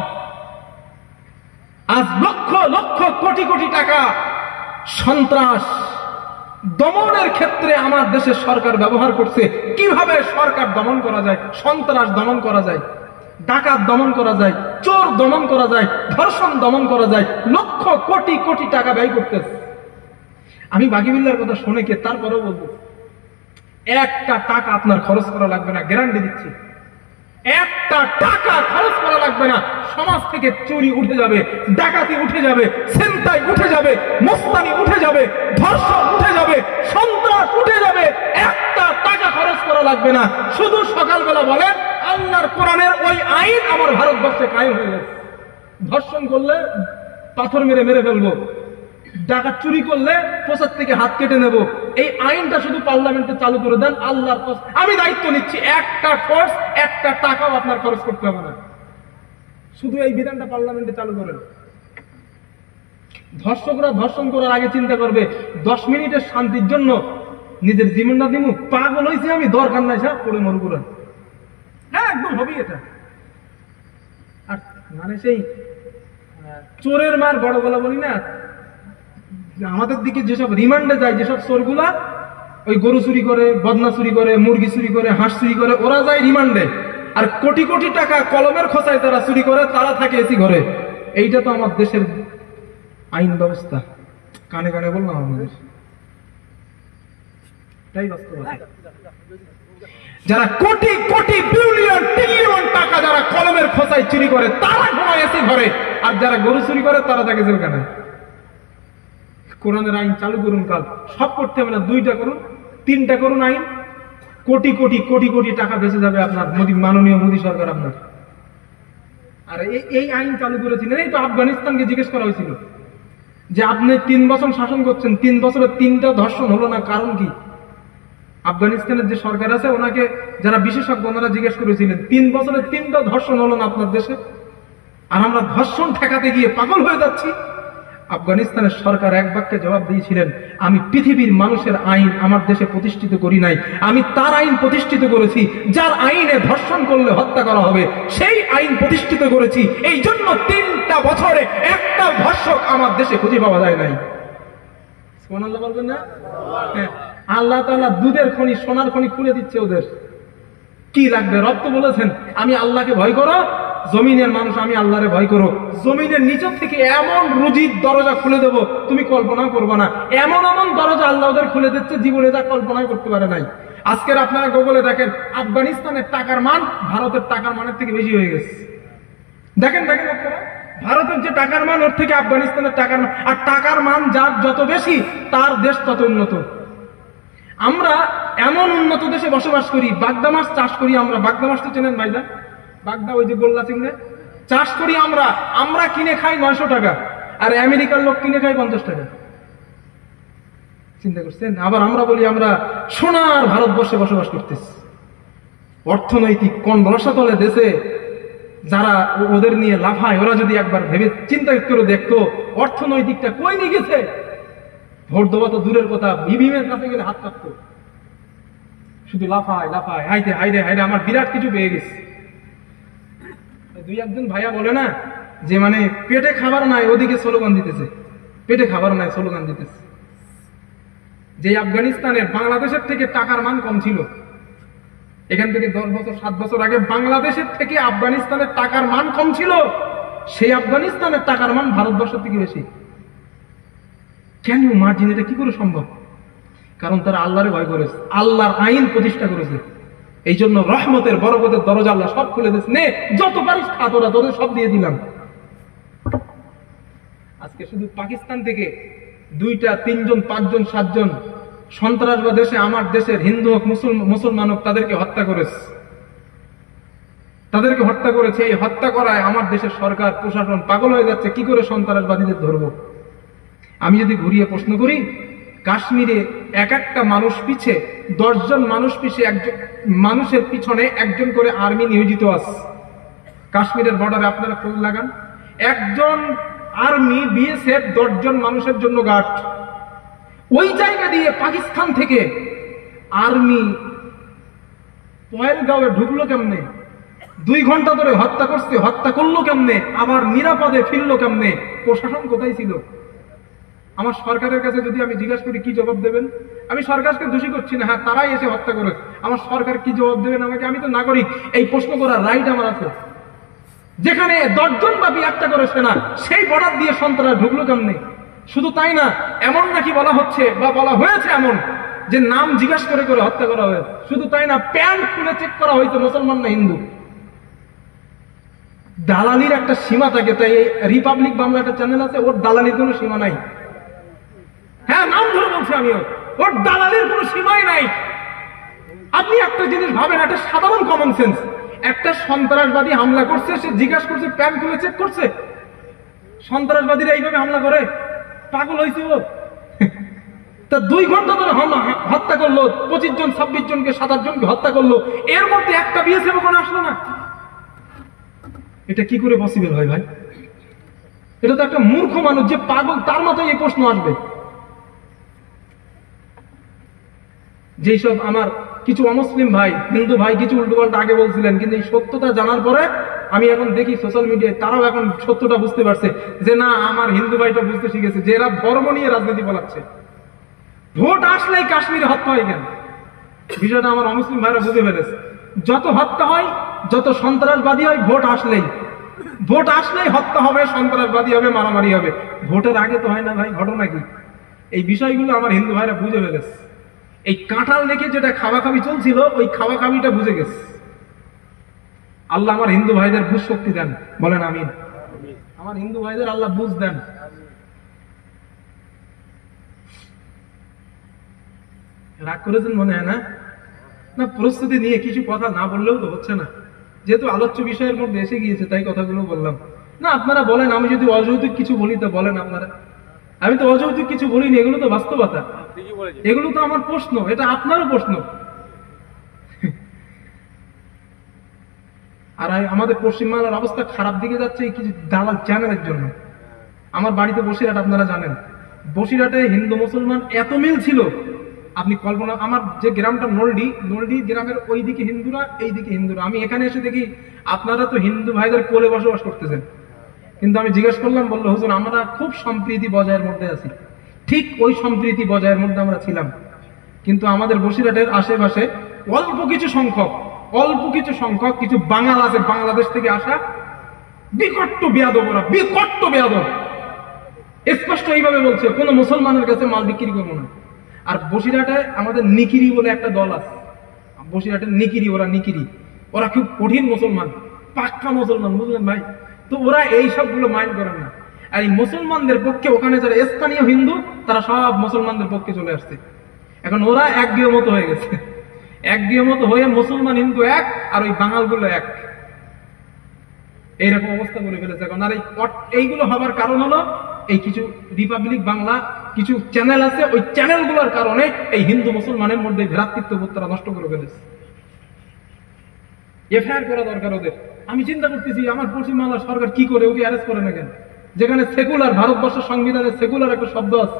আজ লক্ষ লক্ষ কোটি কোটি টাকা সন্ত্রাস দমনের ক্ষেত্রে আমার দেশের সরকার ব্যবহার করছে। কিভাবে সরকার দমন করা যায়, সন্ত্রাস দমন করা যায়, ডাকাত দমন করা যায়, চোর দমন করা যায়, ধর্ষণ দমন করা যায়, লক্ষ কোটি কোটি টাকা ব্যয় করতেছে। আমি বাকিবিল্লার কথা শুনে কে, তারপরেও বলবো, একটা টাকা আপনার খরচ করা লাগবে না, গ্যারান্টি দিচ্ছি, একটা টাকা খরচ করা লাগবে না। সমাজ থেকে চুরি উঠে যাবে, ডাকাতি উঠে যাবে, ছিনতাই উঠে যাবে, মস্তানি উঠে যাবে, ধর্ষণ উঠে যাবে, সন্ত্রাস উঠে যাবে। একটা টাকা খরচ করা লাগবে না। শুধু সকালবেলা বলেন, আল্লাহর কোরআনের ওই আইন আমার ভারতবর্ষে কায়েম হয়ে গেছে। ধর্ষণ করলে পাথর মেরে মেরে ফেলবো, ডাকাত চুরি করলে পোশাক থেকে হাত কেটে নেব। এই আইনটা শুধু পার্লামেন্টে চালু করে দেন, আল্লাহর আমি দায়িত্ব নিচ্ছি, একটা ফোর্স একটা টাকাও আপনার খরচ করতে হবে না, শুধু এই বিধানটা পার্লামেন্টে চালু করেন। ধর্ষকরা ধর্ষণ করার আগে চিন্তা করবে 10 মিনিটের শান্তির জন্য নিজের জীবনটা দিমু, পাগল হয়েছে আমি, দরকার নাই স্যার, পড়ে মরগুলো। হ্যাঁ একদম হবে এটা। আর মানে সেই চোরের মার বড় গলা বলি না, আমাদের দিকে যেসব রিমান্ডে যায় যেসব চোরগুলা ওই গরু চুরি করে, বদনা চুরি করে, মুরগি চুরি করে, হাঁস চুরি করে, ওরা যায় রিমান্ডে। আর কোটি কোটি টাকা কলমের খোঁচায় তারা চুরি করে, তারা থাকে এসি ঘরে। এইটা তো আমার দেশের আইন ব্যবস্থা। কানে কানে বললাম আমাদের যারা কোটি কোটি বিলিয়ন ট্রিলিয়ন টাকা যারা কলমের খোঁচায় চুরি করে তারা ঘুমায় এসি ঘরে, আর যারা গরু চুরি করে তারা থাকে জেলখানায়। কোরআনের আইন চালু করুন, কাল সব করতে হবে না, 2টা করুন, 3টা করুন আইন, কোটি কোটি কোটি কোটি টাকা বেঁচে যাবে আপনার মাননীয় মোদী সরকার আপনার। আর এই আইন চালু করেছিলেন, এই তো আফগানিস্তানকে জিজ্ঞেস করা হয়েছিল যে আপনি 3 বছর শাসন করছেন, 3 বছরে 3টা ধর্ষণ হলো না, কারণ কি? আফগানিস্তানের যে সরকার আছে ওনাকে যারা বিশেষজ্ঞ ওনারা জিজ্ঞেস করেছিলেন 3 বছরে 3টা ধর্ষণ হলো না আপনার দেশে, আর আমরা ধর্ষণ ঠেকাতে গিয়ে পাগল হয়ে যাচ্ছি। আফগানিস্তানের সরকার এক বাক্যে জবাব দিয়েছিলেন, আমি পৃথিবীর মানুষের আইন আমার দেশে প্রতিষ্ঠিত করি নাই, আমি তার আইন প্রতিষ্ঠিত করেছি যার আইনে ধর্ষণ করলে হত্যা করা হবে, সেই আইন প্রতিষ্ঠিত করেছি। এই জন্য 3টা বছরে একটা ধর্ষক আমার দেশে খুঁজে পাওয়া যায় নাই। সুবহানাল্লাহ বলবেন না? হ্যাঁ, আল্লাহ তাআলা দুধের খনি সোনার খনি খুলে দিচ্ছে ওদের। কি লাগবে? রব তো বলেছেন আমি আল্লাহকে ভয় করো, জমিনের মানুষ আমি আল্লাহরে ভয় করো। জমিনের নিচের থেকে এমন রুজির দরজা খুলে দেবো তুমি কল্পনা করবে না, এমন এমন দরজা আল্লাহ ওদের খুলে দিচ্ছে জীবনে যা কল্পনা করতে পারে নাই। আজকের আপনারা গুগলে দেখেন আফগানিস্তানের টাকার মান ভারতের টাকার মানের থেকে বেশি হয়ে গেছে। দেখেন দেখেন আপনারা, ভারতের যে টাকার মান ওর থেকে আফগানিস্তানের টাকার মান, আর টাকার মান যার যত বেশি তার দেশ তত উন্নত। আমরা এমন উন্নত দেশে বসবাস করি, বাগদা মাছ চাষ করি আমরা, বাগদা মাছ তো চেনেন ভাইজান, বাগদা ওই যে গোল্লা চিংড়ি চাষ করি আমরা, আমরা কিনে খাই 900 টাকা, আর আমেরিকার লোক কিনে খায় 50 টাকা। চিন্তা করছেন? আবার আমরা বলি আমরা সোনার ভারতবর্ষে বসবাস করতেছি। অর্থনৈতিক কোন রসাতলে দেশে যারা ওদের নিয়ে লাফায়, ওরা যদি একবার ভেবে চিন্তা করে দেখতো অর্থনৈতিকটা কই নিয়ে গেছে, ভোট দেওয়া তো দূরের কথা, ইভিএমের কাছে গেলে হাত কাঁপতো। শুধু লাফায় লাফায়, হাইতে হাইরে হাইরে আমার বিরাট কিছু পেয়ে গেছে। 2-1 ভাইয়া বলে না যে মানে পেটে খাবার নাই ওদিকে স্লোগান দিতেছে, পেটে খাবার নাই স্লোগান দিতেছে। যে আফগানিস্তানের বাংলাদেশের থেকে টাকার মান কম ছিল, এখান থেকে 10 বছর 7 বছর আগে বাংলাদেশের থেকে আফগানিস্তানের টাকার মান কম ছিল, সেই আফগানিস্তানের টাকার মান ভারতবর্ষের থেকে বেশি। কেন মার্জিন? এটা কি করে সম্ভব? কারণ তারা আল্লাহরে ভয় করেছে, আল্লাহর আইন প্রতিষ্ঠা করেছে। এই জন্য রহমতের বরকতের দরজা আল্লাহ সব খুলে দিয়েছে, নে যত পারিস খা, তোরা তোদের সব দিয়ে দিলাম। আজকে শুধু পাকিস্তান থেকে 2টা 3জন 5জন 7জন সন্ত্রাসবাদ এসে আমার দেশের হিন্দু হোক মুসলমান হোক তাদেরকে হত্যা করেছে, তাদেরকে হত্যা করেছে। এই হত্যা করায় আমার দেশের সরকার প্রশাসন পাগল হয়ে যাচ্ছে, কি করে সন্ত্রাসবাদীদের ধরবো। আমি যদি ঘুরিয়ে প্রশ্ন করি, কাশ্মীরে এক একটা মানুষ পিছে 10 জন মানুষ পিছে একজন মানুষের পিছনে একজন করে আর্মি নিয়োজিত আছে। কাশ্মীরের বর্ডারে আপনারা খোঁজ লাগান, একজন আর্মি বিএসএফ 10 জন মানুষের জন্য গার্ড। ওই জায়গা দিয়ে পাকিস্তান থেকে আর্মি পহেলগাঁওয়ে ঢুকলো কেমনে, 2 ঘন্টা ধরে হত্যা করছে, হত্যা করলো কেমনে, আবার নিরাপদে ফিরলো কেমনে? প্রশাসন কোথায় ছিল? আমার সরকারের কাছে যদি আমি জিজ্ঞাসা করি কি জবাব দেবেন? আমি সরকারকে দোষী করছি না, হ্যাঁ তারাই এসে হত্যা করে, আমার সরকার কি জবাব দেবেন আমাকে? আমি তো নাগরিক, এই প্রশ্ন করার রাইট আমার আছে। যেখানে 10 জন ব্যাপী একটা করে সেনা, সেই বর্ডার দিয়ে সন্ত্রাস ঢুকলো কেমনে? শুধু তাই না, এমন নাকি বলা হচ্ছে বা বলা হয়েছে এমন যে নাম জিজ্ঞাসা করে করে হত্যা করা হয়েছে। শুধু তাই না, প্যান্ট খুলে চেক করা হয়েছে মুসলমান না হিন্দু। দালালির একটা সীমা থাকে, তাই রিপাবলিক বাংলা একটা চ্যানেল আছে, ওর দালালির কোনো সীমা নাই। হ্যাঁ নাম ধরে বলছি আমিও, ওর দালালির কোনো সীমাই নাই। আপনি একটা জিনিস ভাবেন, একটা সাধারণ কমন সেন্স, একটা সন্ত্রাসবাদী হামলা করছে, সে জিজ্ঞাসা করছে প্যান্ট খুলে চেক করছে? সন্ত্রাসবাদীরা এইভাবে হামলা করে? পাগল হয়েছে ও? তা 2 ঘন্টা ধরে হত্যা করলো, 25 জন 26 জনকে 7-8 জনকে হত্যা করলো, এর মধ্যে একটা বিএসএফ ওখানে আসলো না। এটা কি করে পসিবল হয় ভাই? এটা তো একটা মূর্খ মানুষ যে পাগল, তার মাথায় এই প্রশ্ন আসবে। যেই সব আমার কিছু অমুসলিম ভাই, হিন্দু ভাই কিছু উল্টোপাল্টা আগে বলছিলেন, কিন্তু এই সত্যতা জানার পরে আমি এখন দেখি সোশ্যাল মিডিয়ায় তারাও এখন সত্যটা বুঝতে পারছে যে না, আমার হিন্দু ভাইটা বুঝতে শিখেছে যে এরা ধর্ম নিয়ে রাজনীতি বলাচ্ছে। ভোট আসলেই কাশ্মীরে হত্যা হয় কেন? বিষয়টা আমার অমুসলিম ভাইরা বুঝে ফেলেছে। যত হত্যা হয়, যত সন্ত্রাসবাদী হয়, ভোট আসলেই হত্যা হবে, সন্ত্রাসবাদী হবে, মারামারি হবে। ভোটের আগে তো হয় না ভাই। ঘটনা কি? এই বিষয়গুলো আমার হিন্দু ভাইরা বুঝে ফেলেছে। এই কাঁঠাল রেখে যেটা খাওয়াখাবি চলছিল, ওই খাওয়াখাবিটা বুঝে গেছে। আল্লাহ আমার হিন্দু ভাইদের বুঝ শক্তি দেন, বলেন আমিন। আমার হিন্দু ভাইদের আল্লাহ বুঝ দেন। রাগ করেছেন মনে হয় না? না, প্রস্তুতি নিয়ে কিছু কথা না বললেও তো হচ্ছে না। যেহেতু আলোচ্য বিষয়ের মধ্যে এসে গিয়েছে তাই কথাগুলো বললাম। না, আপনারা বলেন, আমি যদি অযৌক্তিক কিছু বলি তো বলেন আপনারা। আমি তো অযৌক্তিক কিছু বলিনি, এগুলো তো বাস্তবতা, এগুলো তো আমার প্রশ্ন, এটা আপনারও প্রশ্ন। আর আমাদের পশ্চিমবাংলার অবস্থা খারাপ দিকে যাচ্ছে এই কিছু দালাল চ্যানেলের জন্য। আমার বাড়িতে বসিরহাট, আপনারা জানেন, বসিরহাটে হিন্দু মুসলমান এত মিল ছিল, আপনি কল্পনা। আমার যে গ্রামটা নলডি গ্রামের ওইদিকে হিন্দুরা, এইদিকে হিন্দুরা। আমি এখানে এসে দেখি আপনারা তো হিন্দু ভাইদের কোলে বসবাস করতেছেন, কিন্তু আমি জিজ্ঞেস করলাম, বললো হুজুর আমরা খুব সম্প্রীতি বজায়ের মধ্যে আছি। ঠিক ওই সম্প্রীতি বজায়ের মধ্যে আমরা ছিলাম, কিন্তু আমাদের বসিরহাটের আশেপাশে অল্প কিছু সংখ্যক কিছু বাঙাল আছে, বাংলাদেশ থেকে আসা বিকট্ট বেয়াদব। ওরা বিকট্ট বেয়াদব, স্পষ্ট এইভাবে বলছে কোন মুসলমানের কাছে মাল বিক্রি করবো না। আর বসিরহাটে আমাদের নিকিরি বলে একটা দল আছে, বসিরহাটের নিকিরি, ওরা খুব কঠিন মুসলমান, পাক্কা মুসলমান, বুঝলেন ভাই? তো ওরা এই সবগুলো মাইন্ড করেন না। আর এই মুসলমানদের পক্ষে ওখানে যারা স্থানীয় হিন্দু, তারা সব মুসলমানদের পক্ষে চলে আসছে। এখন ওরা একগৃহ মতো হয়ে গেছে, একগৃহ মতো হয়ে মুসলমান হিন্দু এক, আর ওই বাঙালগুলো এক, এইরকম অবস্থা করে ফেলেছে এখন। আর এইগুলো হবার কারণ হলো এই কিছু রিপাবলিক বাংলা কিছু চ্যানেল আছে, ওই চ্যানেলগুলোর কারণে এই হিন্দু মুসলমানের মধ্যে ভ্রাতৃত্ববোধ তারা নষ্ট করে ফেলেছে। এফআইআর করা দরকার ওদের। আমি চিন্তা করতেছি আমার পশ্চিমবাংলার সরকার কি করে, ওকে অ্যারেস্ট করে না কেন? যেখানে সেকুলার, ভারতবর্ষের সংবিধানে সেকুলার একটা শব্দ আছে,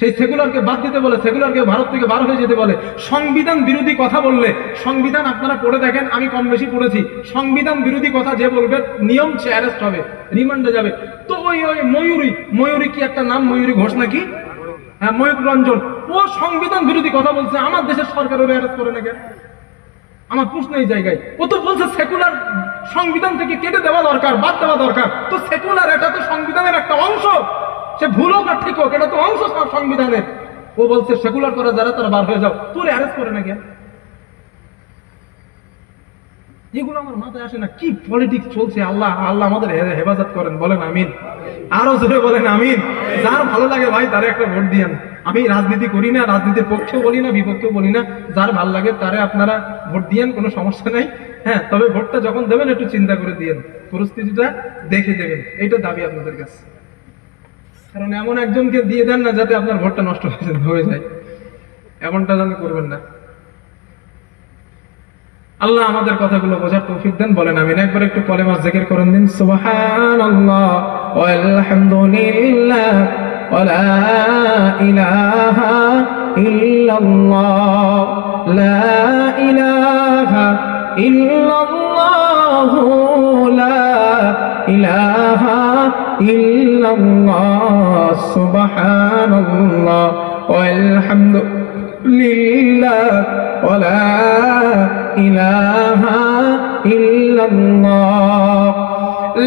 সেই সেকুলারকে বাদ দিতে বলে, সেকুলারকে ভারত থেকে বার হয়ে যেতে বলে। সংবিধান বিরোধী কথা বললে, সংবিধান আপনারা পড়ে দেখেন, আমি কম বেশি পড়েছি, সংবিধান বিরোধী কথা যে বলবে নিয়ম সে অ্যারেস্ট হবে, রিমান্ডে যাবে। তো ওই ময়ূরী কি একটা নাম, ময়ূরী ঘোষ নাকি, হ্যাঁ ময়ূর রঞ্জন, ও সংবিধান বিরোধী কথা বলছে, আমার দেশের সরকার ওরা অ্যারেস্ট করে না কেন? আমার প্রশ্ন এই জায়গায়। ও তো বলছে সেকুলার সংবিধান থেকে কেটে দেওয়া দরকার, বাদ দেওয়া দরকার। তো সেকুলার এটা তো সংবিধানের একটা অংশ, সে ভুল হোক আর ঠিক হোক, এটা তো অংশ সংবিধানের। ও বলছে সেকুলার করা যারা তারা বার হয়ে যাও, তোর অ্যারেস্ট করে না কেন? এগুলো আমার মাথায় আসে না। কি পলিটিক্স চলছে! আল্লাহ আমাদের হেফাজত করেন, বলেন আমিন। আরো জোরে বলেন আমিন। যার ভালো লাগে ভাই তারে একটা ভোট দিয়েন। আমি রাজনীতি করি না, রাজনীতির পক্ষেও বলি না, বিপক্ষেও বলি না। যার ভালো লাগে তারে আপনারা ভোট দিয়েন, কোনো সমস্যা নাই। হ্যাঁ, তবে ভোটটা যখন দেবেন একটু চিন্তা করে দিয়েন, পরিস্থিতিটা দেখে দেবেন, এইটা দাবি আপনাদের কাছে। কারণ এমন একজনকে দিয়ে দেন না যাতে আপনার ভোটটা নষ্ট হয়ে যায়, এমনটা যেন করবেন না। আল্লাহ আমাদের কথাগুলো বোঝার তৌফিক দেন, বলেন আমিন। একবার একটু কলেমা জিকির করেন দিন, সুবহানাল্লাহ ওয়াল হামদুলিল্লাহ ওয়া লা ইলাহা ইল্লাল্লাহ, লা ইলাহা ইল্লাল্লাহ, লা ইলাহা ইল্লাল্লাহ, সুবহানাল্লাহ ওয়াল হামদুলিল্লাহ ওয়া লা ইলাহা ইল্লাল্লাহ,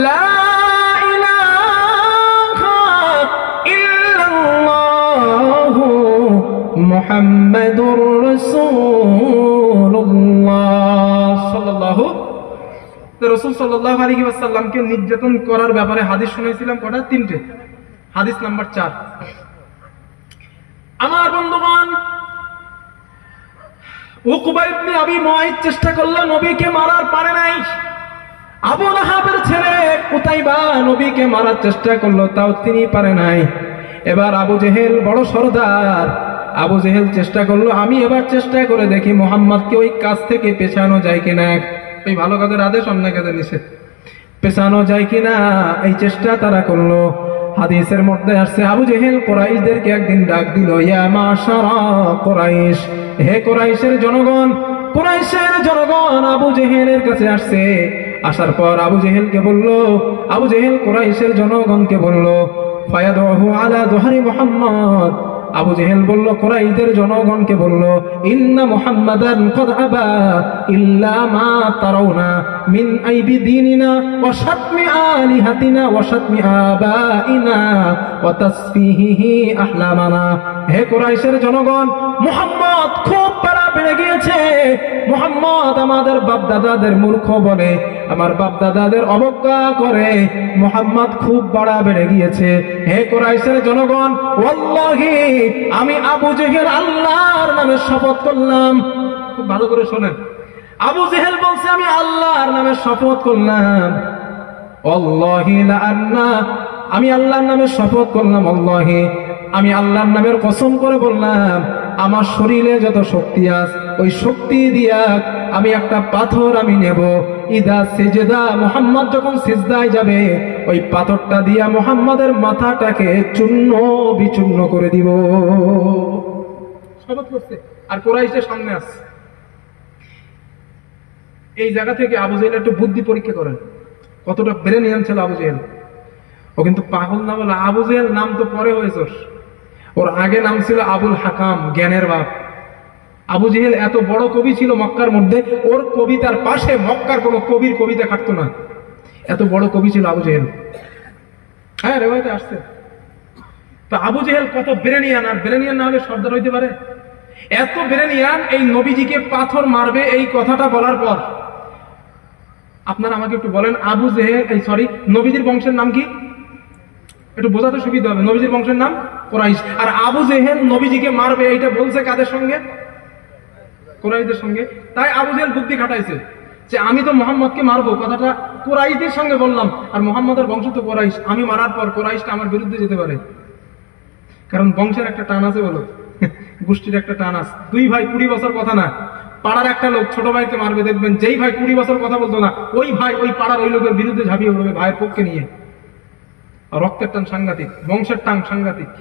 লা ইলাহা ইল্লাল্লাহ, মুহাম্মাদুর রাসূলুল্লাহ সাল্লাল্লাহু। রাসূল সাল্লাল্লাহু আলাইহি ওয়াসাল্লামকে নির্যাতন করার ব্যাপারে হাদিস শুনেছিলাম কটা? 3টে। হাদিস নাম্বার 4। আমার বন্ধুগণ, উকবা ইবনে আবি মুআইত চেষ্টা করলো নবীকে মারার, পারে নাই। আবু লাহাবের ছেলে উতাইবা নবীকে মারার চেষ্টা করলো, তাও তিনি পারে নাই। এবার আবু জেহেল বড় সরদার, আবু জেহেল চেষ্টা করলো, আমি এবার চেষ্টা করে দেখি মুহাম্মদকে ওই কাজ থেকে পেছানো যায় কিনা। এই ভালো কাজের আদেশ, অন্যায় কাজের নিষেধ, পেছানো যায় কিনা এই চেষ্টা তারা করলো। হাদিসের মধ্যে আসছে আবু জেহেল কুরাইশদেরকে একদিন ডাক দিল, ইয়া মাশারা কুরাইশ, হে কুরাইশের জনগণ। কুরাইশের জনগণ আবু জেহেলের কাছে আসছে। আসার পর আবু জেহেলকে বলল, আবু জেহেল কুরাইশের জনগণকে বলল, ফায়াদহু আলা যহরি মুহাম্মদ। আবু জেহেল বলল, কুরাইশদের জনগণকে বলল, ইন্না মুহাম্মাদান ক্বাদ আবা ইল্লা মা তারাউনা মিন আইবি দীনিনা ওয়া শাতমি আলিহাতিনা ওয়া শাতমি আবাইনা ওয়া তাসফিহি আহলামানা। হে কুরাইশের জনগণ, মুহাম্মদ খুব বড় বেড়ে গিয়েছে। মুহাম্মদ আমাদের বাপ দাদাদের মূর্খ বলে, আমার বাপ দাদাদের অবজ্ঞা করে। মুহাম্মদ খুব বড় বেড়ে গিয়েছে। হে কুরাইশের জনগণ, ওয়াল্লাহি আমি আবু জেহেল আল্লাহর নামে শপথ করলাম। খুব ভালো করে শোনেন, আবু জেহেল বলছে, আমি আল্লাহর নামে শপথ করলাম। আল্লাহি লা আন্না, আমি আল্লাহর নামে শপথ করলাম। আল্লাহি, আমি আল্লাহর নামের কসম করে বললাম, আমার শরীরে যত শক্তি আছে ওই শক্তি দিয়া আমি একটা পাথর আমি নেব। ইদা সিজদা, মুহাম্মদ যখন সিজদায় যাবে ওই পাথরটা দিয়া মুহাম্মাদের মাথাটাকে চূর্ণ বিচূর্ণ করে দিব। শপথ করছে, আর কুরাইশের সামনে আসছে। এই জায়গা থেকে আবু জেহেল একটু বুদ্ধি পরীক্ষা করেন, কতটা ব্রেনিয়ান ছিল আবু জেহেল। ও কিন্তু পাগল না বলে, আবু জেহেল নাম তো পরে হয়েছে, ওর আগে নাম ছিল আবুল হাকাম, জ্ঞানের বাপ। আবু জেহেল এত বড় কবি ছিল মক্কার মধ্যে, ওর কবিতার পাশে মক্কার কোন কবির কবিতা খাটতো না, এত বড় কবি ছিল আবু জেহেল। হ্যাঁ, রেওয়ায়েতে আসছে। তো আবু জেহেল কত ব্রেনিয়ান, আর ব্রেনিয়ান না হলে সর্দার হইতে পারে? এত ব্রেনিয়ান, এই নবীজিকে পাথর মারবে এই কথাটা বলার পর আপনারা আমাকে একটু বলেন, আবু জেহেল, এই সরি, নবীজির বংশের নাম কি? একটু বোঝাতে সুবিধা হবে। নবীজির বংশের নাম কুরাইশ, আর আবু জেহেল নবীজিকে মারবে এইটা বলছে কাদের সঙ্গে? কুরাইশদের সঙ্গে। তাই আবু জেহেল বুদ্ধি খাটাইছে যে আমি তো মুহাম্মদকে মারবো, কথাটা কুরাইশদের সঙ্গে বললাম, আর মুহাম্মদের বংশ তো কুরাইশ, আমি মারার পর কুরাইশটা আমার বিরুদ্ধে যেতে পারে। কারণ বংশের একটা টান আছে, বলো, গোষ্ঠীর একটা টান আছে। দুই ভাই 20 বছর কথা না, পাড়ার একটা লোক ছোট ভাইকে মারবে, দেখবেন যেই ভাই 20 বছর কথা বলতো না, ওই ভাই ওই পাড়ার ওই লোকের বিরুদ্ধে ঝাঁপিয়ে পড়বে ভাইয়ের পক্ষে নিয়ে। রক্তের টান সাংঘাতিক, বংশের টান সাংঘাতিক।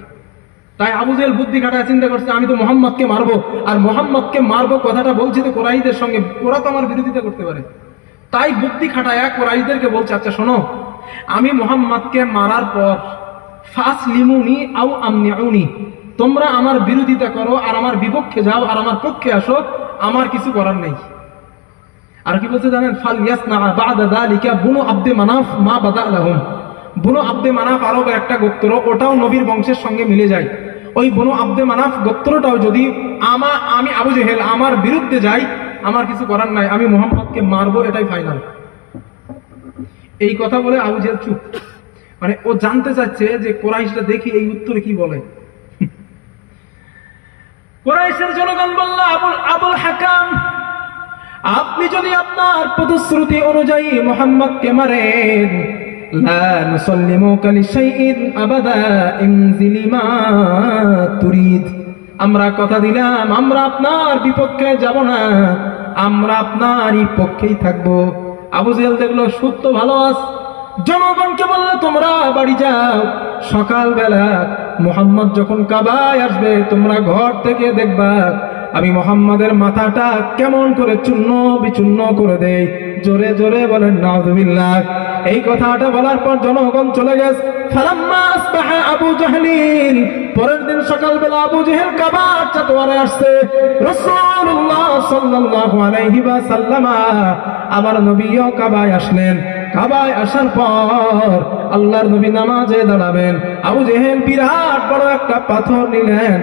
তাই আবু জেহেল বুদ্ধি খাটায় চিন্তা করছে, আমি তো মুহাম্মদকে মারবো, আর মুহাম্মদকে মারবো কথাটা বলছি তো কুরাইশদের সঙ্গে, ওরা তো আমার বিরোধিতা করতে পারে। তাই বুদ্ধি খাটায় কুরাইশদেরকে বলছে, আচ্ছা শোনো, আমি মুহাম্মদকে মারার পর ফাসলিমুনি আও আমনিউনি, তোমরা আমার বিরোধিতা করো আর আমার বিপক্ষে যাও আর আমার পক্ষে আসো, আমার কিছু করার নেই। আর কি বলছে জানেন? ফাল ইয়াসনা বা'দা যালিকা বুনু আব্দে মানাফ মা বাদা লাহুম। বুনু আব্দে মানাফ আরবের একটা গোত্র, ওটাও নবীর বংশের সঙ্গে মিলে যায়। ওই বুনু আব্দে মানাফ গোত্রটাও যদি আমি আবু জেহেল আমার বিরুদ্ধে যাই, আমার কিছু করার নাই, আমি মুহাম্মদকে মারবো, এটাই ফাইনাল। এই কথা বলে আবু জেহেল চুপ। মানে ও জানতে চাচ্ছে যে কুরাইশরা দেখি এই উত্তরে কি বলে। কুরাইশের জনগণ বলল, আবুল হাকাম, আপনি যদি আপনার প্রতিশ্রুতি অনুযায়ী মুহাম্মদকে মারেন, লা নুসাল্লিমুকা লিশাইইন আবাদা ইনজিলি মা তুরিদ, আমরা কথা দিলাম আমরা আপনার বিপক্ষে যাব না, আমরা আপনারই পক্ষেই থাকবো। আবু জেহেল দেখলো সত্য ভালো আছে, জনগণকে বললো তোমরা বাড়ি যাও, সকালবেলা মুহাম্মদ যখন কাবায় আসবে তোমরা ঘর থেকে দেখবা আমি মুহাম্মাদের মাথাটা কেমন করে চূর্ণ বিচূর্ণ করে দেই। জোরে জোরে বলেন নাউযুবিল্লাহ। এই কথাটা বলার পর জনগণ চলে গেছে। ফালাম্মা আসবাহা আবু জাহলিন, পরের দিন সকালবেলা আবু জেহেল কাবার চত্বরে আসছে। রাসূলুল্লাহ সাল্লাল্লাহু আলাইহি ওয়াসাল্লাম, আমার নবীও কাবায় আসলেন। কাবায় আসার পর আল্লাহর নবী নামাজে দাঁড়াবেন। আবু জেহেল বিরাট বড় একটা পাথর নিলেন,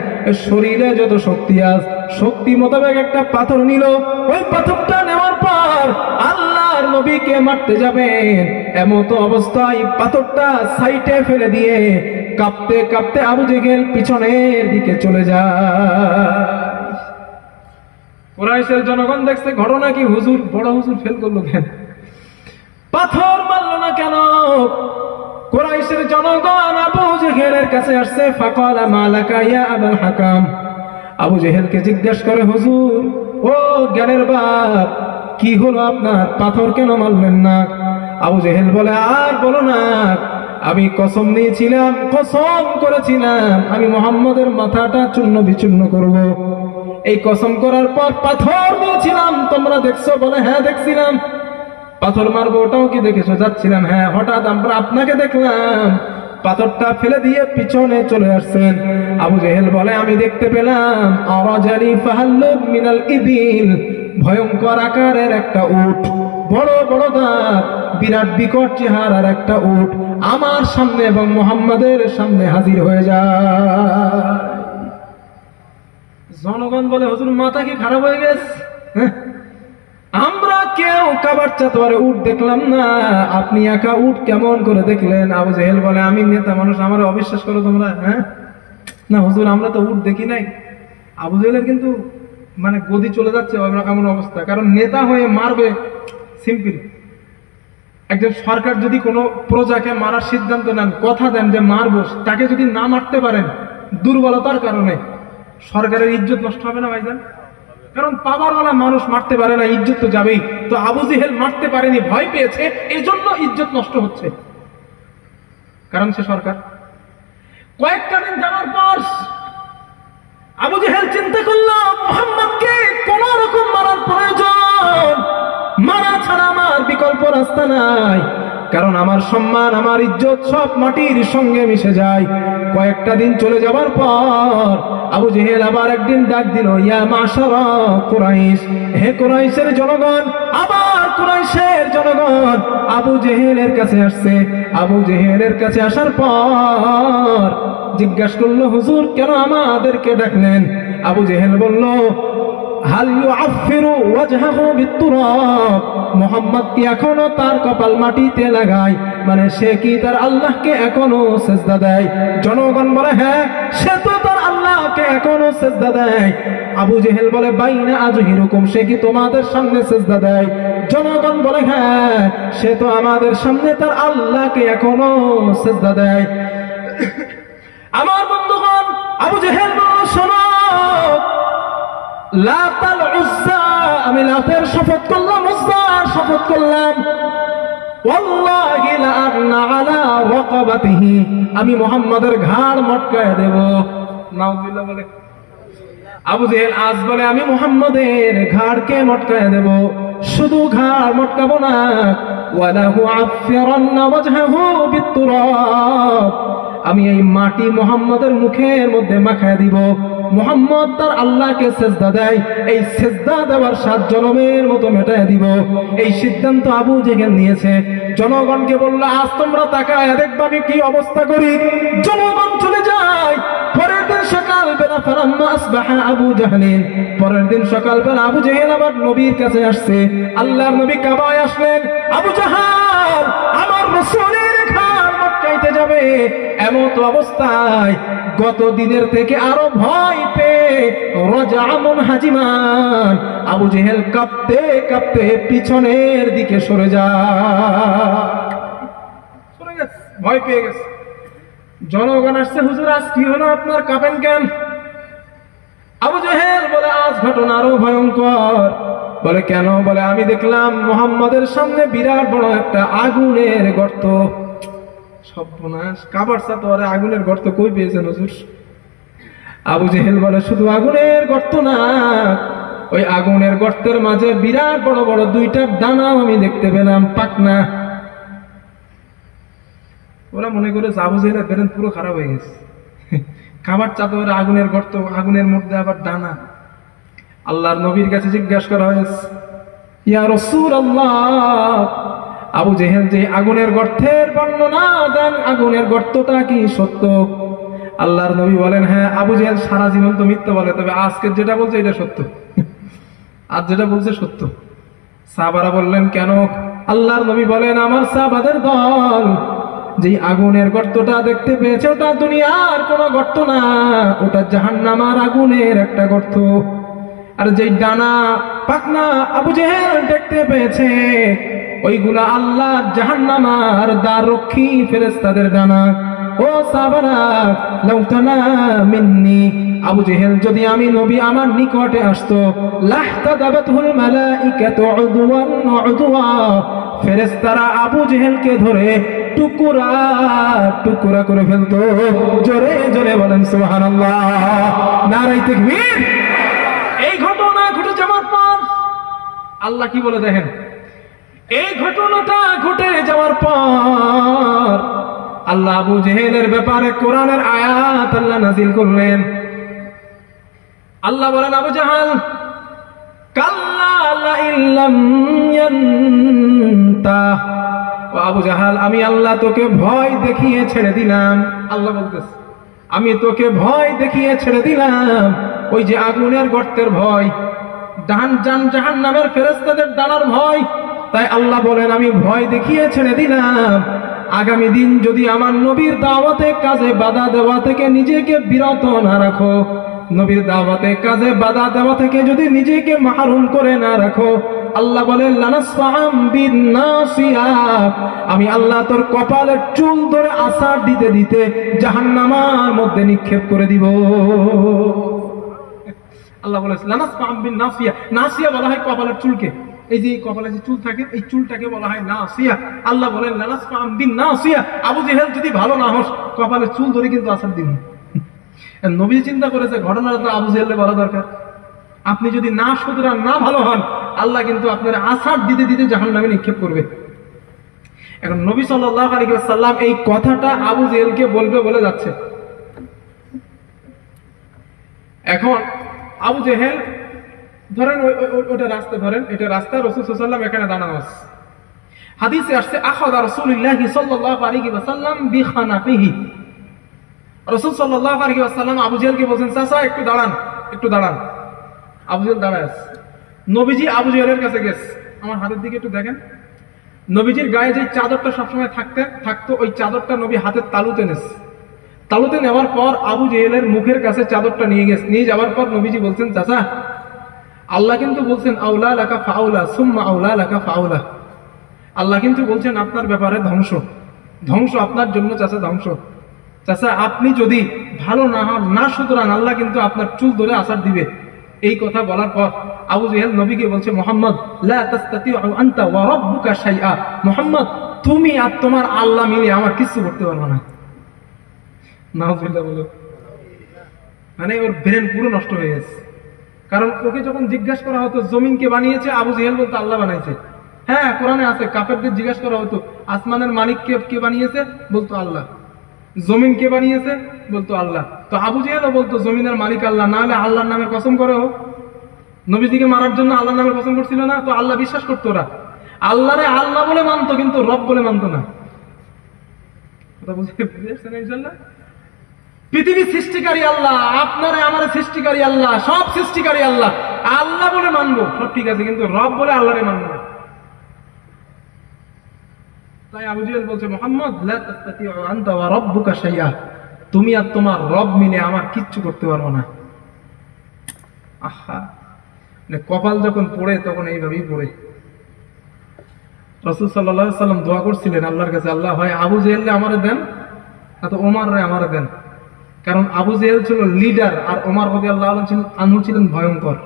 শরীরে যত শক্তি আছে শক্তি মোতাবেক একটা পাথর নিল। ওই পাথরটা নেওয়ার পর আল্লাহর নবীকে মারতে যাবেন, এমতো অবস্থায় পাথরটা সাইডে ফেলে দিয়ে কাঁপতে কাঁপতে আবু জেহেল পিছনের দিকে চলে যায়। কুরাইশের জনগণ দেখছে ঘটনা কি, হুজুর বড় হুজুর ফেল করলো কেন? পাথর মারল না কেন? কুরাইশের জনগণ আবু জেহেলের কাছে আসছে। ফাকালা মালাকা ইয়া আবুল হাকাম, আবু জেহেলকে জিজ্ঞাসা করে, হুজুর ও জ্ঞানের বাপ, কি হলো আপনার, পাথর কেন মারলেন না? আবু জেহেল বলে, আর বলো না, আমি কসম নিয়েছিলাম, কসম করেছিলাম আমি মুহাম্মদের মাথাটা চূর্ণ বিচূর্ণ করব। এই কসম করার পর পাথর দিয়েছিলাম, তোমরা দেখছো? বলে, হ্যাঁ দেখছিলাম। পাথর মারবো ওটাও কি দেখেছো? যাচ্ছিলাম। হ্যাঁ, হঠাৎ আমরা আপনাকে দেখলাম পাথরটা ফেলে দিয়ে পিছনে চলে আসছেন। আবু জেহেল বলে, আমি দেখতে পেলাম আওয়াজানি ফাহাল্লুব মিনাল ইবিল, ভয়ঙ্কর আকারের একটা উট, বড় বড় দাঁত, বিরাট বিকট চেহারার একটা উট আমার সামনে এবং মুহাম্মাদের সামনে হাজির হয়ে যায়। জনগণ বলে, হুজুর মাথা কি খারাপ হয়ে গেছে? আমরা কেউ কাবার চাতোয়ারে উট দেখলাম না, আপনি একা উট কেমন করে দেখলেন? আবু জেহেল বলে, আমি নেতা মানুষ, আমার অবিশ্বাস করো তোমরা? হ্যাঁ না হুজুর, আমরা তো উট দেখি নাই। আবু জেহেলের কিন্তু মানে গদি চলে যাচ্ছে এমন অবস্থা, কারণ নেতা হয়ে মারবে সিম্পল। একজন সরকার যদি কোনো প্রজাকে মারার সিদ্ধান্ত নেন, কথা দেন যে মারবো, তাকে যদি না মারতে পারেন দুর্বলতার কারণে, সরকারের ইজ্জত নষ্ট হবে না ভাইজান? কারণ পাওয়ারওয়ালা মানুষ মারতে পারে না, ইজ্জত তো যাবেই। তো আবু জেহেল মারতে পারেনি, ভয় পেয়েছে, এই জন্য ইজ্জত নষ্ট হচ্ছে, কারণ সে সরকার। কয়েকটা দিন যাওয়ার পর আবু জেহেল চিন্তা করলো, মুহাম্মদকে কোন রকম মারার প্রয়োজন, মারা ছাড়া আমার বিকল্প রাস্তা নাই, কারণ আমার সম্মান, আমার ইজ্জত সব মাটির সঙ্গে মিশে যায়। কয়েকটা দিন চলে যাবার পর আবু জেহেল আবার একদিন ডাক দিল, ইয়া মাশারা কুরাইশ, হে কুরাইশের জনগণ। আবার কুরাইশের জনগণ আবু জেহেলের কাছে আসছে। আবু জেহেলের কাছে আসার পর জিজ্ঞাসা করলো, হুজুর কেন আমাদেরকে ডাকলেন? আবু জেহেল বলল, হাল ইউআফিরু ওয়াজহাহু বিত্তুরাব, মুহাম্মদ কি এখনো তার কপাল মাটিতে লাগায়, মানে সে কি তার আল্লাহকে এখনো সিজদা দেয়? জনগণ বলে, হ্যাঁ সে তো তার আল্লাহকে এখনো সিজদা দেয়। আবু জেহেল বলে, বাইনা আজহিরুকুম, সে কি তোমাদের সামনে সিজদা দেয়? জনগণ বলে, হ্যাঁ সে তো আমাদের সামনে তার আল্লাহকে এখনো সিজদা দেয়। আমার বন্ধুগণ, আবু জেহেল বলল, শোনো, লাত আল উজ্জা, আমি লাতের শপথ করলাম, উজ্জার শপথ করলাম, ওয়াল্লাহি লা আরনা আলা রাকাবাতিহি, আমি মুহাম্মাদের ঘাড় মটকায় দেব। নাউযুবিল্লাহ বলে। আবু জেহেল আজ বলে, আমি মুহাম্মাদের ঘাড়কে মটকায় দেব, শুধু ঘাড় মটকাবো না, ওয়ালাহু আফিরান্না ওয়াজহাহু বিত্তুরাব, আমি এই মাটি মুহাম্মাদের মুখের মধ্যে মাখায় দিব। মুহাম্মদ তার আল্লাহকে সেজদা দেয়, এই সেজদা দেওয়ার 7 জনমের মতো মেটায় দিব। এই সিদ্ধান্ত আবু জেহেল নিয়েছে। জনগণকে বলল, আজ তোমরা তাকায় দেখবা আমি কি অবস্থা করি। জনগণ চলে যায়। পরের দিন সকালবেলা ফালাম্মা আসবাহা আবু জাহলিন, পরের দিন সকালবেলা আবু জেহেল আবার নবীর কাছে আসছে। আল্লাহর নবী কাবায় আসলেন। আবু জাহাল আমার রাসূলের ঘাড় মটকাইতে যাবে, এমত অবস্থায় গত দিনের থেকে আরো ভয় পেয়ে রাজামুন হাজিমান আবু জেহেল কাঁপতে কাঁপতে পিছনের দিকে সরে যায়, ভয় পেয়ে গেছে। জনগণ আসছে, হুজুর আজ কি হলো আপনার, কাঁপেন কেন? আবু জেহেল বলে, আজ ঘটনা আরো ভয়ঙ্কর। বলে কেন? বলে আমি দেখলাম মুহাম্মাদের সামনে বিরাট বড় একটা আগুনের গর্ত। সর্বনাশ, কাবার চাতোয়ারে আগুনের গর্ত কই পেয়েছেন হুজুর? আবু জেহেল বলে, শুধু আগুনের গর্ত না, ওই আগুনের গর্তের মাঝে বিরাট বড় বড় 2টা ডানাও আমি দেখতে পেলাম, পাকনা। ওরা মনে করে আবু জেহেলের ব্রেন পুরো খারাপ হয়ে গেছে। কাবার চাতোয়ারে আগুনের গর্ত, আগুনের মধ্যে আবার ডানা। আল্লাহর নবীর কাছে জিজ্ঞাসা করা হয়েছে, ইয়া রাসূলুল্লাহ, আবু জেহেল যে আগুনের গর্তের বর্ণনা দেন, আগুনের গর্তটা কি সত্য? আল্লাহর নবী বলেন, হ্যাঁ। আবু জেহেল সারা জীবন তো মিথ্যা বলে, তবে আজকে যেটা বলছে এটা সত্য। আজ যেটা বলছে সত্য। সাহাবারা বললেন, কেন? আল্লাহর নবী বলেন, আমার সাহাবাদের দল যে আগুনের গর্তটা দেখতে পেয়েছে, ওটা দুনিয়ার কোনো গর্ত না, ওটা জাহান্নামের আগুনের একটা গর্ত। আর যেই ডানা পাকনা আবু জেহেল দেখতে পেয়েছে, ওইগুলা আল্লাহ জাহান্নামার দ্বাররক্ষী ফেরেশতাদের ডানা। ও সাহাবারা, লাউ তানা মিন্নি, আবু জেহেল যদি আমি নবী আমার নিকটে আসতো, লাহতাদাবাতুল মালাইকাতু উদওয়ান উদওয়া, ফেরেশতারা আবু জেহেলকে ধরে টুকরা টুকরা করে ফেলতো। জোরে জোরে বলেন সুবহানাল্লাহ, নারায়ে তাকবীর। এই ঘটনা ঘটে যাওয়ার পর আল্লাহ কি বলে দেখেন, এই ঘটনাটা ঘটে যাওয়ার পর আল্লাহ আবু জেহেলের ব্যাপারে কোরআনের আয়াত আল্লাহ নাযিল করলেন। আল্লাহ বলেন, আবু জাহাল, কাল্লা লা ইল্লাম ইয়ান্তাহ, ও আবু জাহাল, আমি আল্লাহ তোকে ভয় দেখিয়ে ছেড়ে দিলাম। আল্লাহ বলতেছে, আমি তোকে ভয় দেখিয়ে ছেড়ে দিলাম। ওই যে আগুনের গর্তের ভয়, জাহান্নামের ফেরেশতাদের ডানার ভয়। তাই আল্লাহ বলেন, আমি ভয় দেখিয়ে ছেড়ে দিলাম। আগামী দিন যদি আমার নবীর দাওয়াতে কাজে বাধা দেওয়া থেকে নিজেকে বিরত না রাখো, নবীর দাওয়াতে কাজে বাধা দেওয়া থেকে যদি নিজেকে মাহরুম করে না রাখো, আল্লাহ বলেন, লানাসফাআম বিন্নাসিয়া, আমি আল্লাহ তোর কপালের চুল ধরে আছাড় দিতে দিতে জাহান্নামের মধ্যে নিক্ষেপ করে দিব। আল্লাহ বলেন, লানাসফাআম বিন্নাসিয়া। নাসিয়া বলা হয় কপালের চুলকে, এই যে কপালে যে চুল থাকে এই চুলটাকে বলা হয় নাসিয়া। আল্লাহ বলেন, লানাসফাআম বিন্নাসিয়া, আবু জেহেল যদি ভালো না হোস কপালের চুল ধরে কিন্তু আছাড় দিবি। নবী চিন্তা করেছে ঘটনাটা তো আবু জেহেলকে বলা দরকার। আপনি যদি না সুতরাং না ভালো হন, আল্লাহ কিন্তু আপনার আছাড় দিতে দিতে জাহান্নামে নিক্ষেপ করবে। এখন নবী সাল্লাল্লাহু আলাইহি ওয়াসাল্লাম এই কথাটা আবু জেহেলকে বলবে বলে যাচ্ছে। এখন আবু জেহেল ধরেন ওটা রাস্তা, ধরেন এটা রাস্তা, রাসূল সাল্লাল্লাহু আলাইহি ওয়াসাল্লাম এখানে দাঁড়ানো আছে। হাদিসে আসছে, আখাযা রাসূলুল্লাহি সাল্লাল্লাহু আলাইহি ওয়াসাল্লাম বিখানাফিহি, রাসূল সাল্লাল্লাহু আলাইহি ওয়াসাল্লাম আবু জেহেলকে বলেন, চাচা একটু দাঁড়ান, একটু দাঁড়ান। আবু জেহেল দাঁড়ায় আছে। নবীজি আবু জেহেলের কাছে গেছে, আমার হাতের দিকে একটু দেখেন। নবীজির গায়ে যে চাদরটা সবসময় থাকতো ওই চাদরটা নবী হাতের তালুতে নেছে। তালুতে নেওয়ার পর আবু জেহেলের মুখের কাছে চাদরটা নিয়ে গেছে। নিয়ে যাওয়ার পর নবীজি বলছেন, চাচা, আল্লাহ কিন্তু বলছেন আউলা লাকা ফাউলা সুম্মা আউলা লাকা ফাউলা, আল্লাহ কিন্তু বলছেন আপনার ব্যাপারে ধ্বংস, ধ্বংস আপনার জন্য চাচা, ধ্বংস। চাচা আপনি যদি ভালো না হন, না সুতরাং আল্লাহ কিন্তু আপনার চুল ধরে আছাড় দিবে। এই কথা বলার পর আবু জেহেল নবীকে বলছে, মুহাম্মদ লা তাস্তাতিউ আনতা ওয়া রাব্বুকা শাইআ, মুহাম্মদ তুমি আর তোমার আল্লাহ মিলে আমার কিছু করতে পারবে না। নাউজুবিল্লাহ বলো। মানে ওর ব্রেন পুরো নষ্ট হয়ে গেছে। কারণ ওকে যখন জিজ্ঞাসা করা হতো জমিন কে বানিয়েছে, আবু জেহেল বলতো আল্লাহ বানাইছে। হ্যাঁ কোরআনে আছে, কাফেরদের জিজ্ঞাসা করা হতো আসমানের মালিক কে বানিয়েছে, বলতো আল্লাহ। জমিন কে বানিয়েছে, বলতো আল্লাহ। তো আবু জেহেলও বলতো জমিনের মালিক আল্লাহ, না হলে আল্লাহর নামের কসম করে হোক। নবীজিকে মারার জন্য আল্লাহর নামের কসম করছিল না, তো আল্লাহ বিশ্বাস করতো ওরা। আল্লাহরে আল্লাহ বলে মানতো কিন্তু রব বলে মানতো না। কথা বুঝেছেন ইনশাআল্লাহ? পৃথিবীর সৃষ্টিকারী আল্লাহ, আপনারে আমারে সৃষ্টিকারী আল্লাহ, সব সৃষ্টিকারী আল্লাহ, আল্লাহ বলে মানবো সব ঠিক আছে, কিন্তু রব বলে আল্লাহরে মানবো না। তাই আবু জেহেল বলছে, মুহাম্মদ লা তাস্তাতিউ আনতা ওয়া রাব্বুকা শাইআ, তুমি আর তোমার রব মিলে আমার কিচ্ছু করতে পারবো না। আহা, মানে কপাল যখন পড়ে তখন এইভাবেই পড়ে। রাসূল সাল্লাল্লাহু আলাইহি ওয়াসাল্লাম দোয়া করছিলেন আল্লাহর কাছে, আল্লাহ হয় আবু জেহেলকে আমারে দেন, না তো ওমরে আমারে দেন। কারণ আবু জেহেল ছিল লিডার আর ওমর রাদিয়াল্লাহু আনহু ছিলেন ভয়ঙ্কর।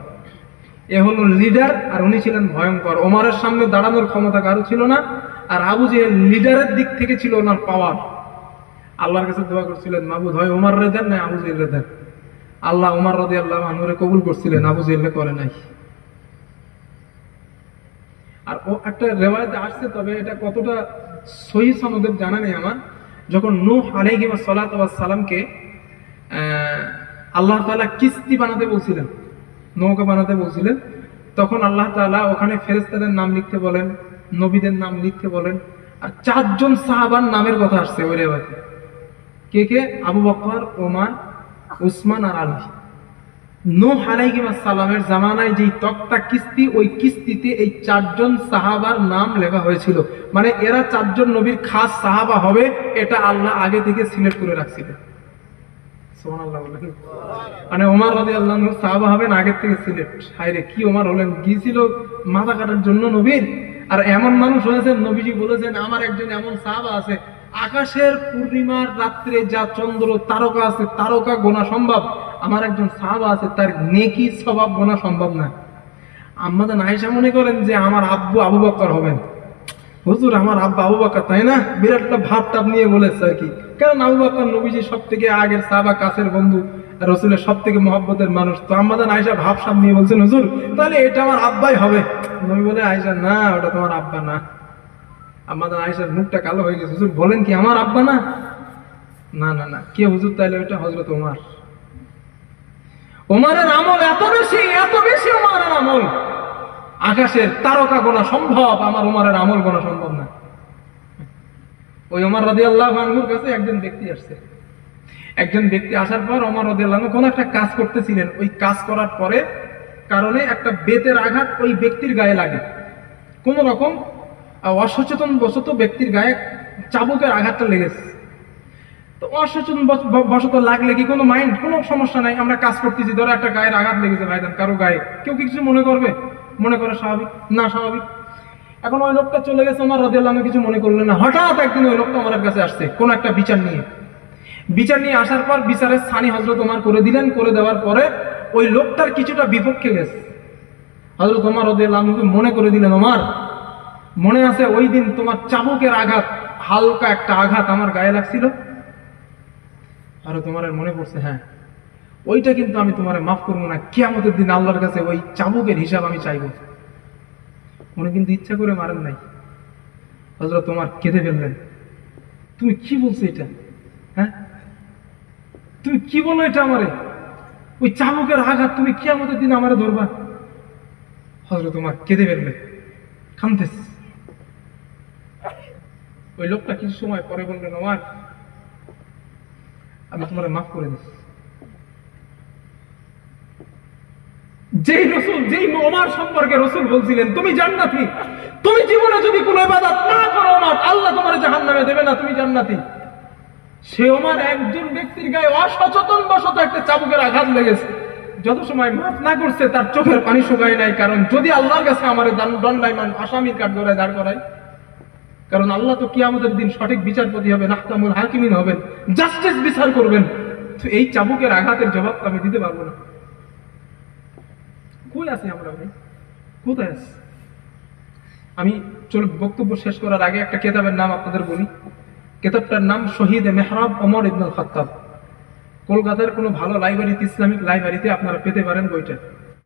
এ হলো লিডার আর উনি ছিলেন ভয়ঙ্কর। ওমরের সামনে দাঁড়ানোর ক্ষমতা কারো ছিল না, আর আবু জেহেল লিডারের দিক থেকে ছিল ওনার পাওয়ার। আল্লাহর কাছে দোয়া করছিলেন, মাবুদ হয় ওমরে দেন না আবু জেহেলকে দেন। আল্লাহ ওমর রাদিয়াল্লাহু আনহুরে কবুল করছিলেন, আবু জেহেলকে করে নাই। আর ও একটা রিওয়ায়াতে আসছে, তবে এটা কতটা সহিহ সনদে জানা নেই আমার। যখন নূহ আলাইহিস সালাতু ওয়াস সালামকে আল্লাহ তাআলা কিস্তি বানাতে বলছিলেন, নৌকা বানাতে বলছিলেন, তখন আল্লাহ তাআলা ওখানে ফেরেশতাদের নাম লিখতে বলেন, নবীদের নাম লিখতে বলেন, আর 4 জন সাহাবার নামের কথা আসছে ওই রিওয়ায়াতে। কে কে? আবু বকর, ওমর, উসমান আর আলী। নূহ আলাইহিস সালামের জামানায় যেই তক্তা কিস্তি, ওই কিস্তিতে এই 4 জন সাহাবার নাম লেখা হয়েছিল। মানে এরা 4 জন নবীর খাস সাহাবা হবে, এটা আল্লাহ আগে থেকে সিলেক্ট করে রাখছিলেন। সুবহানাল্লাহ বলেন। মানে ওমর রাদিয়াল্লাহু আনহু সাহাবা হবেন আগে থেকে সিলেক্ট। হায়রে কি ওমর হলেন, গিয়েছিল মাথা কাটার জন্য নবীর, আর এমন মানুষ হয়েছেন, নবীজি বলেছেন আমার একজন এমন সাহাবা আছে, আকাশের পূর্ণিমার রাত্রে যা চন্দ্র তারকা আছে তারকা গোনা সম্ভব, আমার একজন সাহাবা আছে তার নেকি স্বভাব গোনা সম্ভব না। আম্মাজান আয়েশা মনে করেন যে আমার আব্বু আবু বকর হবেন। হুজুর আমার আব্বা আবু বকর, তাই না? বিরাট একটা ভাব টাপ নিয়ে বলেছে আর কি, কারণ আবু বকর নবীজির সব থেকে আগের সাহাবা, কাছের বন্ধু, রসুলের সব থেকে মহব্বতের মানুষ। তো আম্মাজান আয়েশা ভাব সাপ নিয়ে বলছেন হুজুর তাহলে এটা আমার আব্বাই হবে। নবী বলে আয়েশা না, ওটা তোমার আব্বা না। আম্মাজান আয়েশার মুখটা কালো হয়ে গেছে, হুজুর বলেন কি আমার আব্বা না? না না না, কে হুজুর? তাইলে ওটা হযরত ওমর। ওমরের আমল এত বেশি, এত বেশি ওমরের আমল, আকাশের তারকা গোনা সম্ভব, আমার ওমরের আমল গোনা সম্ভব না। ওই ওমর রাদিয়াল্লাহু আনহুর কাছে একজন ব্যক্তি আসছে। একজন ব্যক্তি আসার পর ওমর রাদিয়াল্লাহু আনহু কোন একটা কাজ করতেছিলেন, ওই কাজ করার পরে কারণে একটা বেতের আঘাত ওই ব্যক্তির গায়ে লাগে। কোন রকম অসচেতন বশত ব্যক্তির গায়ে চাবুকের আঘাতটা লেগেছে। তো অসচেতন বশত লাগলে কি কোনো মাইন্ড, কোনো সমস্যা নাই, আমরা কাজ করতেছি, ধরো একটা গায়ের আঘাত লেগেছে ভাইজান কারো গায়ে, কেউ কিছু মনে করবে? মনে করে স্বাভাবিক না? স্বাভাবিক। এখন ওই লোকটা চলে গেছে, ওমর রাদিয়াল্লাহু আনহু কিছু মনে করলেন না। হঠাৎ একদিন ওই লোকটা ওমরের কাছে আসছে কোন একটা বিচার নিয়ে। বিচার নিয়ে আসার পর বিচারের সানি হযরত ওমর করে দিলেন। করে দেওয়ার পরে ওই লোকটার কিছুটা বিপক্ষে গেছে। হযরত ওমর রাদিয়াল্লাহু আনহু মনে করে দিলেন, ওমর মনে আছে ওই দিন তোমার চাবুকের আঘাত, হালকা একটা আঘাত আমার গায়ে লাগছিল? আর তোমার মনে পড়ছে? হ্যাঁ। ওইটা কিন্তু আমি তোমার মাফ করবো না, কিয়ামতের দিন আল্লাহর কাছে ওই চাবুকের হিসাব আমি চাইবো। উনি কিন্তু ইচ্ছা করে মারেন নাই। হযরত ওমর কেঁদে ফেললেন। তুমি কি বলছো এটা? হ্যাঁ, তুমি কি বলো এটা আমারে? ওই চাবুকের আঘাত তুমি কিয়ামতের দিন আমারে ধরবা? হযরত ওমর কেঁদে ফেললেন, কাঁদতেছে। ওই লোকটা কিছু সময় পরে বললেন, ওমর আমি তোমার মাফ করে দিচ্ছি। যেই রসুল, যেই ওমর সম্পর্কে রসুল বলছিলেন তুমি জান্নাতি, তুমি জীবনে যদি কোনো ইবাদত না করো ওমর, আল্লাহ তোমার জাহান্নামে দেবে না, তুমি জান্নাতি, সে ওমর একজন ব্যক্তির গায়ে অসচেতন বশত একটা চাবুকের আঘাত লেগেছে। যত সময় মাফ না করছে তার চোখের পানি শুকায় নাই, কারণ যদি আল্লাহর কাছে আমার দণ্ডায়মান আসামির কাঠগড়ায় দাঁড় করায়, কারণ আল্লাহ তো কিয়ামতের দিন সঠিক বিচারপতি হবে, আহকামুল হাকিমিন হবেন, জাস্টিস বিচার করবেন। তো এই চাবুকের আঘাতের জবাব আমি দিতে পারবো না। কই আছি আমরা ভাই? কোথায় আছি? আমি বক্তব্য শেষ করার আগে একটা কেতাবের নাম আপনাদের বলি। কেতাবটার নাম শহীদ মেহরাব ওমর ইবনুল খাত্তাব। কলকাতার কোনো ভালো লাইব্রেরিতে, ইসলামিক লাইব্রেরিতে আপনারা পেতে পারেন বইটা।